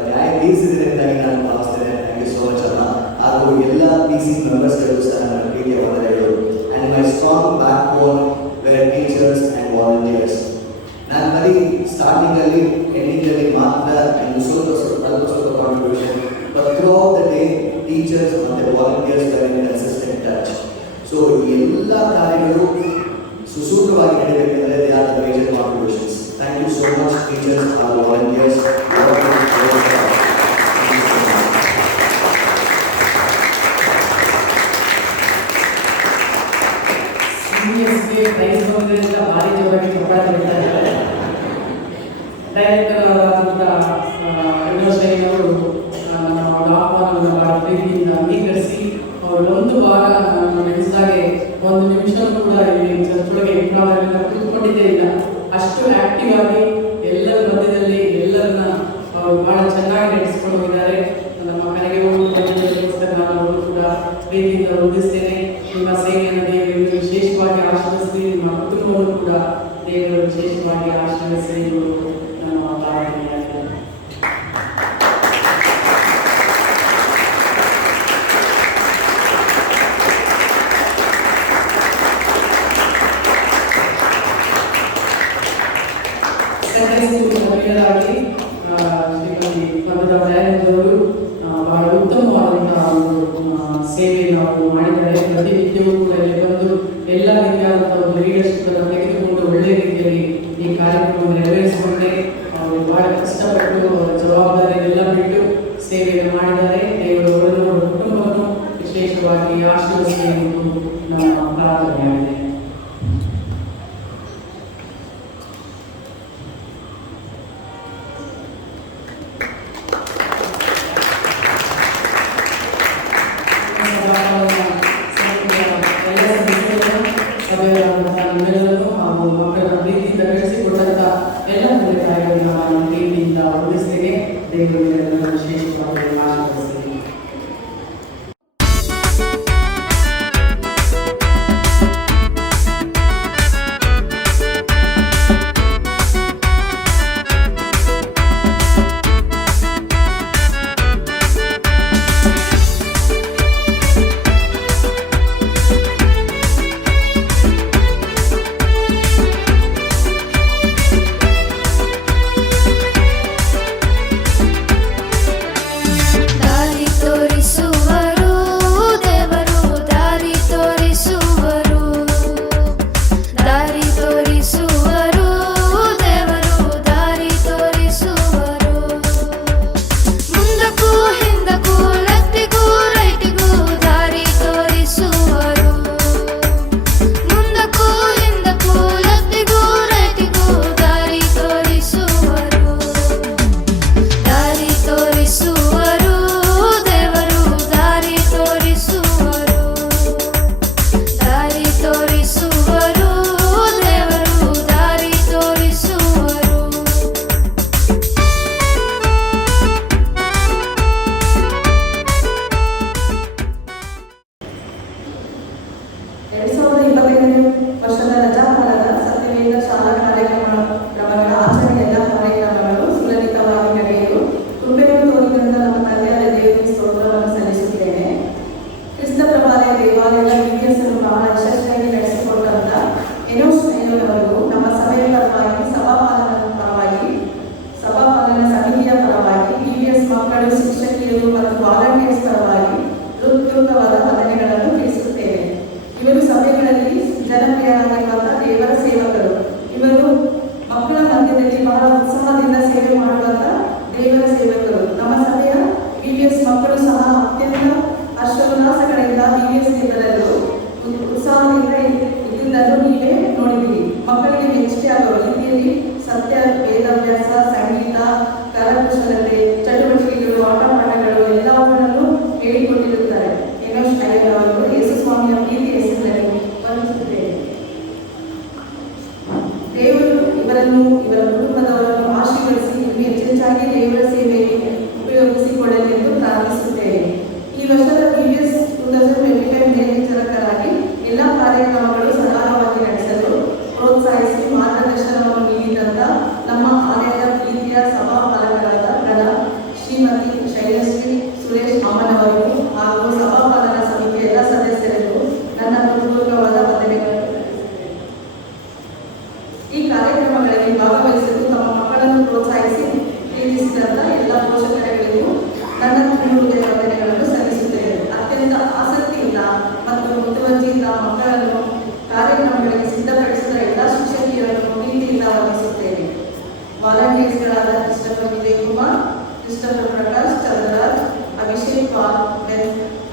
ನ್ಯಾಯ ತೀರಿಸಿದ್ರಿಂದಾಗಿ ನಾನು ಭಾವಿಸ್ತೇನೆ. ಥ್ಯಾಂಕ್ ಯು ಸೋ ಮಚ್ ಅಮ್ಮ. ಹಾಗೂ ಎಲ್ಲ PC ಮೆಂಬರ್ಸ್ಗಳು ಸಹ ನನ್ನ ಪ್ರೀತಿಯ ವಂದನೆಗಳು. And my strong backbone were teachers and volunteers. ನಾನು ಬರೀ ಸ್ಟಾರ್ಟಿಂಗಲ್ಲಿ ಎಂಡಿಂಗಲ್ಲಿ ಮಾತ್ರ ಒಂದು ಸ್ವಲ್ಪ contribution, but throughout the day teachers ಮತ್ತು volunteers were in consistent touch. So ಈ ಎಲ್ಲ ಕಾರ್ಯಗಳು ಸುಸೂತ್ರವಾಗಿ ನಡೀಬೇಕಂದ್ರೆ they are the major contributions. Thank you so much teachers ಹಾಗೂ ವಾಲಂಟಿಯರ್ಸ್. ಸೀನಿಯರ್ಸ್ಗೆ ಪ್ರೈಸ್ ಬಂದ್ರಿಂದ ಭಾರಿ ಜೋರಾಗಿ ಚಪ್ಪಾಳೆ ಹೊಡಿತಾ ಇದ್ದಾರೆ. ಡೈರೆಕ್ಟರ್ ಆದಂಥ ವಿನೋದ್ ಅವರು ನಮ್ಮ ಆಹ್ವಾನವನ್ನು ಭಾಳ ಪ್ರೀತಿಯಿಂದ ಅಂಗೀಕರಿಸಿ ಅವರು ಒಂದು ವಾರ ನಾನು ನಡೆಸಿದಾಗೆ ಒಂದು ನಿಮಿಷ ಕೂಡ ಇಲ್ಲಿ ಚರ್ಚೊಳಗೆ ಕೂತ್ಕೊಂಡಿದ್ದೇ ಇಲ್ಲ. ಅಷ್ಟು ಆಕ್ಟಿವ್ ಆಗಿ ಎಲ್ಲರ ಮಧ್ಯದಲ್ಲಿ ಎಲ್ಲರನ್ನ ಅವರು ಭಾಳ ಚೆನ್ನಾಗಿ ನಡೆಸಿಕೊಂಡು ಹೋಗಿದ್ದಾರೆ. ನಮ್ಮ ಕನೆಗೆ ಹೋಗೋದಕ್ಕೋಸ್ಕರ ನಾನು ಅವರು ಕೂಡ ಪ್ರೀತಿಯಿಂದ ವಂದಿಸ್ತೇನೆ. ನಿಮ್ಮ ಸೇವೆಯನ್ನು ದೇವರು ವಿಶೇಷವಾಗಿ ಆಶೀರ್ವದಿಸಿ, ನಿಮ್ಮ ಕುಟುಂಬವನ್ನು ಕೂಡ ದೇವರು ವಿಶೇಷವಾಗಿ ಆಶೀರ್ವದಿಸಿ ನಮ್ಮ ಪ್ರಾರ್ಥನೆಯಾಗಿದೆ. ಶ್ರೀಮತಿ ಪಂಡಿತ ದಯಾನಂದವರು ಬಹಳ ಉತ್ತಮವಾದಂತಹ ಒಂದು ಸೇವೆಯನ್ನು ಅವರು ಮಾಡಿದ್ದಾರೆ. ಪ್ರತಿನಿತ್ಯವೂ ಕೂಡ ಇಲ್ಲಿ ಬಂದು ಎಲ್ಲ ರೀತಿಯಾದಂತಹ ಒಂದು ಲೀಡರ್ಶಿಪ್ ಅನ್ನು ತೆಗೆದುಕೊಂಡು ಒಳ್ಳೆಯ ರೀತಿಯಲ್ಲಿ ಈ ಕಾರ್ಯಕ್ರಮವನ್ನು ನೆರವೇರಿಸಿಕೊಂಡೆ ಅವರು ಬಹಳ ಕಷ್ಟಪಟ್ಟು ಅವರ ಜವಾಬ್ದಾರಿಯನ್ನೆಲ್ಲ ಬಿಟ್ಟು ಸೇವೆಯನ್ನು ಮಾಡಿದ್ದಾರೆ. ದೇವರು ಅವರನ್ನು ಅವರ ಕುಟುಂಬವನ್ನು ವಿಶೇಷವಾಗಿ ಆಶೀರ್ವದಿಸಲಿ ಎಂದು ನಮ್ಮ ಪ್ರಾರ್ಥನೆಯಾಗಿದೆ. ಸಭೆಗಳನ್ನು ಹಾಗೂ ಮಕ್ಕಳ ಪ್ರೀತಿಯಿಂದ ಬೆಳೆಸಿಕೊಂಡಂತ ಎಲ್ಲ ತಂದೆ ತಾಯಿಗಳನ್ನ ನಾನು ಪ್ರೀತಿಯಿಂದ ಉಳಿಸ್ತೇನೆ. ದೇವರು ವಿಶೇಷವಾಗಿ ಆಶೀರ್ವದಿಸಲಿ. ಜನಪ್ರಿಯರಾಗಿರುವಂತಹ ದೇವರ ಸೇವಕರು. ಇವರು ಮಕ್ಕಳ ಮಧ್ಯದಲ್ಲಿ ಬಹಳ ಉತ್ಸಾಹದಿಂದ ಸೇವೆ ಮಾಡುವಂತ ದೇವರ ಸೇವಕರು. ನಮ್ಮ ಸಭೆಯ VBS ಮಕ್ಕಳು ಸಹ ಅತ್ಯಂತ ಹರ್ಷೋಲ್ಲಾಸಗಳಿಂದ VBS ಬರಲು ಉತ್ಸಾಹದಿಂದ ಇದನ್ನು ನೀವೇ ನೋಡಿದ್ದೀರಿ. ಮಕ್ಕಳಿಗೆ ಮೆಚ್ಚುಗೆ ಆಗುವ ರೀತಿಯಲ್ಲಿ ಸತ್ಯ, ವೇದಾಭ್ಯಾಸ, ಸಂಗೀತ, ಕರಕುಶಲತೆ, ಚಟುವಟಿಕೆಗಳು, ಆಟಪಾಠಗಳು ಎಲ್ಲವನ್ನೂ ಹೇಳಿಕೊಟ್ಟಿರುತ್ತಾರೆ. ಯನೋಶ್ ಅಯ್ಯರ್ ಅವರು ಯೇಸು ಸ್ವಾಮಿಯ ಪ್ರೀತಿ ಹೆಸರಿನಲ್ಲಿ ವಂದಿಸುತ್ತೇವೆ. ದೇವರು ಇವರನ್ನು ಇವರ ಕುಟುಂಬದವರನ್ನು ಆಶೀರ್ವದಿಸಿ ಇನ್ನೂ ಹೆಚ್ಚೆಚ್ಚಾಗಿ ದೇವರ ಸೇವೆಗೆ ಉಪಯೋಗಿಸಿಕೊಳ್ಳಲಿ ಎಂದು ಪ್ರಾರ್ಥಿಸುತ್ತೇವೆ. ಈ ವರ್ಷದ VBS 2025 ಮೇಲ್ವಿಚಾರಕರಾಗಿ ಎಲ್ಲ ಕಾರ್ಯಕ್ರಮಗಳು ಸರಾಗವಾಗಿ ನಡೆಸಲು ಪ್ರೋತ್ಸಾಹಿಸಿ ಮಾರ್ಗದರ್ಶನವನ್ನು ನೀಡಿದಂತ ನಮ್ಮ ಆಲಯದ ಪ್ರೀತಿಯ ಸಭಾಪಾಲಕರಾದ ಶ್ರೀಮತಿ ಶೈಲಶ್ರೀ ಸುರೇಶ್ ಅಮ್ಮನವರಿಗೂ ಹಾಗೂ ಸಭಾಪಾಲನಾ ಸಮಿತಿಯ ಎಲ್ಲ ಸದಸ್ಯರಿಗೂ ನನ್ನ ಹೃತ್ಪೂರ್ವಕವಾದ ವಂದನೆಗಳು. ಈ ಕಾರ್ಯಕ್ರಮಗಳಲ್ಲಿ ಭಾಗವಹಿಸಲು ತಮ್ಮ ಮಕ್ಕಳನ್ನು ಪ್ರೋತ್ಸಾಹಿಸಿ ಪ್ರೀತಿಸಿದಂತ ಎಲ್ಲ ಪೋಷಕರಿಗೂ ನನ್ನ ಹೃದಯ ವಂದನೆಗಳನ್ನು ಸಲ್ಲಿಸುತ್ತೇನೆ. ಅತ್ಯಂತ ಆಸಕ್ತಿಯಿಂದ ಮತ್ತು ಮುತುವರ್ಜಿಯಿಂದ ಮಕ್ಕಳನ್ನು ಕಾರ್ಯಕ್ರಮಗಳಿಗೆ ಸಿದ್ಧಪಡಿಸಿದ ಎಲ್ಲ ಶಿಕ್ಷಕಿಯರನ್ನು ಪ್ರೀತಿಯಿಂದ ವಂದಿಸುತ್ತೇನೆ. ವಾಲಂಟಿಯರ್ಸ್ಗಳಾದ Christopher Vijay Kumar, Christopher Prakash Chandraraj, Abhishek Paul,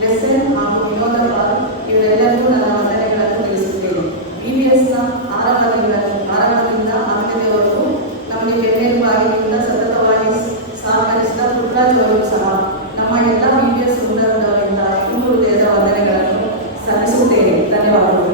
ಲೆಸನ್ ಹಾಗೂ ವಿನೋದ ಪಾಲ್ ಇವರೆಲ್ಲರಿಗೂ ನನ್ನ ವಂದನೆಗಳನ್ನು ತಿಳಿಸುತ್ತೇನೆ. VBSನ ಆರಂಭದಿಂದ ಅಂತ್ಯದವರೆಗೂ ನಮಗೆ ಬೆನ್ನೆಲುಬಾಗಿನಿಂದ ಸತತವಾಗಿ ಸಹಕರಿಸಿದ ಪುಟ್ರಾಜ್ ಅವರು ಸಹ ನಮ್ಮ ಎಲ್ಲ VBS ವೃಂದದವರಿಂದ ತುಂಬ ಹೃದಯದ ವಂದನೆಗಳನ್ನು ಸಲ್ಲಿಸುತ್ತೇನೆ. ಧನ್ಯವಾದಗಳು.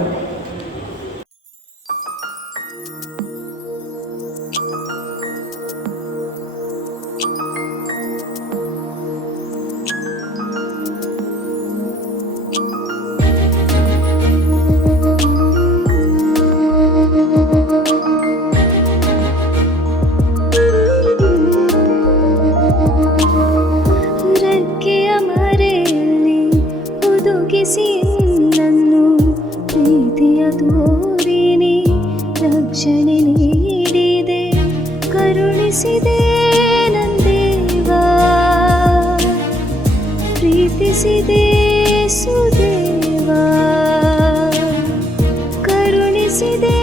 ರೆಕ್ಕೆಯ ಮರೆಯಲ್ಲಿ ಹುದುಗಿಸಿ ನನ್ನು ಪ್ರೀತಿಯ ತೋರಿನಿ ರಕ್ಷಣೆ ನೀಡಿದೆ, ಕರುಣಿಸಿದೆ ನಂದೇವಾ, ಪ್ರೀತಿಸಿದೆ ಸುದೇವಾ, ಕರುಣಿಸಿದೆ